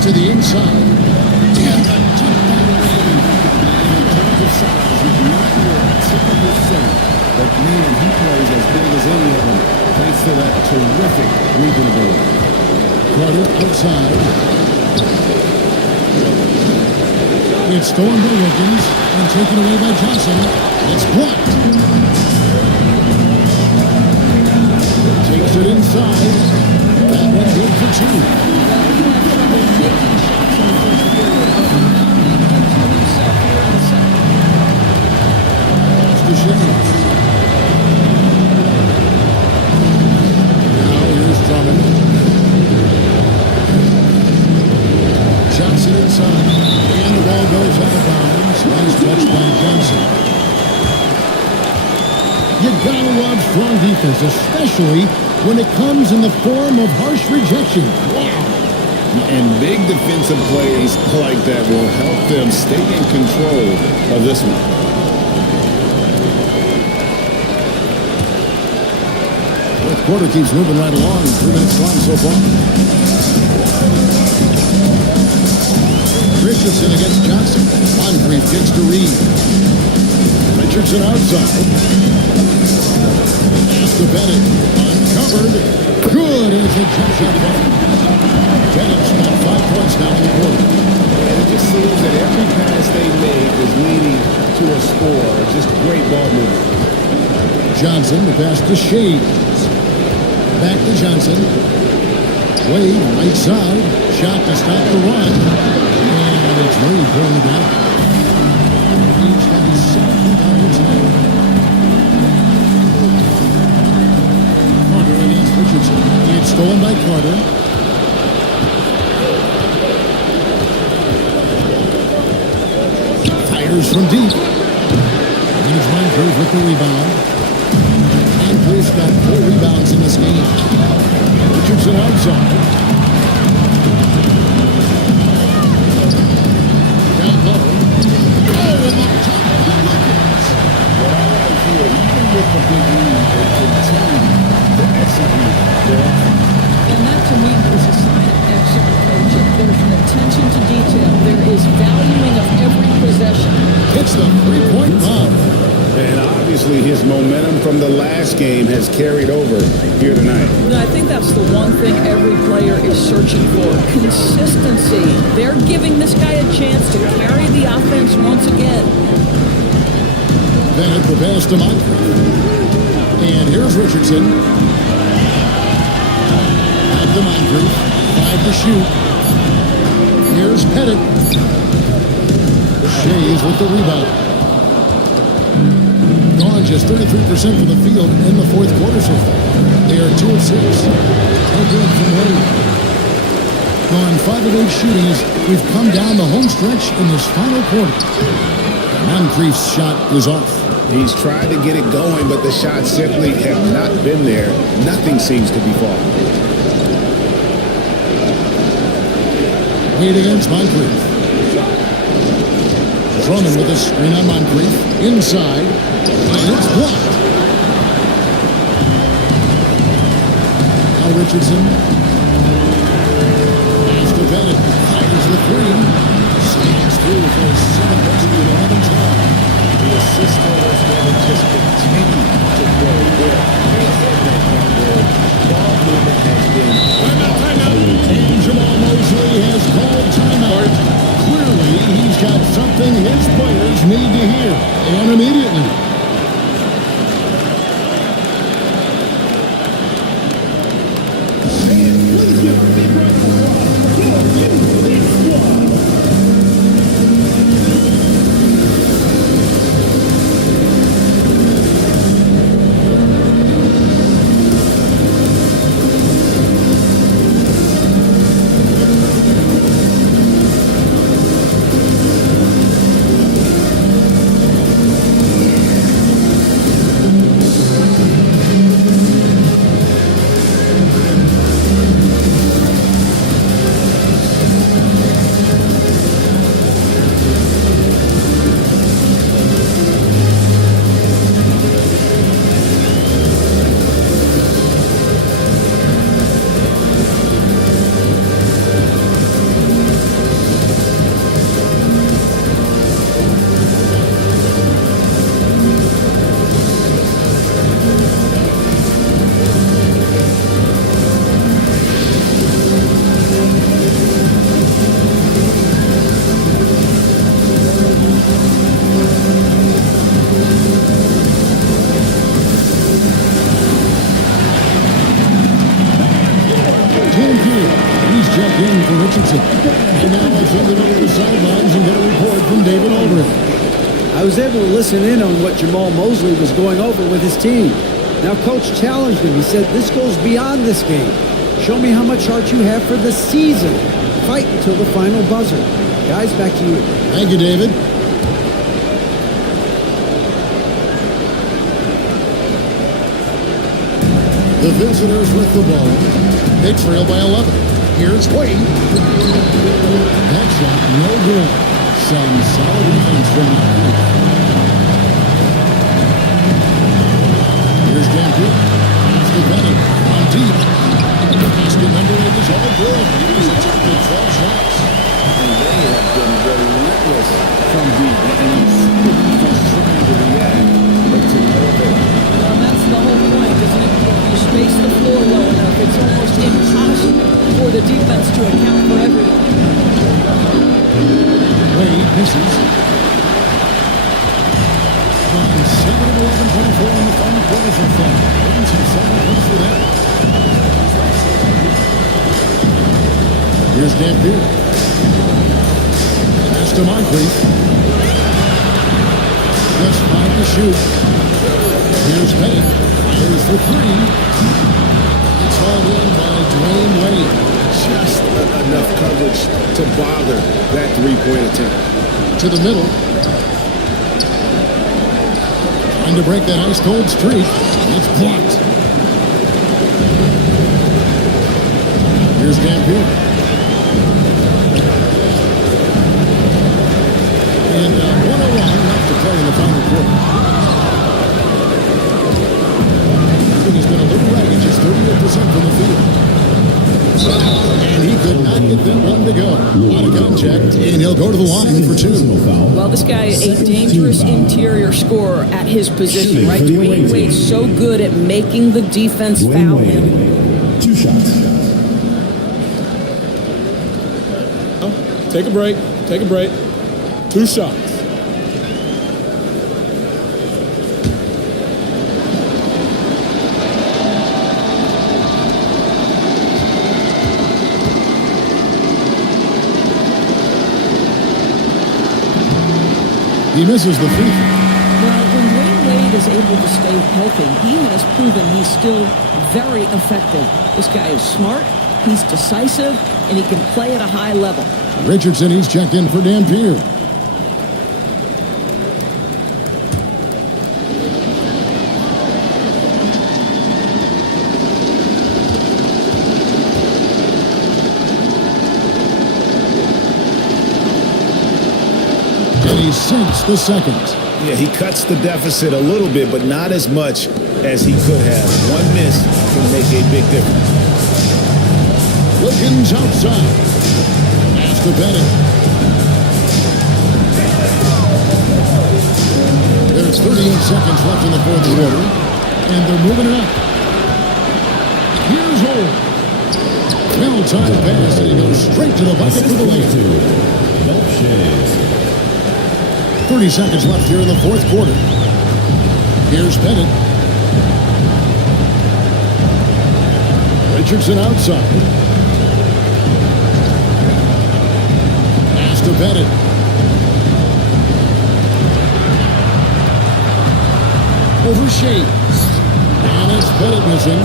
To the inside. And the tip by Reed. In terms of size, he's not your typical center, but man, he plays as big as any of them, thanks to that terrific reading ability. Carter outside. It's stolen by Wilkins and taken away by Johnson. It's blocked. gotta love strong defense, especially when it comes in the form of harsh rejection. Wow. And big defensive plays like that will help them stay in control of this one. Fourth quarter keeps moving right along. 3 minutes gone so far. Richardson against Johnson. Moncrief gets to Reed. Richardson outside. Pass to Bennett. Uncovered. Good as a jump shot ball. Bennett's got 5 points now in the quarter. And it just seems that every pass they make is leading to a score. Just great ball movement. Johnson, the pass to Shades. Back to Johnson. Wade, right side. Shot to stop the run. And it's Reed pulling it down. He's got his second down tonight. Carter against Richardson. It's stolen by Carter. Fires from deep. Here's Moncrief with the rebound. Moncrief's got 4 rebounds in this game. Richardson outside. Down low. Oh, and the top by Wilkins. What I like here, even with the big lead, they continue to execute their offense. And that, to me, is a sign of excellent coaching. There's an attention to detail. There is valuing of every possession. Hits the three-point bomb. And obviously his momentum from the last game has carried over here tonight. And I think that's the one thing every player is searching for. Consistency. They're giving this guy a chance to carry the offense once again. Bennett the pass to Moncrief. And here's Richardson. Back to Moncrief. 5 to shoot. Here's Pettit. Shays with the rebound. Gone just 33% from the field in the fourth quarter so far. They are 2 of 6. No good from Wade. Gone 5 of 8 shooting as we've come down the home stretch in this final quarter. Moncrief's shot is off. He's tried to get it going, but the shots simply have not been there. Nothing seems to be falling. Wade against Moncrief. Drummond with a screen on Moncrief. Inside. And it's blocked. Now Richardson. Pass to Bennett. Fires the 3. Slides through for his 7th basket in 11 try. The assist totals will just continue to grow. They're ahead that number. Ball movement has been. And Jamal Mosley has called timeout. Clearly, he's got something his players need to hear. And immediately. In for Richardson. And now I send it over to the sidelines and get a report from David Aldridge. I was able to listen in on what Jamal Mosley was going over with his team. Now, Coach challenged him. He said, this goes beyond this game. Show me how much heart you have for the season. Fight until the final buzzer. Guys, back to you. Thank you, David. The visitors with the ball. They trail by 11. Here's Wade. That shot, no good. Some solid defense from the group. Here's Dampier. To Benny. On deep. Basket number 8 is all good. He was attempted 12 shots. And they have been relentless from deep. And the defense trying to react, but to no avail. Well, that's the whole point, isn't it? If you space the floor low enough, it's almost impossible for the defense to account for everything. Wade misses. Gone 7 of 11, 24 in the final quarter for Fun. Getting some solid hits for that. Here's Dampier. Pass to Moncrief. Just 5 to shoot. Here's Bennett. Fires for 3. It's all in by Dwayne Wade. Just enough coverage to bother that three-point attempt. To the middle. Trying to break that ice-cold streak. It's blocked. Here's Dampier. And 101 left to play in the final quarter. He's been a little ragged, just 38% from the field. And he could not get that one to go. Out of contact, and he'll go to the line for 2. Well, this guy is a dangerous interior scorer at his position, right? Dwayne Wade's so good at making the defense foul him. 2 shots. Take a break. Take a break. 2 shots. He misses the free throw. Well, when Dwayne Wade is able to stay healthy, he has proven he's still very effective. This guy is smart, he's decisive, and he can play at a high level. Richardson, he's checked in for Dampier. And he sinks the second. Yeah, he cuts the deficit a little bit, but not as much as he could have. One miss can make a big difference. Wilkins outside. Pass to Bennett. There's 38 seconds left in the fourth quarter, and they're moving it up. Here's Hole. Well-timed pass, and he goes straight to the bucket for the layup. 30 seconds left here in the fourth quarter. Here's Bennett. Richardson outside. Pass to Bennett. Over Shades. And it's Bennett missing.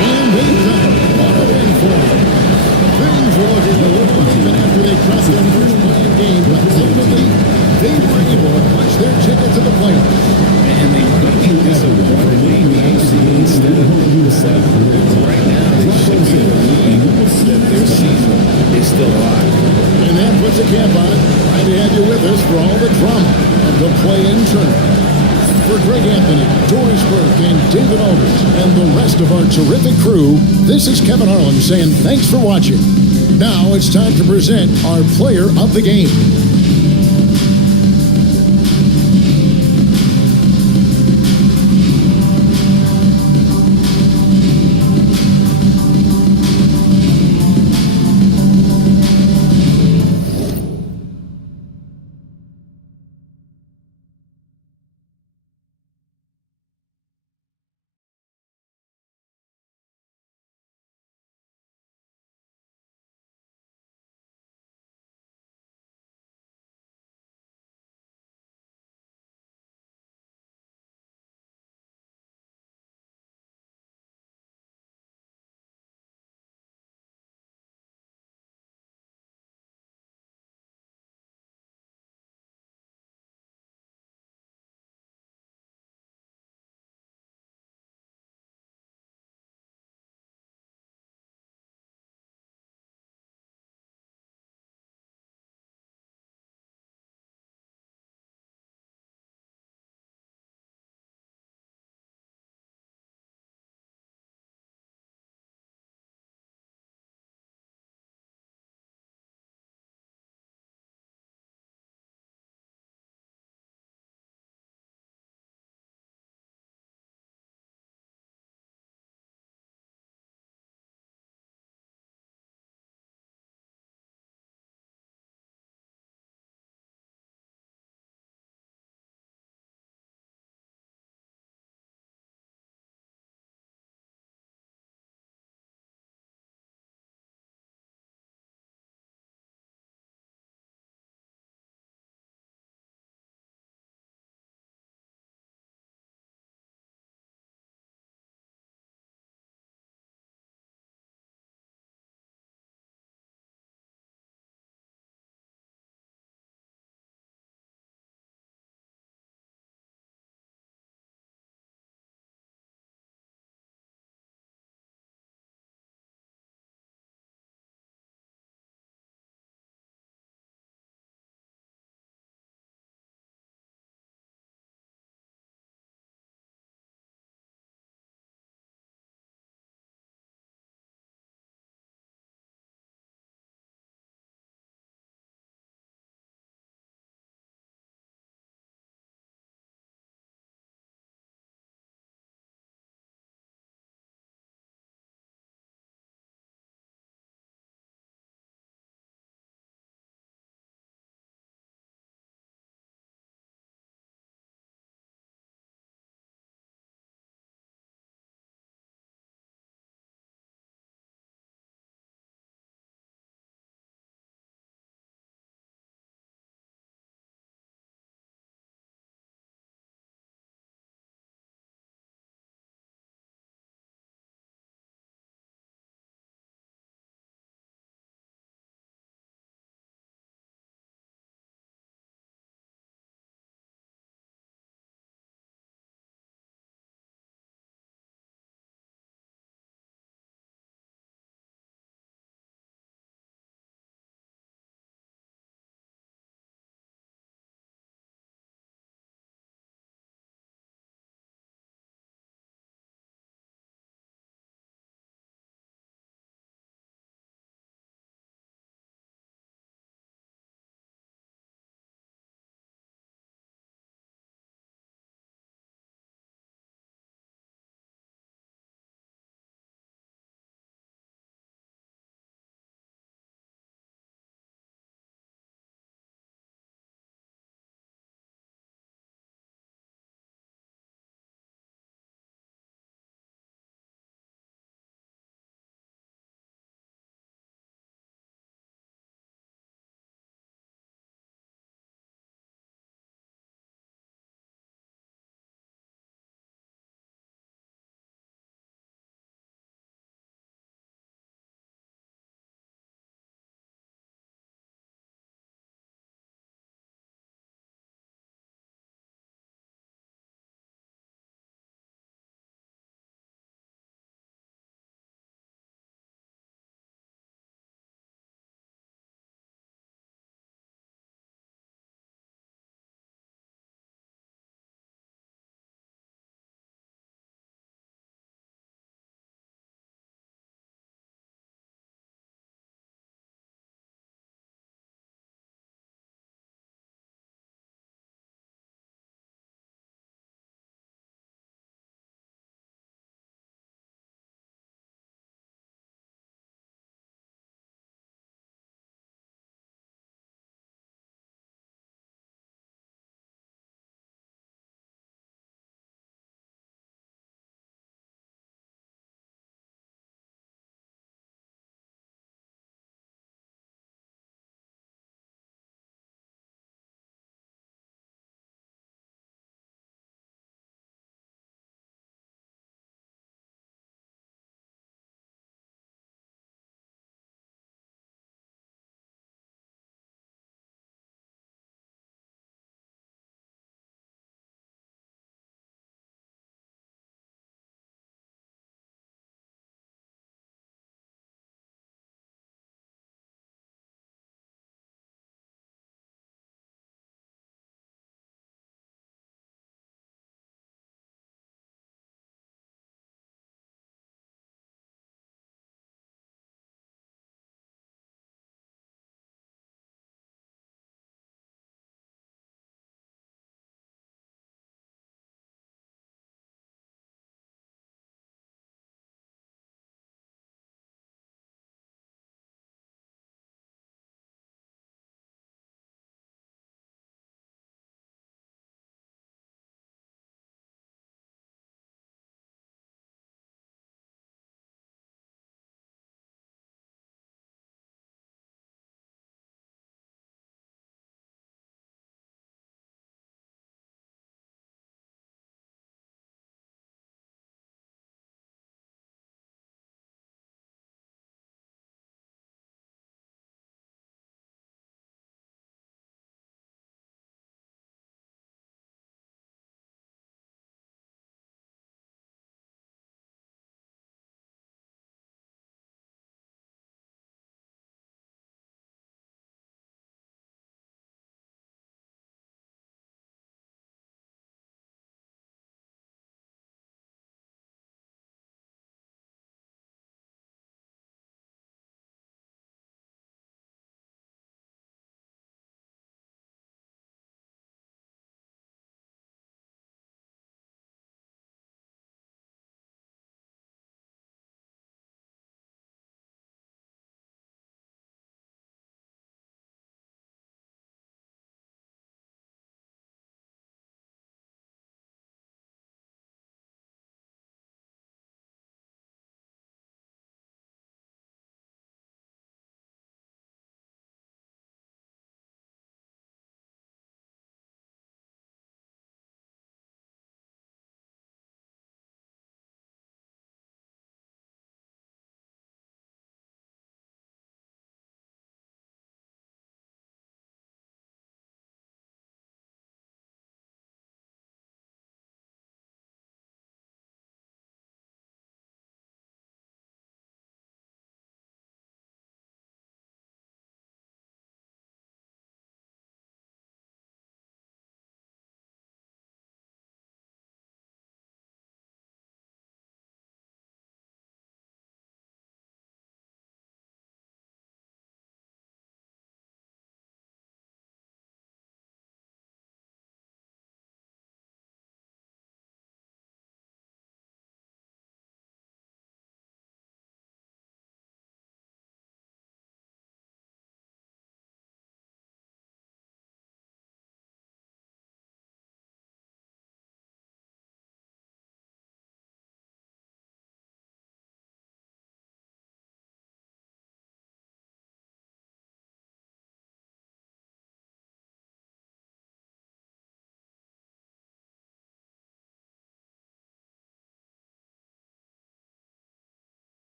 And they've got what a win for him. Things were looking a little even after they crossed their first playing game, but ultimately they were able to punch their ticket to the playoffs. And they could be disappointed in the AFC instead of the 7. Right now, they should be relieved that their season is still alive. And that puts a cap on it. Glad to have you with us for all the drama of the play-in tournament. For Greg Anthony, Doris Burke, and David Aldridge, and the rest of our terrific crew, this is Kevin Harlan saying thanks for watching. Now it's time to present our player of the game.